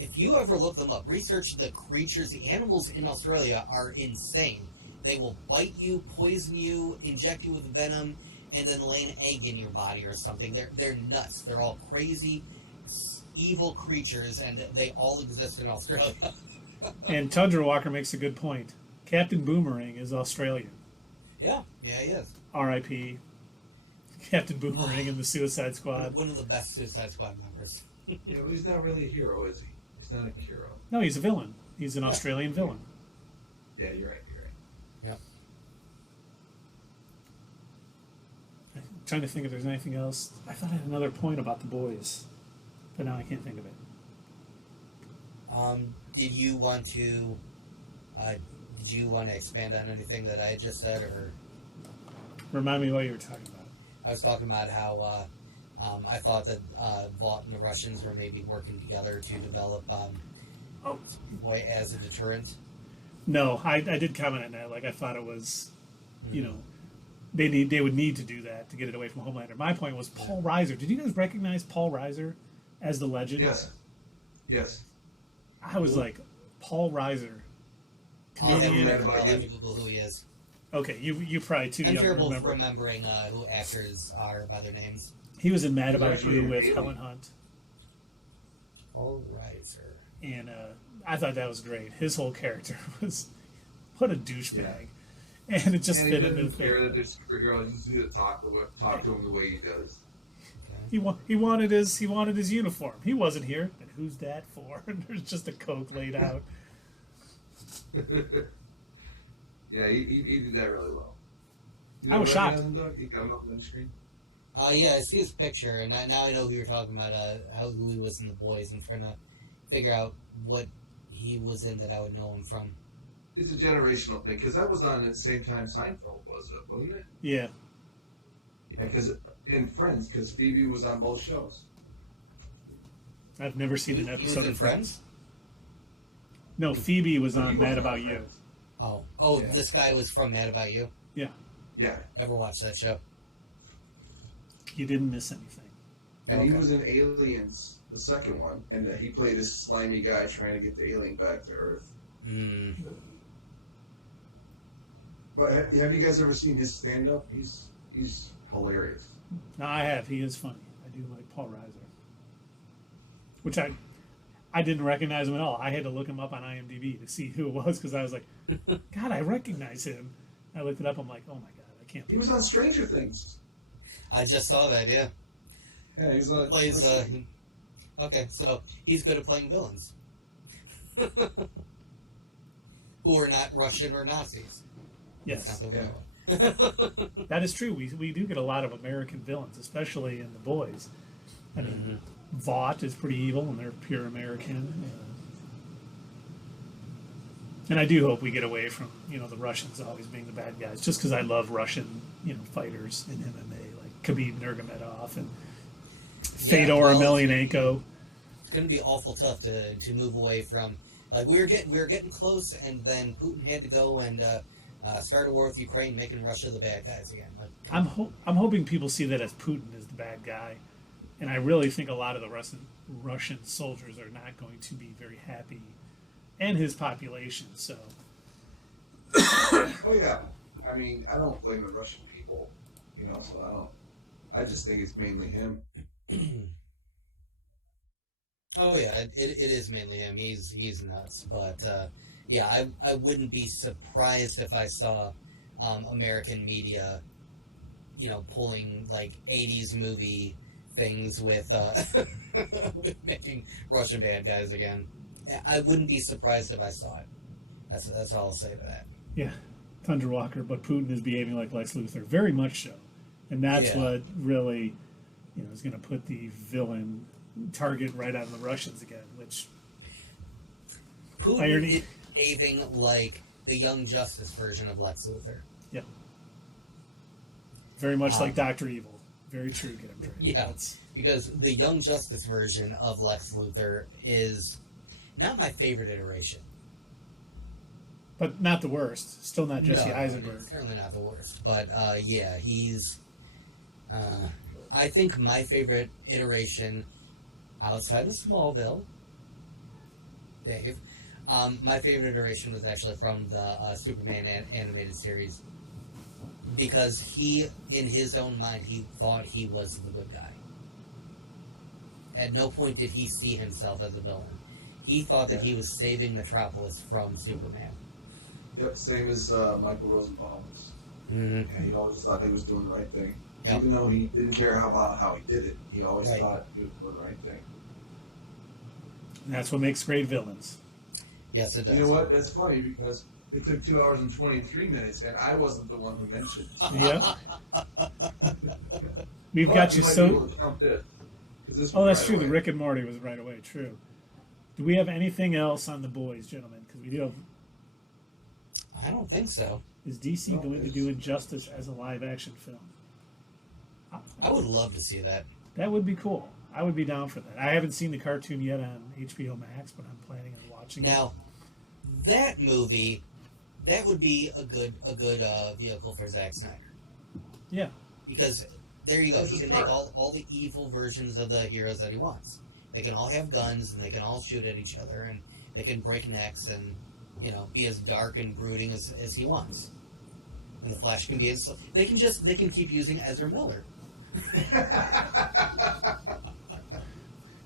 If you ever look them up, research the creatures, the animals in Australia are insane. They will bite you, poison you, inject you with venom, and then lay an egg in your body or something. They're nuts. They're all crazy, evil creatures, and they all exist in Australia. And Tundra Walker makes a good point. Captain Boomerang is Australian. Yeah, he is. R.I.P. Captain Boomerang in the Suicide Squad. One of the best Suicide Squad members. Yeah, but he's not really a hero, is he? He's not a hero. No, he's a villain. He's an Australian villain. Yeah, you're right. Yep. I'm trying to think if there's anything else. I thought I had another point about the boys, but now I can't think of it. Did you want to expand on anything that I just said, or Remind me what you were talking about. I was talking about how I thought that Vought and the Russians were maybe working together to develop Boy as a deterrent. No, I did comment on that. Like I thought it was, they would need to do that to get it away from Homelander. My point was Paul Reiser. Did you guys recognize Paul Reiser as the Legend? Yes. I was like, Paul Reiser. I'll Comedian. have to Google who he is. Okay, you probably too I'm young to terrible remember. for remembering who actors are by their names. He was in Mad About actually You an with alien. Helen Hunt, All right, sir. and I thought that was great. His whole character was what a douchebag, and it just And he fit into the doesn't care that thing. they're superheroes. He just need to talk to him the way he does. He wanted his uniform. He wasn't here, and who's that for? And there's just a Coke laid out. Yeah, he did that really well. I was shocked. He got him up on the screen. Yeah, I see his picture, and now I know who you're talking about. Who he was in The Boys, and trying to figure out what he was in that I would know him from. It's a generational thing because that was on at the same time Seinfeld wasn't it? Yeah, Yeah, because in Friends, because Phoebe was on both shows. I've never seen an He was episode in of Friends. No, Phoebe was He on was Mad on About You. Friends. Oh, Yeah. This guy was from Mad About You. Yeah, Yeah, Never watched that show. you didn't miss anything. and he Okay. was in Aliens, the second one, and he played this slimy guy trying to get the alien back to Earth. Mm. But have you guys ever seen his stand-up? He's hilarious. No, I have. He is funny. I do like Paul Reiser, which I didn't recognize him at all. I had to look him up on IMDb to see who it was because I was like, God, I recognize him. I looked it up. I'm like, oh my God, I can't. He was on Stranger Things. I just saw that. Yeah, Yeah, he's on. plays. Okay, so he's good at playing villains who are not Russian or Nazis. Yes, That's not the villain. that is true. We do get a lot of American villains, especially in The Boys. I mean, Vought is pretty evil, and they're pure American. And I do hope we get away from the Russians always being the bad guys, just because I love Russian fighters in MMA like Khabib Nurmagomedov and Fedor Emelianenko. It's going to be awful tough to move away from. Like we were getting close, and then Putin had to go and start a war with Ukraine, making Russia the bad guys again. Like, I'm hoping people see that as Putin is the bad guy, and I really think a lot of the Russian soldiers are not going to be very happy, and his population. So Oh yeah, I mean, I don't blame the Russian people, So I don't. I just think it's mainly him. oh yeah, it is mainly him. He's nuts, but yeah, I wouldn't be surprised if I saw American media, pulling like '80s movie things with with making Russian bad guys again. I wouldn't be surprised if I saw it. That's all I'll say to that. yeah, Thunder Walker, but Putin is behaving like Lex Luthor, very much so. And that's Yeah. what really, is going to put the villain target right on the Russians again, which Putin irony. is behaving like the Young Justice version of Lex Luthor. Yep. Very much like Dr. Evil. Very true, get him straight. Yeah, because the Young Justice version of Lex Luthor is not my favorite iteration. But not the worst. Still not Jesse No, Eisenberg. it's certainly not the worst. But yeah, he's. I think my favorite iteration outside of Smallville, Dave, my favorite iteration was actually from the Superman animated series. Because he, in his own mind, he thought he was the good guy. At no point did he see himself as a villain. He thought that he was saving Metropolis from Superman. Yep, same as Michael Rosenbaum was. Mm-hmm. Yeah, he always thought he was doing the right thing. Yep. Even though he didn't care about how he did it, he always Right. thought he was doing the right thing. And that's what makes great villains. Yes, it does. You know what? That's funny because it took 2 hours and 23 minutes, and I wasn't the one who mentioned it. Yeah. We've But got you might be so. able to trump this, 'cause this Oh, was that's right true. The away. Rick and Morty was right away. True. Do we have anything else on the boys, gentlemen? Because we do have. I don't think so. Is DC No, going to it's- do Injustice as a live-action film? I would love to see that. That would be cool. I would be down for that. I haven't seen the cartoon yet on HBO Max, but I'm planning on watching it. Now, that movie, that would be a good vehicle for Zack Snyder. Yeah. Because there you go. This He is can smart. make all the evil versions of the heroes that he wants. They can all have guns and they can all shoot at each other and they can break necks and be as dark and brooding as he wants. And the Flash can be as they can keep using Ezra Miller.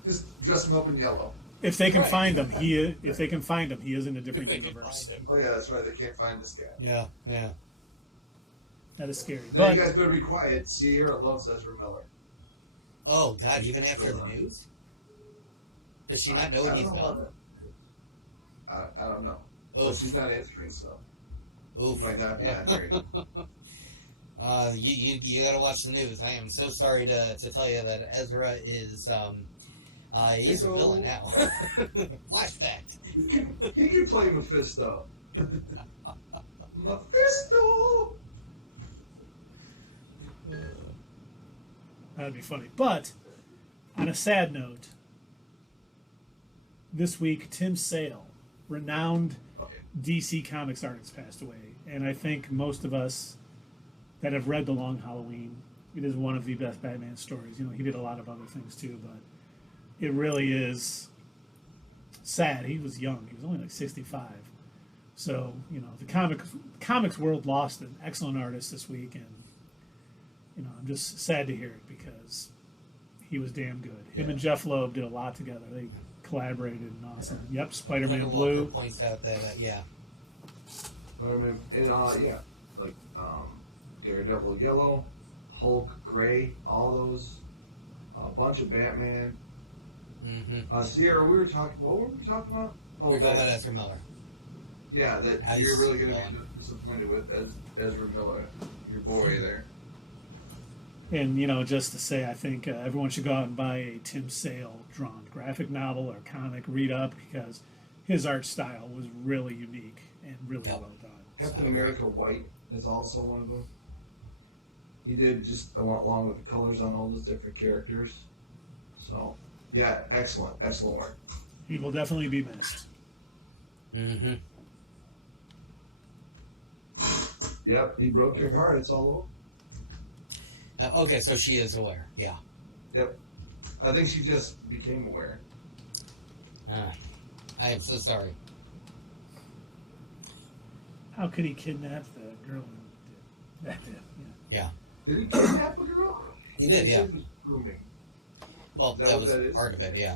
Just dress him up in yellow. If they can Right. find him, he is in a different If they can universe. find him. Oh yeah, that's right. They can't find this guy. Yeah. That is scary. Now But you guys better be quiet. Sierra loves Ezra Miller. Oh God, even after the news? Does she not know what I he's don't know done? about that. I don't know. But Oof. she's not answering, so Oof. she might not be Yeah. answering. You got to watch the news. I am so sorry to tell you that Ezra is he's a villain now. Flashback. He can play Mephisto. Mephisto. that'd be funny. But on a sad note, this week Tim Sale, renowned Okay. DC Comics artist, passed away, and I think most of us that have read The Long Halloween, it is one of the best Batman stories. He did a lot of other things too, but it really is sad. He was young. He was only like 65. So, the comics world lost an excellent artist this week, and I'm just sad to hear it because he was damn good. Him and Jeff Loeb did a lot together. They collaborated and awesome. Yep, Spider-Man Michael Blue. Walker points out that Spider-Man, and like Daredevil Yellow, Hulk Gray, all those, a bunch of Batman. Mm-hmm. Sierra, we were talking. What were we talking about? Oh, We're talking that- about Ezra Miller. Yeah, that How you're he's really going to going. be disappointed with Ezra Miller, your boy there. And, just to say, I think everyone should go out and buy a Tim Sale drawn graphic novel or comic, read up, because his art style was really unique and really Yep. well done. Captain America White is also one of them. He did just along with the colors on all those different characters. So, yeah, excellent work. He will definitely be missed. Mm-hmm. Yep, he broke your heart. It's all over. Okay, so she is aware. Yeah. Yep. I think she just became aware. I am so sorry. How could he kidnap the girl who did that? Yeah. Did he kidnap a girl? He did, yeah. He was grooming. Well, Is that that what was that is? part of it, yeah.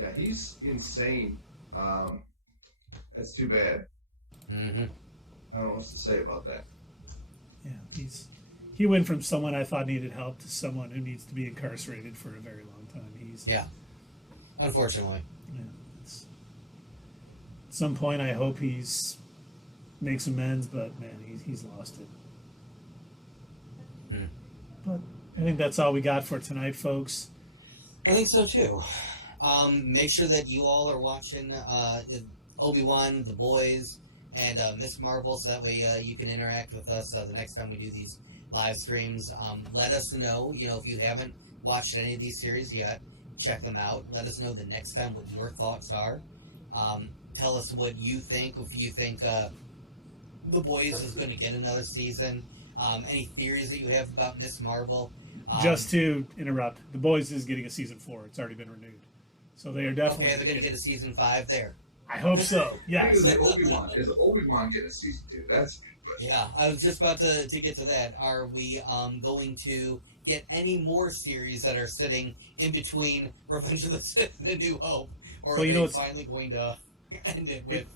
Yeah, he's insane. That's too bad. Mm-hmm. I don't know what to say about that. Yeah, he went from someone I thought needed help to someone who needs to be incarcerated for a very long time. Yeah. Unfortunately. At some point, I hope makes amends, but man, he's lost it. But I think that's all we got for tonight, folks. I think so too. Make sure that you all are watching Obi-Wan, The Boys, and Miss Marvel, so that way you can interact with us the next time we do these live streams. Let us know, if you haven't watched any of these series yet, check them out. Let us know the next time what your thoughts are. Tell us what you think. If you think The Boys is going to get another season. Any theories that you have about Miss Marvel. Just to interrupt, The Boys is getting a season 4. It's already been renewed. So they are definitely... Okay, they're going to get a season 5 there. I hope so, yes. Is Obi-Wan getting a season 2? That's good. Yeah, I was just about to get to that. Are we going to get any more series that are sitting in between Revenge of the Sith and A New Hope? Or are they finally going to end it with...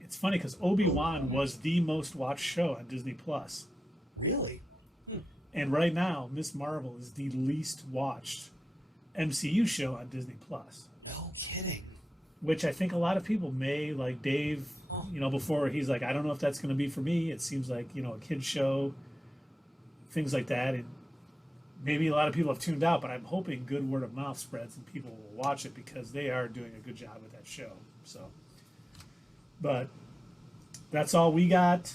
It's funny because Obi-Wan was the most watched show on Disney+. Really? And right now, Miss Marvel is the least watched MCU show on Disney+. No kidding. Which I think a lot of people may, like Dave, before he's like, I don't know if that's going to be for me. It seems like, a kid's show, things like that. And maybe a lot of people have tuned out, but I'm hoping good word of mouth spreads and people will watch it because they are doing a good job with that show. So, but that's all we got.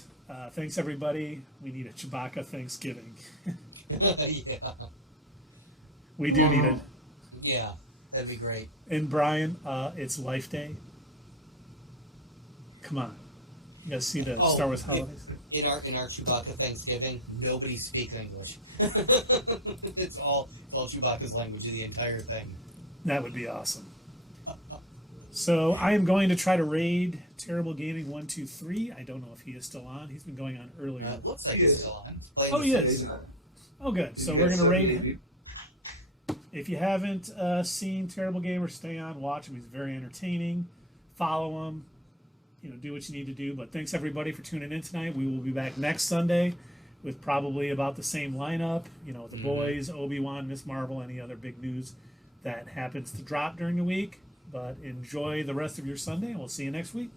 Thanks, everybody. We need a Chewbacca Thanksgiving. Yeah. We do need it. Yeah, that'd be great. And Brian, it's Life Day. Come on. You guys see the Star Wars holidays? In our Chewbacca Thanksgiving, nobody speaks English. It's all Chewbacca's language, the entire thing. That would be awesome. So I am going to try to raid Terrible Gaming 123. I don't know if he is still on. He's been going on earlier. Looks like he's still on. Oh, he is. Oh, good. So we're going to raid him. If you haven't seen Terrible Gamer, stay on, watch him. He's very entertaining. Follow him. Do what you need to do. But thanks, everybody, for tuning in tonight. We will be back next Sunday with probably about the same lineup. The Boys, Obi-Wan, Miss Marvel, any other big news that happens to drop during the week. But enjoy the rest of your Sunday, and we'll see you next week.